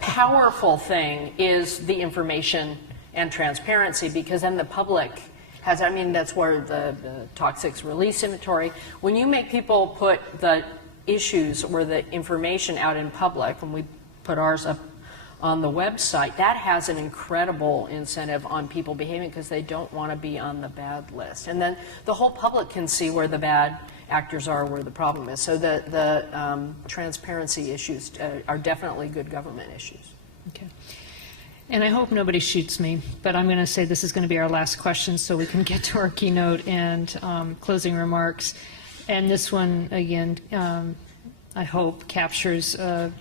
powerful thing is the information and transparency, because then the public has, I mean, that's where the toxics release inventory, when you make people put the issues or the information out in public, and we put ours up on the website, that has an incredible incentive on people behaving because they don't want to be on the bad list. And then the whole public can see where the bad actors are, where the problem is. So the transparency issues are definitely good government issues. Okay. And I hope nobody shoots me, but I'm going to say this is going to be our last question so we can get to our keynote and closing remarks. And this one, again, I hope captures a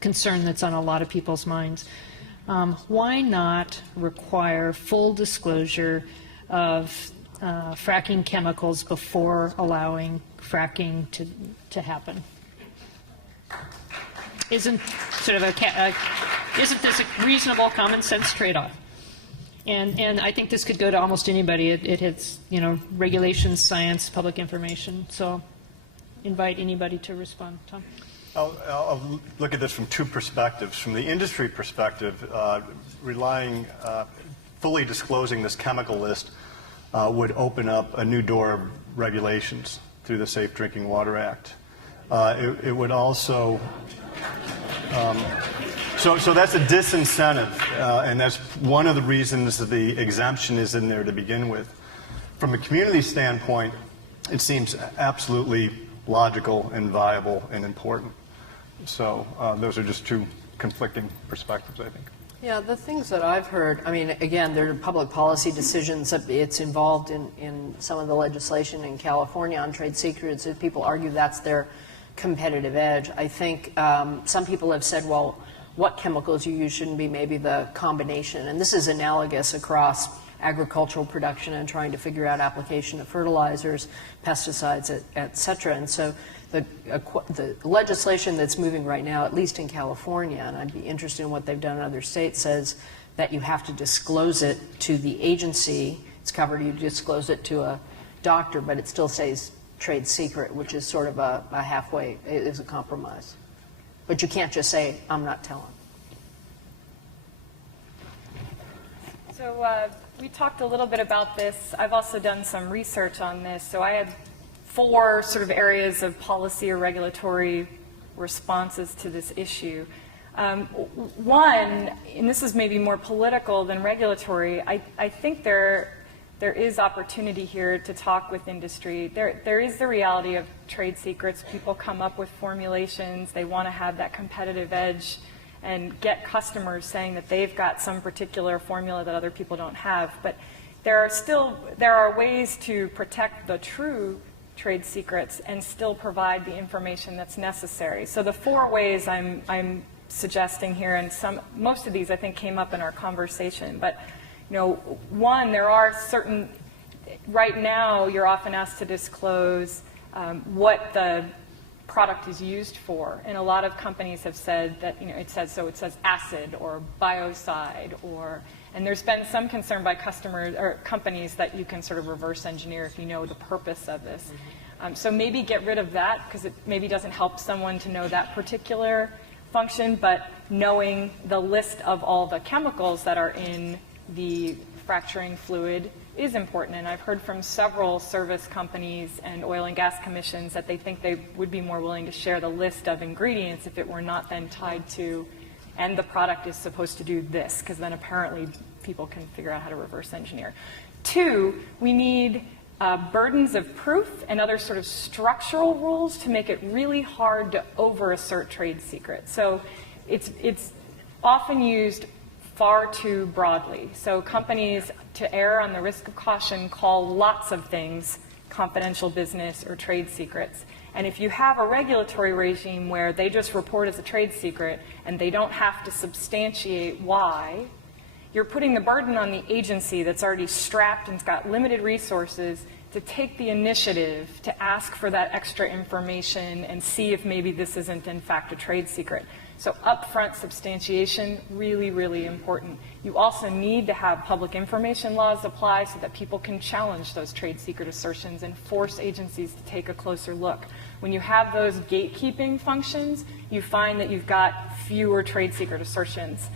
concern that's on a lot of people's minds. Why not require full disclosure of fracking chemicals before allowing fracking to happen? Isn't this a reasonable common sense trade-off? And I think this could go to almost anybody. It hits, you know, regulations, science, public information. So invite anybody to respond. Tom? I'll look at this from two perspectives. From the industry perspective, relying, fully disclosing this chemical list would open up a new door of regulations through the Safe Drinking Water Act. It would also, so that's a disincentive, and that's one of the reasons the exemption is in there to begin with. From a community standpoint, it seems absolutely logical and viable and important. So those are just two conflicting perspectives, I think. Yeah, the things that I've heard, I mean, again, there are public policy decisions. It's involved in some of the legislation in California on trade secrets. If people argue that's their competitive edge. I think some people have said, well, what chemicals you use shouldn't be maybe the combination. And this is analogous across agricultural production and trying to figure out application of fertilizers, pesticides, et cetera. And so the legislation that's moving right now, at least in California, and I'd be interested in what they've done in other states, says that you have to disclose it to the agency. It's covered, you disclose it to a doctor, but it still says trade secret, which is sort of a halfway, it is a compromise. But you can't just say, I'm not telling. So we talked a little bit about this. I've also done some research on this. So I had 4 sort of areas of policy or regulatory responses to this issue. One, and this is maybe more political than regulatory, I think there is opportunity here to talk with industry. There is the reality of trade secrets. People come up with formulations. They want to have that competitive edge and get customers saying that they've got some particular formula that other people don't have. But there are ways to protect the true trade secrets and still provide the information that's necessary. So the 4 ways I'm suggesting here, and most of these I think came up in our conversation, but you know, one, there are certain, right now you're often asked to disclose what the product is used for, and a lot of companies have said that, you know, it says acid or biocide, and there's been some concern by customers or companies that you can sort of reverse engineer if you know the purpose of this. So maybe get rid of that because it maybe doesn't help someone to know that particular function, but knowing the list of all the chemicals that are in the fracturing fluid is important. And I've heard from several service companies and oil and gas commissions that they think they would be more willing to share the list of ingredients if it were not then tied to, and the product is supposed to do this, because then apparently people can figure out how to reverse engineer. 2, we need burdens of proof and other sort of structural rules to make it really hard to over-assert trade secrets. So it's often used far too broadly. So companies, to err on the risk of caution, call lots of things confidential business or trade secrets. And if you have a regulatory regime where they just report as a trade secret and they don't have to substantiate why, you're putting the burden on the agency that's already strapped and's got limited resources to take the initiative to ask for that extra information and see if maybe this isn't in fact a trade secret. So upfront substantiation, really, really important. You also need to have public information laws apply so that people can challenge those trade secret assertions and force agencies to take a closer look. When you have those gatekeeping functions, you find that you've got fewer trade secret assertions.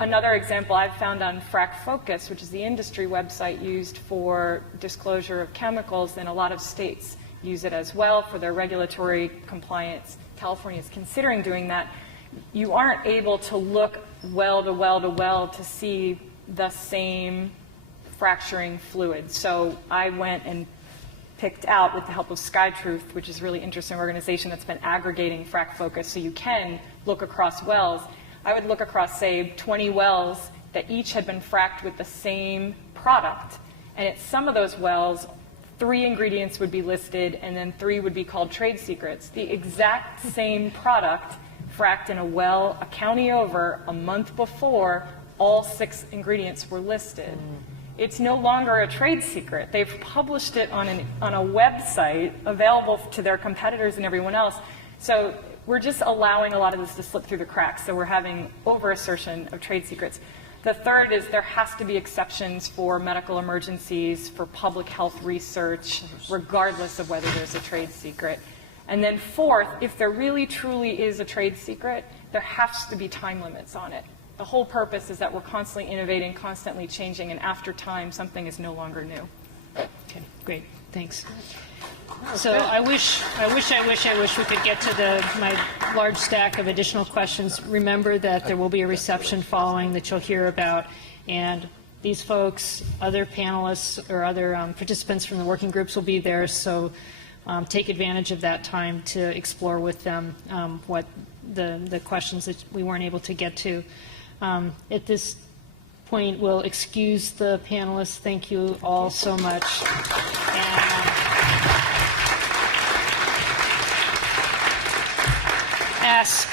Another example I've found on FracFocus, which is the industry website used for disclosure of chemicals, and a lot of states use it as well for their regulatory compliance. California is considering doing that. You aren't able to look well to well to well to see the same fracturing fluid. So I went and picked out, with the help of SkyTruth, which is a really interesting organization that's been aggregating FracFocus, so you can look across wells. I would look across, say, 20 wells that each had been fracked with the same product. And at some of those wells, 3 ingredients would be listed, and then 3 would be called trade secrets. The exact same product fracked in a well a county over a month before, all 6 ingredients were listed. It's no longer a trade secret. They've published it on a website available to their competitors and everyone else. So we're just allowing a lot of this to slip through the cracks. So we're having over-assertion of trade secrets. The third is there has to be exceptions for medical emergencies, for public health research, regardless of whether there's a trade secret. And then fourth, if there really truly is a trade secret, there has to be time limits on it. The whole purpose is that we're constantly innovating, constantly changing, and after time, something is no longer new. Okay, great, thanks. So I wish we could get to my large stack of additional questions. Remember that there will be a reception following that you'll hear about, and these folks, other panelists or other participants from the working groups will be there, so take advantage of that time to explore with them what the questions that we weren't able to get to. At this point, we'll excuse the panelists. Thank you all so much. Ask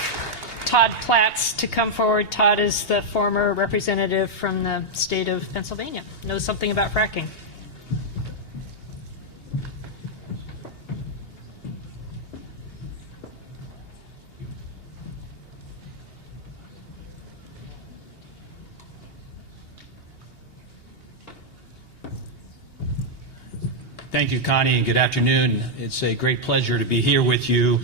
Todd Platts to come forward. Todd is the former representative from the state of Pennsylvania, knows something about fracking. Thank you, Connie, and good afternoon. It's a great pleasure to be here with you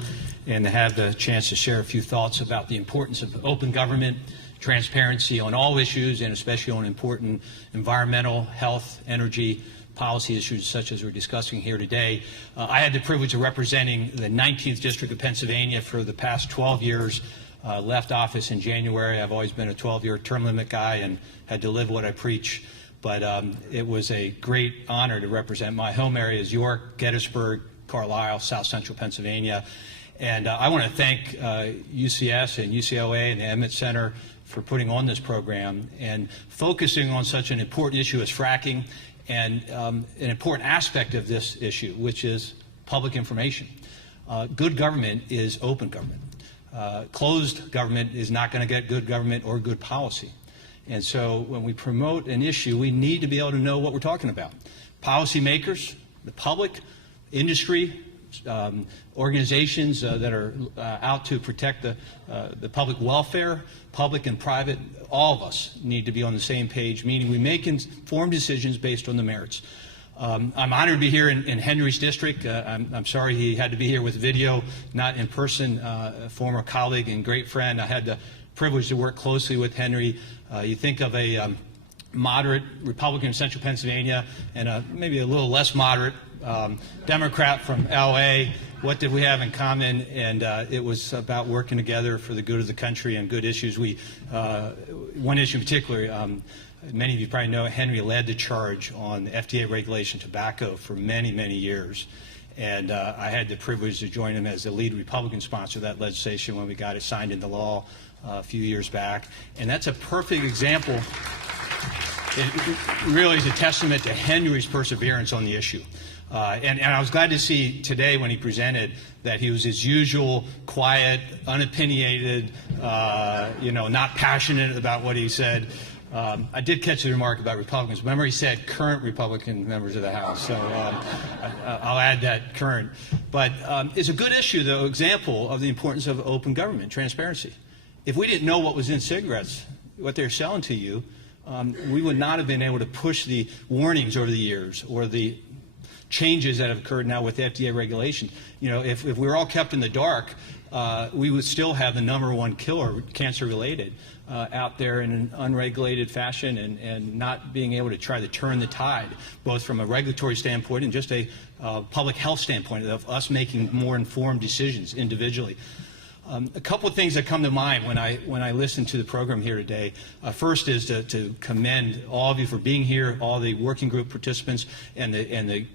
and to have the chance to share a few thoughts about the importance of open government, transparency on all issues, and especially on important environmental, health, energy, policy issues such as we're discussing here today. I had the privilege of representing the 19th District of Pennsylvania for the past 12 years. Left office in January. I've always been a 12-year term limit guy and had to live what I preach. But it was a great honor to represent my home areas, York, Gettysburg, Carlisle, South Central Pennsylvania. And I want to thank UCS and UCLA and the Emmett Center for putting on this program and focusing on such an important issue as fracking and an important aspect of this issue, which is public information. Good government is open government. Closed government is not going to get good government or good policy. And so when we promote an issue, we need to be able to know what we're talking about. Policymakers, the public, industry, organizations that are out to protect the public welfare, public and private, all of us need to be on the same page, meaning we make informed decisions based on the merits. I'm honored to be here in Henry's district. I'm sorry he had to be here with video, not in person. A former colleague and great friend. I had the privilege to work closely with Henry. You think of a moderate Republican in Central Pennsylvania and maybe a little less moderate Democrat from L.A. What did we have in common? And it was about working together for the good of the country and good issues. One issue in particular, many of you probably know, Henry led the charge on the FDA regulation of tobacco for many, many years. And I had the privilege to join him as the lead Republican sponsor of that legislation when we got it signed into law a few years back. And that's a perfect example. It really is a testament to Henry's perseverance on the issue. And I was glad to see today when he presented that he was his usual quiet, unopinionated, not passionate about what he said. I did catch the remark about Republicans. Remember, he said current Republican members of the House, so I'll add that current. But it's a good issue, though, example of the importance of open government, transparency. If we didn't know what was in cigarettes, what they're selling to you, we would not have been able to push the warnings over the years or the changes that have occurred now with FDA regulation. If we were all kept in the dark, we would still have the #1 killer, cancer-related, out there in an unregulated fashion and not being able to try to turn the tide, both from a regulatory standpoint and just a public health standpoint of us making more informed decisions individually. A couple of things that come to mind when I listen to the program here today. First is to commend all of you for being here, all the working group participants and the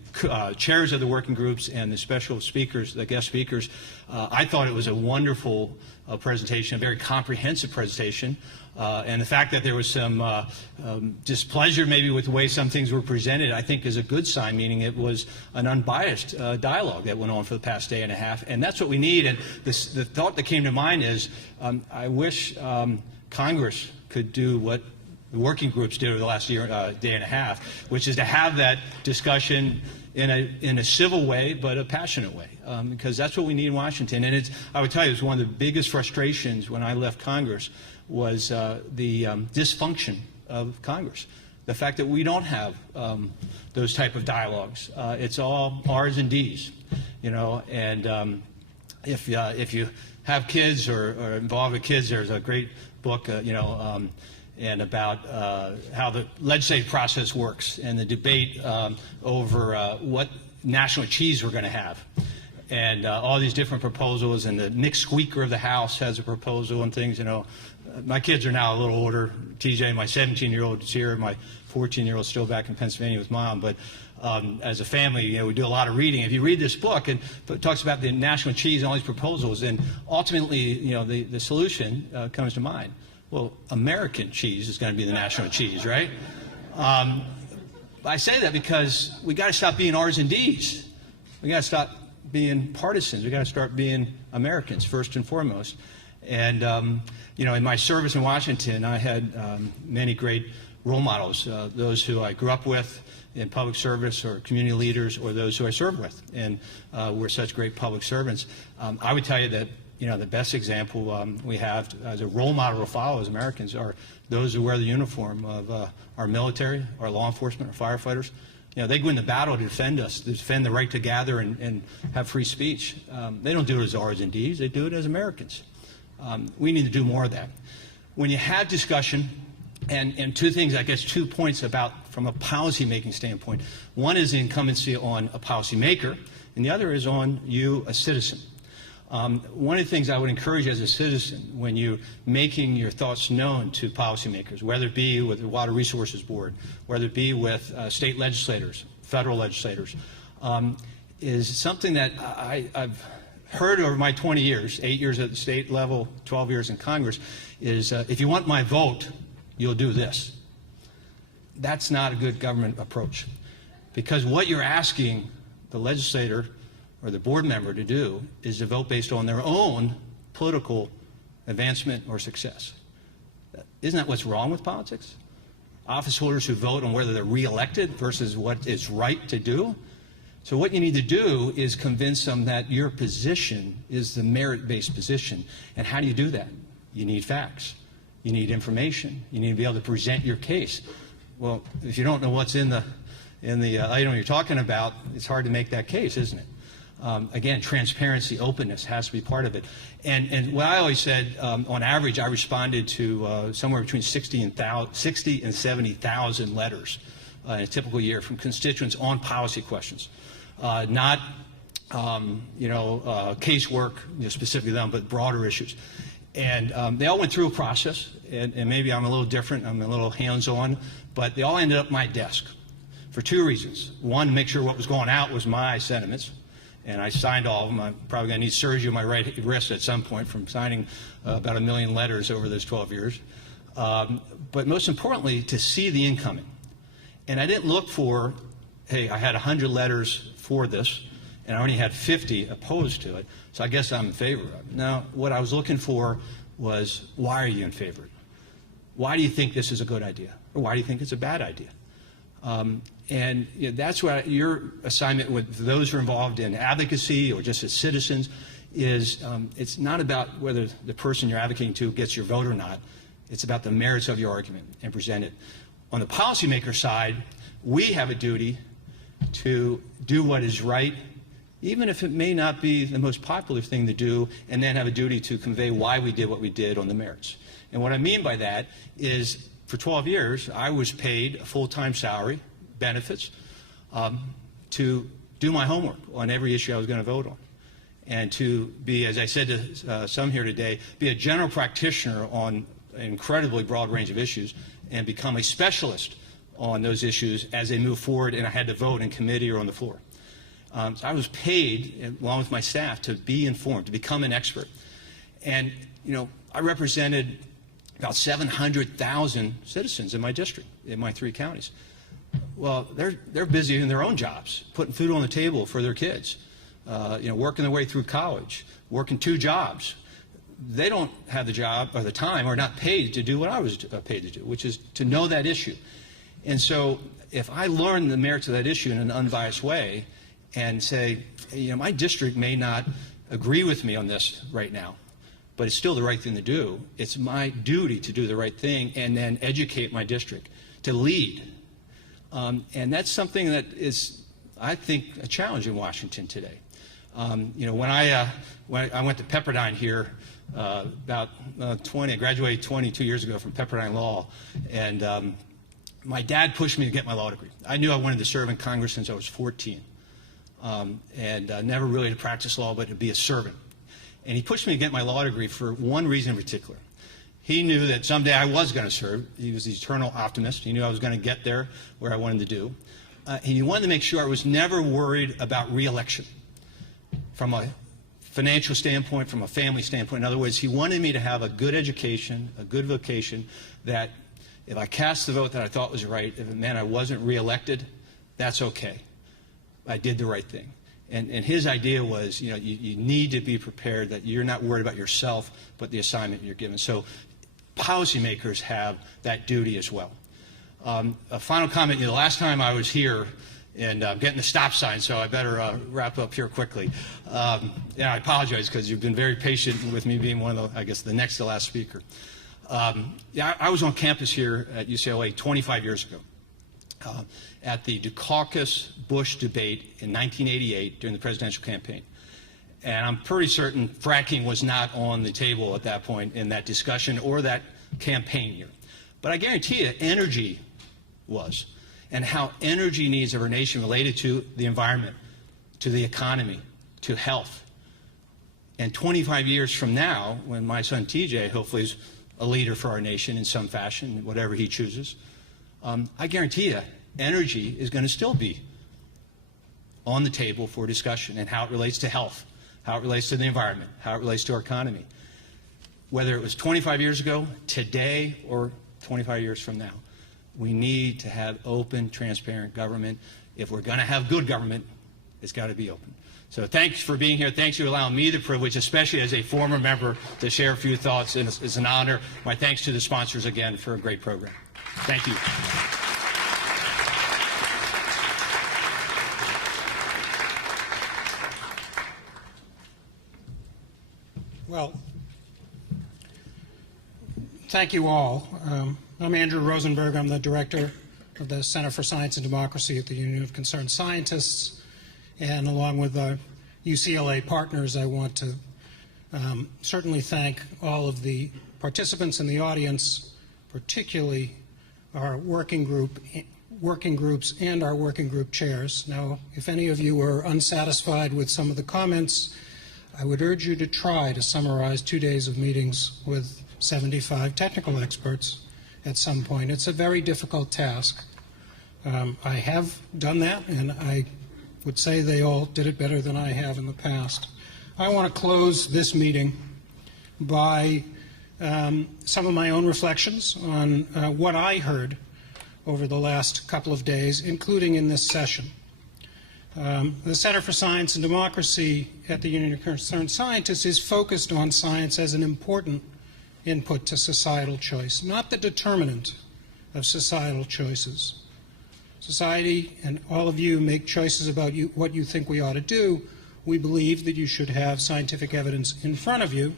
chairs of the working groups and the special speakers, the guest speakers. I thought it was a wonderful presentation, a very comprehensive presentation. And the fact that there was some displeasure maybe with the way some things were presented, I think is a good sign, meaning it was an unbiased dialogue that went on for the past day and a half. And that's what we need. And the thought that came to mind is I wish Congress could do what the working groups did over the last day and a half, which is to have that discussion in a civil way, but a passionate way, because that's what we need in Washington. And I would tell you, it's one of the biggest frustrations when I left Congress was the dysfunction of Congress. The fact that we don't have those type of dialogues. It's all R's and D's, and if you have kids or involved with kids, there's a great book, and about how the legislative process works and the debate over what national cheese we're going to have. And all these different proposals, and the Nick Squeaker of the House has a proposal and things, My kids are now a little older. TJ, my 17-year-old is here. My 14-year-old is still back in Pennsylvania with Mom. But as a family, we do a lot of reading. If you read this book, it talks about the national cheese and all these proposals, and ultimately, the solution comes to mind. Well, American cheese is going to be the national cheese, right? I say that because we got to stop being R's and D's. We got to stop being partisans. We got to start being Americans first and foremost. And in my service in Washington, I had many great role models, those who I grew up with in public service or community leaders, or those who I served with, and were such great public servants. I would tell you that the best example we have as a role model to follow as Americans are those who wear the uniform of our military, our law enforcement, our firefighters. They go into battle to defend us, to defend the right to gather and have free speech. They don't do it as R's and D's, they do it as Americans. We need to do more of that. When you have discussion, and two things, I guess 2 points about from a policy-making standpoint. One is the incumbency on a policymaker, and the other is on you, a citizen. One of the things I would encourage as a citizen when you're making your thoughts known to policymakers, whether it be with the Water Resources Board, whether it be with state legislators, federal legislators, is something that I've heard over my 20 years, 8 years at the state level, 12 years in Congress, is if you want my vote, you'll do this. That's not a good government approach, because what you're asking the legislator or the board member to do is to vote based on their own political advancement or success. Isn't that what's wrong with politics? Office holders who vote on whether they're reelected versus what is right to do. So what you need to do is convince them that your position is the merit-based position. And how do you do that? You need facts. You need information. You need to be able to present your case. Well, if you don't know what's in the item you're talking about, it's hard to make that case, isn't it? Again, transparency, openness has to be part of it. And what I always said, on average, I responded to somewhere between 60 and 70,000 letters in a typical year from constituents on policy questions. Not casework, specifically them, but broader issues. And they all went through a process, and maybe I'm a little different, I'm a little hands-on, but they all ended up at my desk for two reasons. One, to make sure what was going out was my sentiments, and I signed all of them. I'm probably going to need surgery on my right wrist at some point from signing about 1 million letters over those 12 years. But most importantly, to see the incoming. And I didn't look for hey, I had 100 letters for this, and I only had 50 opposed to it, so I guess I'm in favor of it. Now, what I was looking for was, why are you in favor of it? Why do you think this is a good idea? Or why do you think it's a bad idea? And that's what your assignment with those who are involved in advocacy or just as citizens is, it's not about whether the person you're advocating to gets your vote or not. It's about the merits of your argument and present it. On the policymaker side, we have a duty to do what is right, even if it may not be the most popular thing to do, and then have a duty to convey why we did what we did on the merits. And what I mean by that is, for 12 years, I was paid a full-time salary, benefits, to do my homework on every issue I was going to vote on. And to be, as I said to some here today, be a general practitioner on an incredibly broad range of issues and become a specialist on those issues as they move forward, and I had to vote in committee or on the floor. So I was paid, along with my staff, to be informed, to become an expert. And, I represented about 700,000 citizens in my district, in my 3 counties. Well, they're busy in their own jobs, putting food on the table for their kids, working their way through college, working 2 jobs. They don't have the job or the time or not paid to do what I was paid to do, which is to know that issue. And so if I learn the merits of that issue in an unbiased way and say, my district may not agree with me on this right now, but it's still the right thing to do, it's my duty to do the right thing and then educate my district, to lead. And that's something that is, I think, a challenge in Washington today. When I went to Pepperdine here about I graduated 22 years ago from Pepperdine Law, and my dad pushed me to get my law degree. I knew I wanted to serve in Congress since I was 14, and never really to practice law, but to be a servant. And he pushed me to get my law degree for one reason in particular. He knew that someday I was going to serve. He was the eternal optimist. He knew I was going to get there where I wanted to do. And he wanted to make sure I was never worried about re-election from a financial standpoint, from a family standpoint. In other words, he wanted me to have a good education, a good vocation, that if I cast the vote that I thought was right, if it meant I wasn't re-elected, that's okay. I did the right thing. And his idea was, you need to be prepared that you're not worried about yourself, but the assignment you're given. So policymakers have that duty as well. A final comment, the last time I was here, and I'm getting the stop sign, so I better wrap up here quickly. And I apologize because you've been very patient with me being one of the, I guess, the next to last speaker. I was on campus here at UCLA 25 years ago. At the Dukakis-Bush debate in 1988 during the presidential campaign. And I'm pretty certain fracking was not on the table at that point in that discussion or that campaign year. But I guarantee you, energy was. And how energy needs of our nation related to the environment, to the economy, to health. And 25 years from now, when my son TJ hopefully is a leader for our nation in some fashion, whatever he chooses, I guarantee you, energy is going to still be on the table for discussion, and how it relates to health, how it relates to the environment, how it relates to our economy. Whether it was 25 years ago, today, or 25 years from now, we need to have open, transparent government. If we're going to have good government, it's got to be open. So thanks for being here. Thanks for allowing me the privilege, especially as a former member, to share a few thoughts. And it's an honor. My thanks to the sponsors again for a great program. Thank you. Well, thank you all. I'm Andrew Rosenberg. I'm the director of the Center for Science and Democracy at the Union of Concerned Scientists. And along with our UCLA partners, I want to certainly thank all of the participants in the audience, particularly our working groups and our working group chairs. Now, if any of you are unsatisfied with some of the comments, I would urge you to try to summarize 2 days of meetings with 75 technical experts at some point. It's a very difficult task. I have done that, and I would say they all did it better than I have in the past. I want to close this meeting by some of my own reflections on what I heard over the last couple of days, including in this session. The Center for Science and Democracy at the Union of Concerned Scientists is focused on science as an important input to societal choice, not the determinant of societal choices. Society and all of you make choices about what you think we ought to do. We believe that you should have scientific evidence in front of you,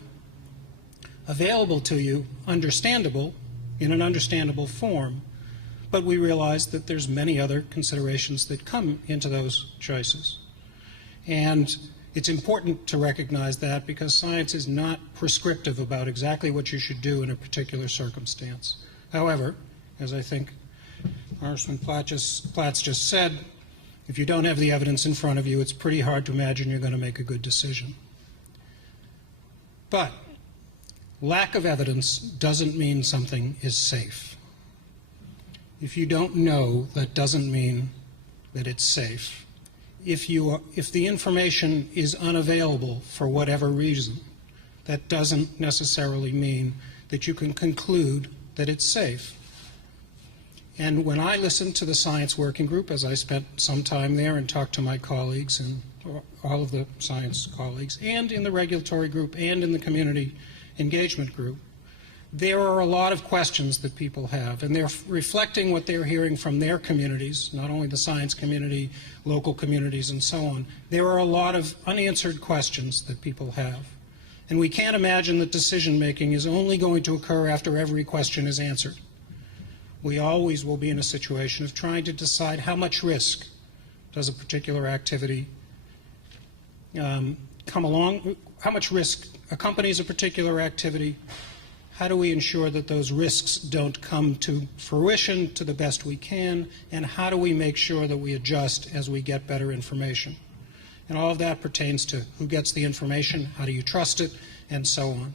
available to you, understandable, in an understandable form, but we realize that there's many other considerations that come into those choices. And it's important to recognize that, because science is not prescriptive about exactly what you should do in a particular circumstance. However, as I think Congressman Platts just said, if you don't have the evidence in front of you, it's pretty hard to imagine you're going to make a good decision. But lack of evidence doesn't mean something is safe. If you don't know, that doesn't mean that it's safe. If the information is unavailable for whatever reason, that doesn't necessarily mean that you can conclude that it's safe. And when I listened to the science working group, as I spent some time there and talked to my colleagues and all of the science colleagues, and in the regulatory group and in the community engagement group, there are a lot of questions that people have, and they're reflecting what they're hearing from their communities, not only the science community, local communities, and so on. There are a lot of unanswered questions that people have. And we can't imagine that decision-making is only going to occur after every question is answered. We always will be in a situation of trying to decide how much risk does a particular activity come along, how much risk accompanies a particular activity. How do we ensure that those risks don't come to fruition to the best we can, and how do we make sure that we adjust as we get better information? And all of that pertains to who gets the information, how do you trust it, and so on.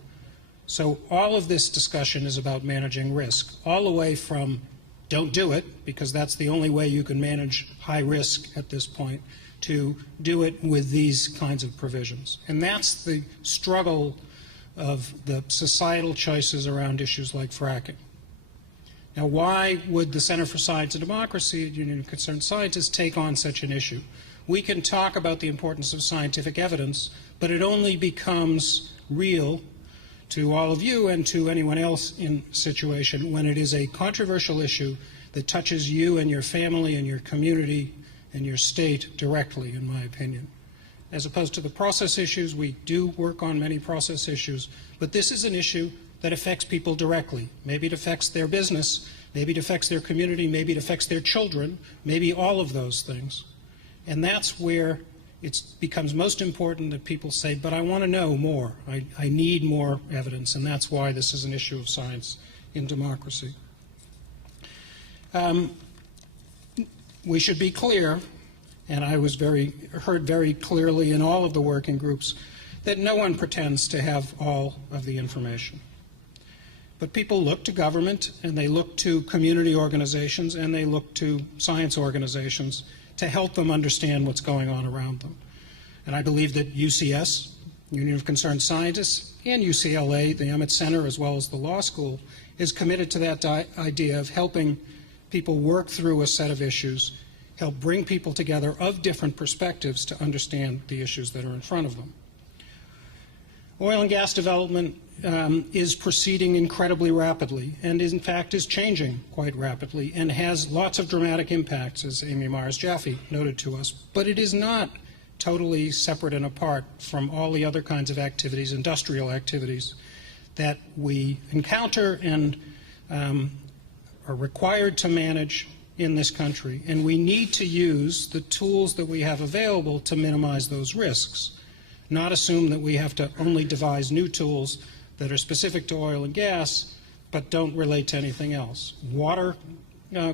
So all of this discussion is about managing risk, all the way from don't do it, because that's the only way you can manage high risk at this point, to do it with these kinds of provisions. And that's the struggle of the societal choices around issues like fracking. Now, why would the Center for Science and Democracy at Union of Concerned Scientists take on such an issue? We can talk about the importance of scientific evidence, but it only becomes real to all of you and to anyone else in a situation when it is a controversial issue that touches you and your family and your community and your state directly, in my opinion. As opposed to the process issues, we do work on many process issues, but this is an issue that affects people directly. Maybe it affects their business, maybe it affects their community, maybe it affects their children, maybe all of those things. And that's where it becomes most important that people say, but I want to know more. I need more evidence, and that's why this is an issue of science in democracy. We should be clear, and I was heard very clearly in all of the working groups, that no one pretends to have all of the information. But people look to government, and they look to community organizations, and they look to science organizations to help them understand what's going on around them. And I believe that UCS, Union of Concerned Scientists, and UCLA, the Emmett Center, as well as the law school, is committed to that idea of helping people work through a set of issues, help bring people together of different perspectives to understand the issues that are in front of them. Oil and gas development is proceeding incredibly rapidly, and in fact is changing quite rapidly, and has lots of dramatic impacts, as Amy Myers-Jaffe noted to us. But it is not totally separate and apart from all the other kinds of activities, industrial activities, that we encounter and are required to manage in this country. And we need to use the tools that we have available to minimize those risks, not assume that we have to only devise new tools that are specific to oil and gas, but don't relate to anything else. Water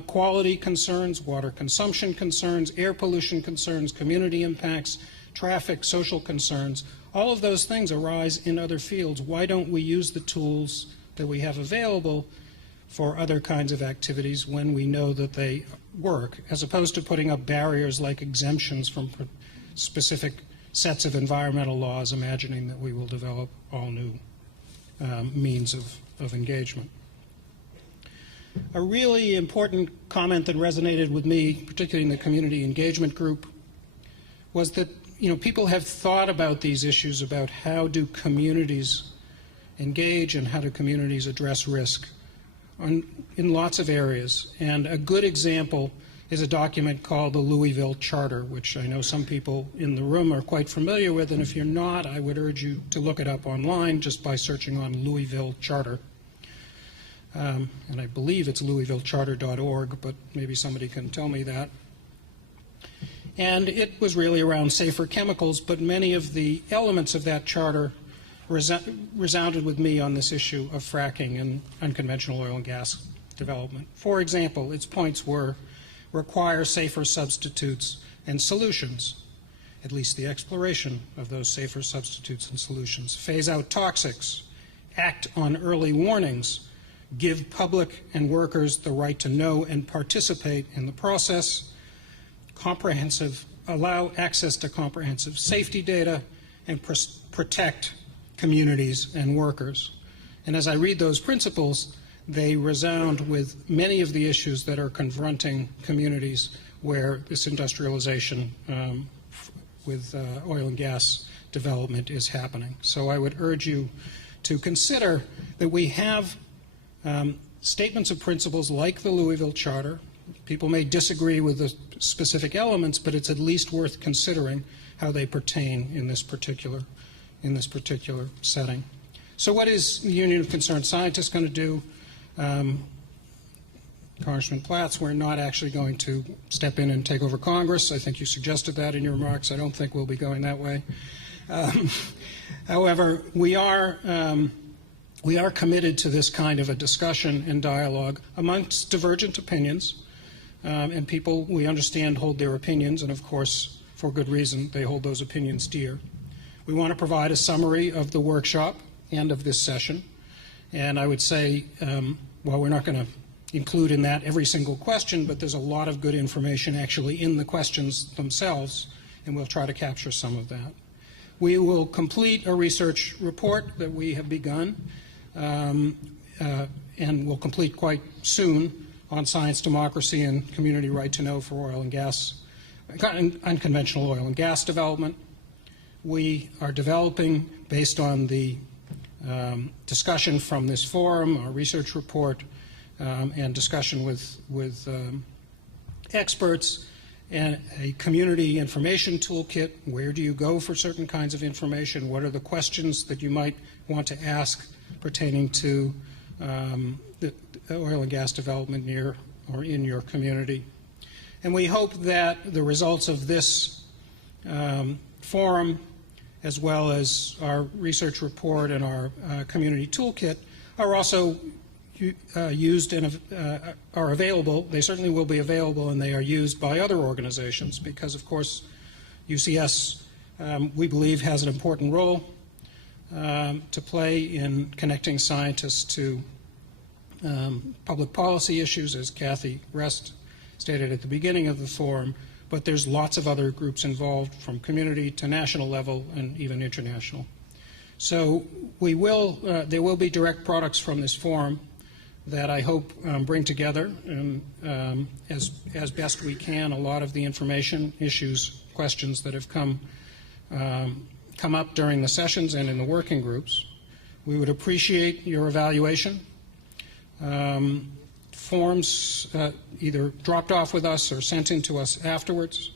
quality concerns, water consumption concerns, air pollution concerns, community impacts, traffic, social concerns, all of those things arise in other fields. Why don't we use the tools that we have available for other kinds of activities when we know that they work, as opposed to putting up barriers like exemptions from specific sets of environmental laws, imagining that we will develop all new means of engagement. A really important comment that resonated with me, particularly in the community engagement group, was that people have thought about these issues about how do communities engage and how do communities address risk in lots of areas. And a good example is a document called the Louisville Charter, which I know some people in the room are quite familiar with, and if you're not, I would urge you to look it up online just by searching on Louisville Charter. And I believe it's louisvillecharter.org, but maybe somebody can tell me that. And it was really around safer chemicals, but many of the elements of that charter resounded with me on this issue of fracking and unconventional oil and gas development. For example, its points were require safer substitutes and solutions, at least the exploration of those safer substitutes and solutions. Phase out toxics, act on early warnings, give public and workers the right to know and participate in the process, allow access to comprehensive safety data, and protect communities and workers. And as I read those principles, they resound with many of the issues that are confronting communities where this industrialization with oil and gas development is happening. So I would urge you to consider that we have statements of principles like the Louisville Charter. People may disagree with the specific elements, but it's at least worth considering how they pertain in this particular setting. So what is the Union of Concerned Scientists going to do? Congressman Platts, we're not actually going to step in and take over Congress. I think you suggested that in your remarks. I don't think we'll be going that way. However, we are committed to this kind of a discussion and dialogue amongst divergent opinions, and people, we understand, hold their opinions, and of course, for good reason, they hold those opinions dear. We want to provide a summary of the workshop and of this session, and I would say, while we're not going to include in that every single question, but there's a lot of good information actually in the questions themselves, and we'll try to capture some of that. We will complete a research report that we have begun, and will complete quite soon on science, democracy, and community right to know for oil and gas, unconventional oil and gas development. We are developing, based on the discussion from this forum, our research report, and discussion with experts, and a community information toolkit. Where do you go for certain kinds of information? What are the questions that you might want to ask pertaining to the oil and gas development near or in your community? And we hope that the results of this forum, as well as our research report and our community toolkit, are also used and are available. They certainly will be available, and they are used by other organizations because, of course, UCS, we believe, has an important role to play in connecting scientists to public policy issues, as Kathy Rest stated at the beginning of the forum, but there's lots of other groups involved, from community to national level and even international. So we will, there will be direct products from this forum that I hope bring together, as best we can, a lot of the information, issues, questions that have come up during the sessions and in the working groups. We would appreciate your evaluation. Forms either dropped off with us or sent in to us afterwards.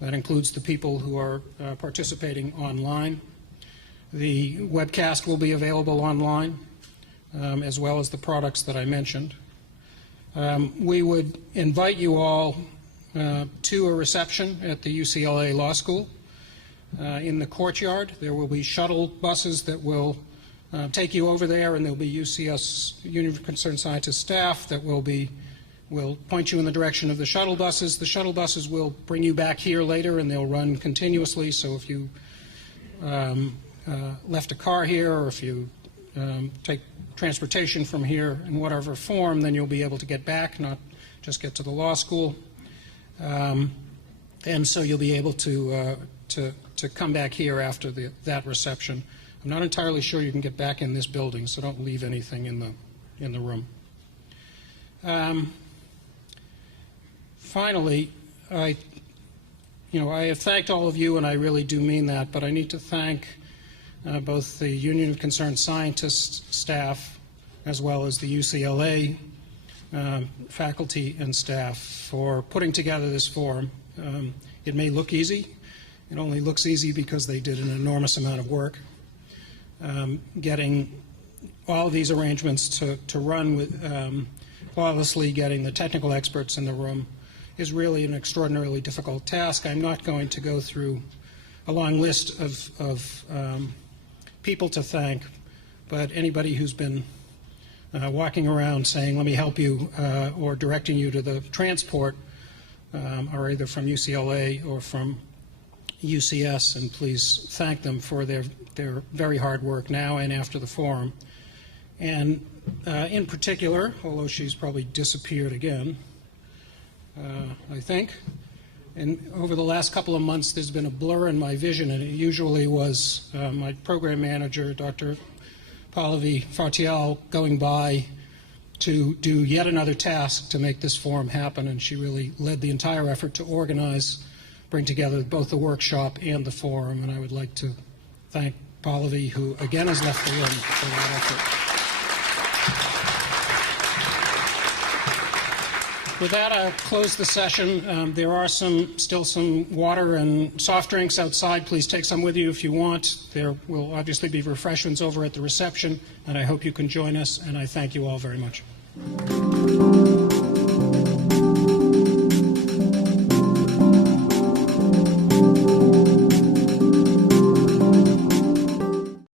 That includes the people who are participating online. The webcast will be available online, as well as the products that I mentioned. We would invite you all to a reception at the UCLA Law School in the courtyard. There will be shuttle buses that will take you over there, and there will be UCS, Union of Concerned Scientists staff that will point you in the direction of the shuttle buses. The shuttle buses will bring you back here later, and they'll run continuously. So if you left a car here, or if you take transportation from here in whatever form, then you'll be able to get back, not just get to the law school. And so you'll be able to come back here after that reception. I'm not entirely sure you can get back in this building, so don't leave anything in the room. Finally, I have thanked all of you, and I really do mean that, but I need to thank both the Union of Concerned Scientists staff as well as the UCLA faculty and staff for putting together this forum. It may look easy. It only looks easy because they did an enormous amount of work. Getting all of these arrangements to run with flawlessly, getting the technical experts in the room is really an extraordinarily difficult task. I'm not going to go through a long list of people to thank, but anybody who's been walking around saying, let me help you, or directing you to the transport are either from UCLA or from UCS, and please thank them for their very hard work now and after the forum. And in particular, although she's probably disappeared again, I think, and over the last couple of months there's been a blur in my vision, and it usually was my program manager, Dr. Pallavi Fartial, going by to do yet another task to make this forum happen, and she really led the entire effort to organize, bring together both the workshop and the forum, and I would like to thank Pallavi, who again has left the room, for that effort. With that, I'll close the session. There are still some water and soft drinks outside. Please take some with you if you want. There will obviously be refreshments over at the reception, and I hope you can join us, and I thank you all very much.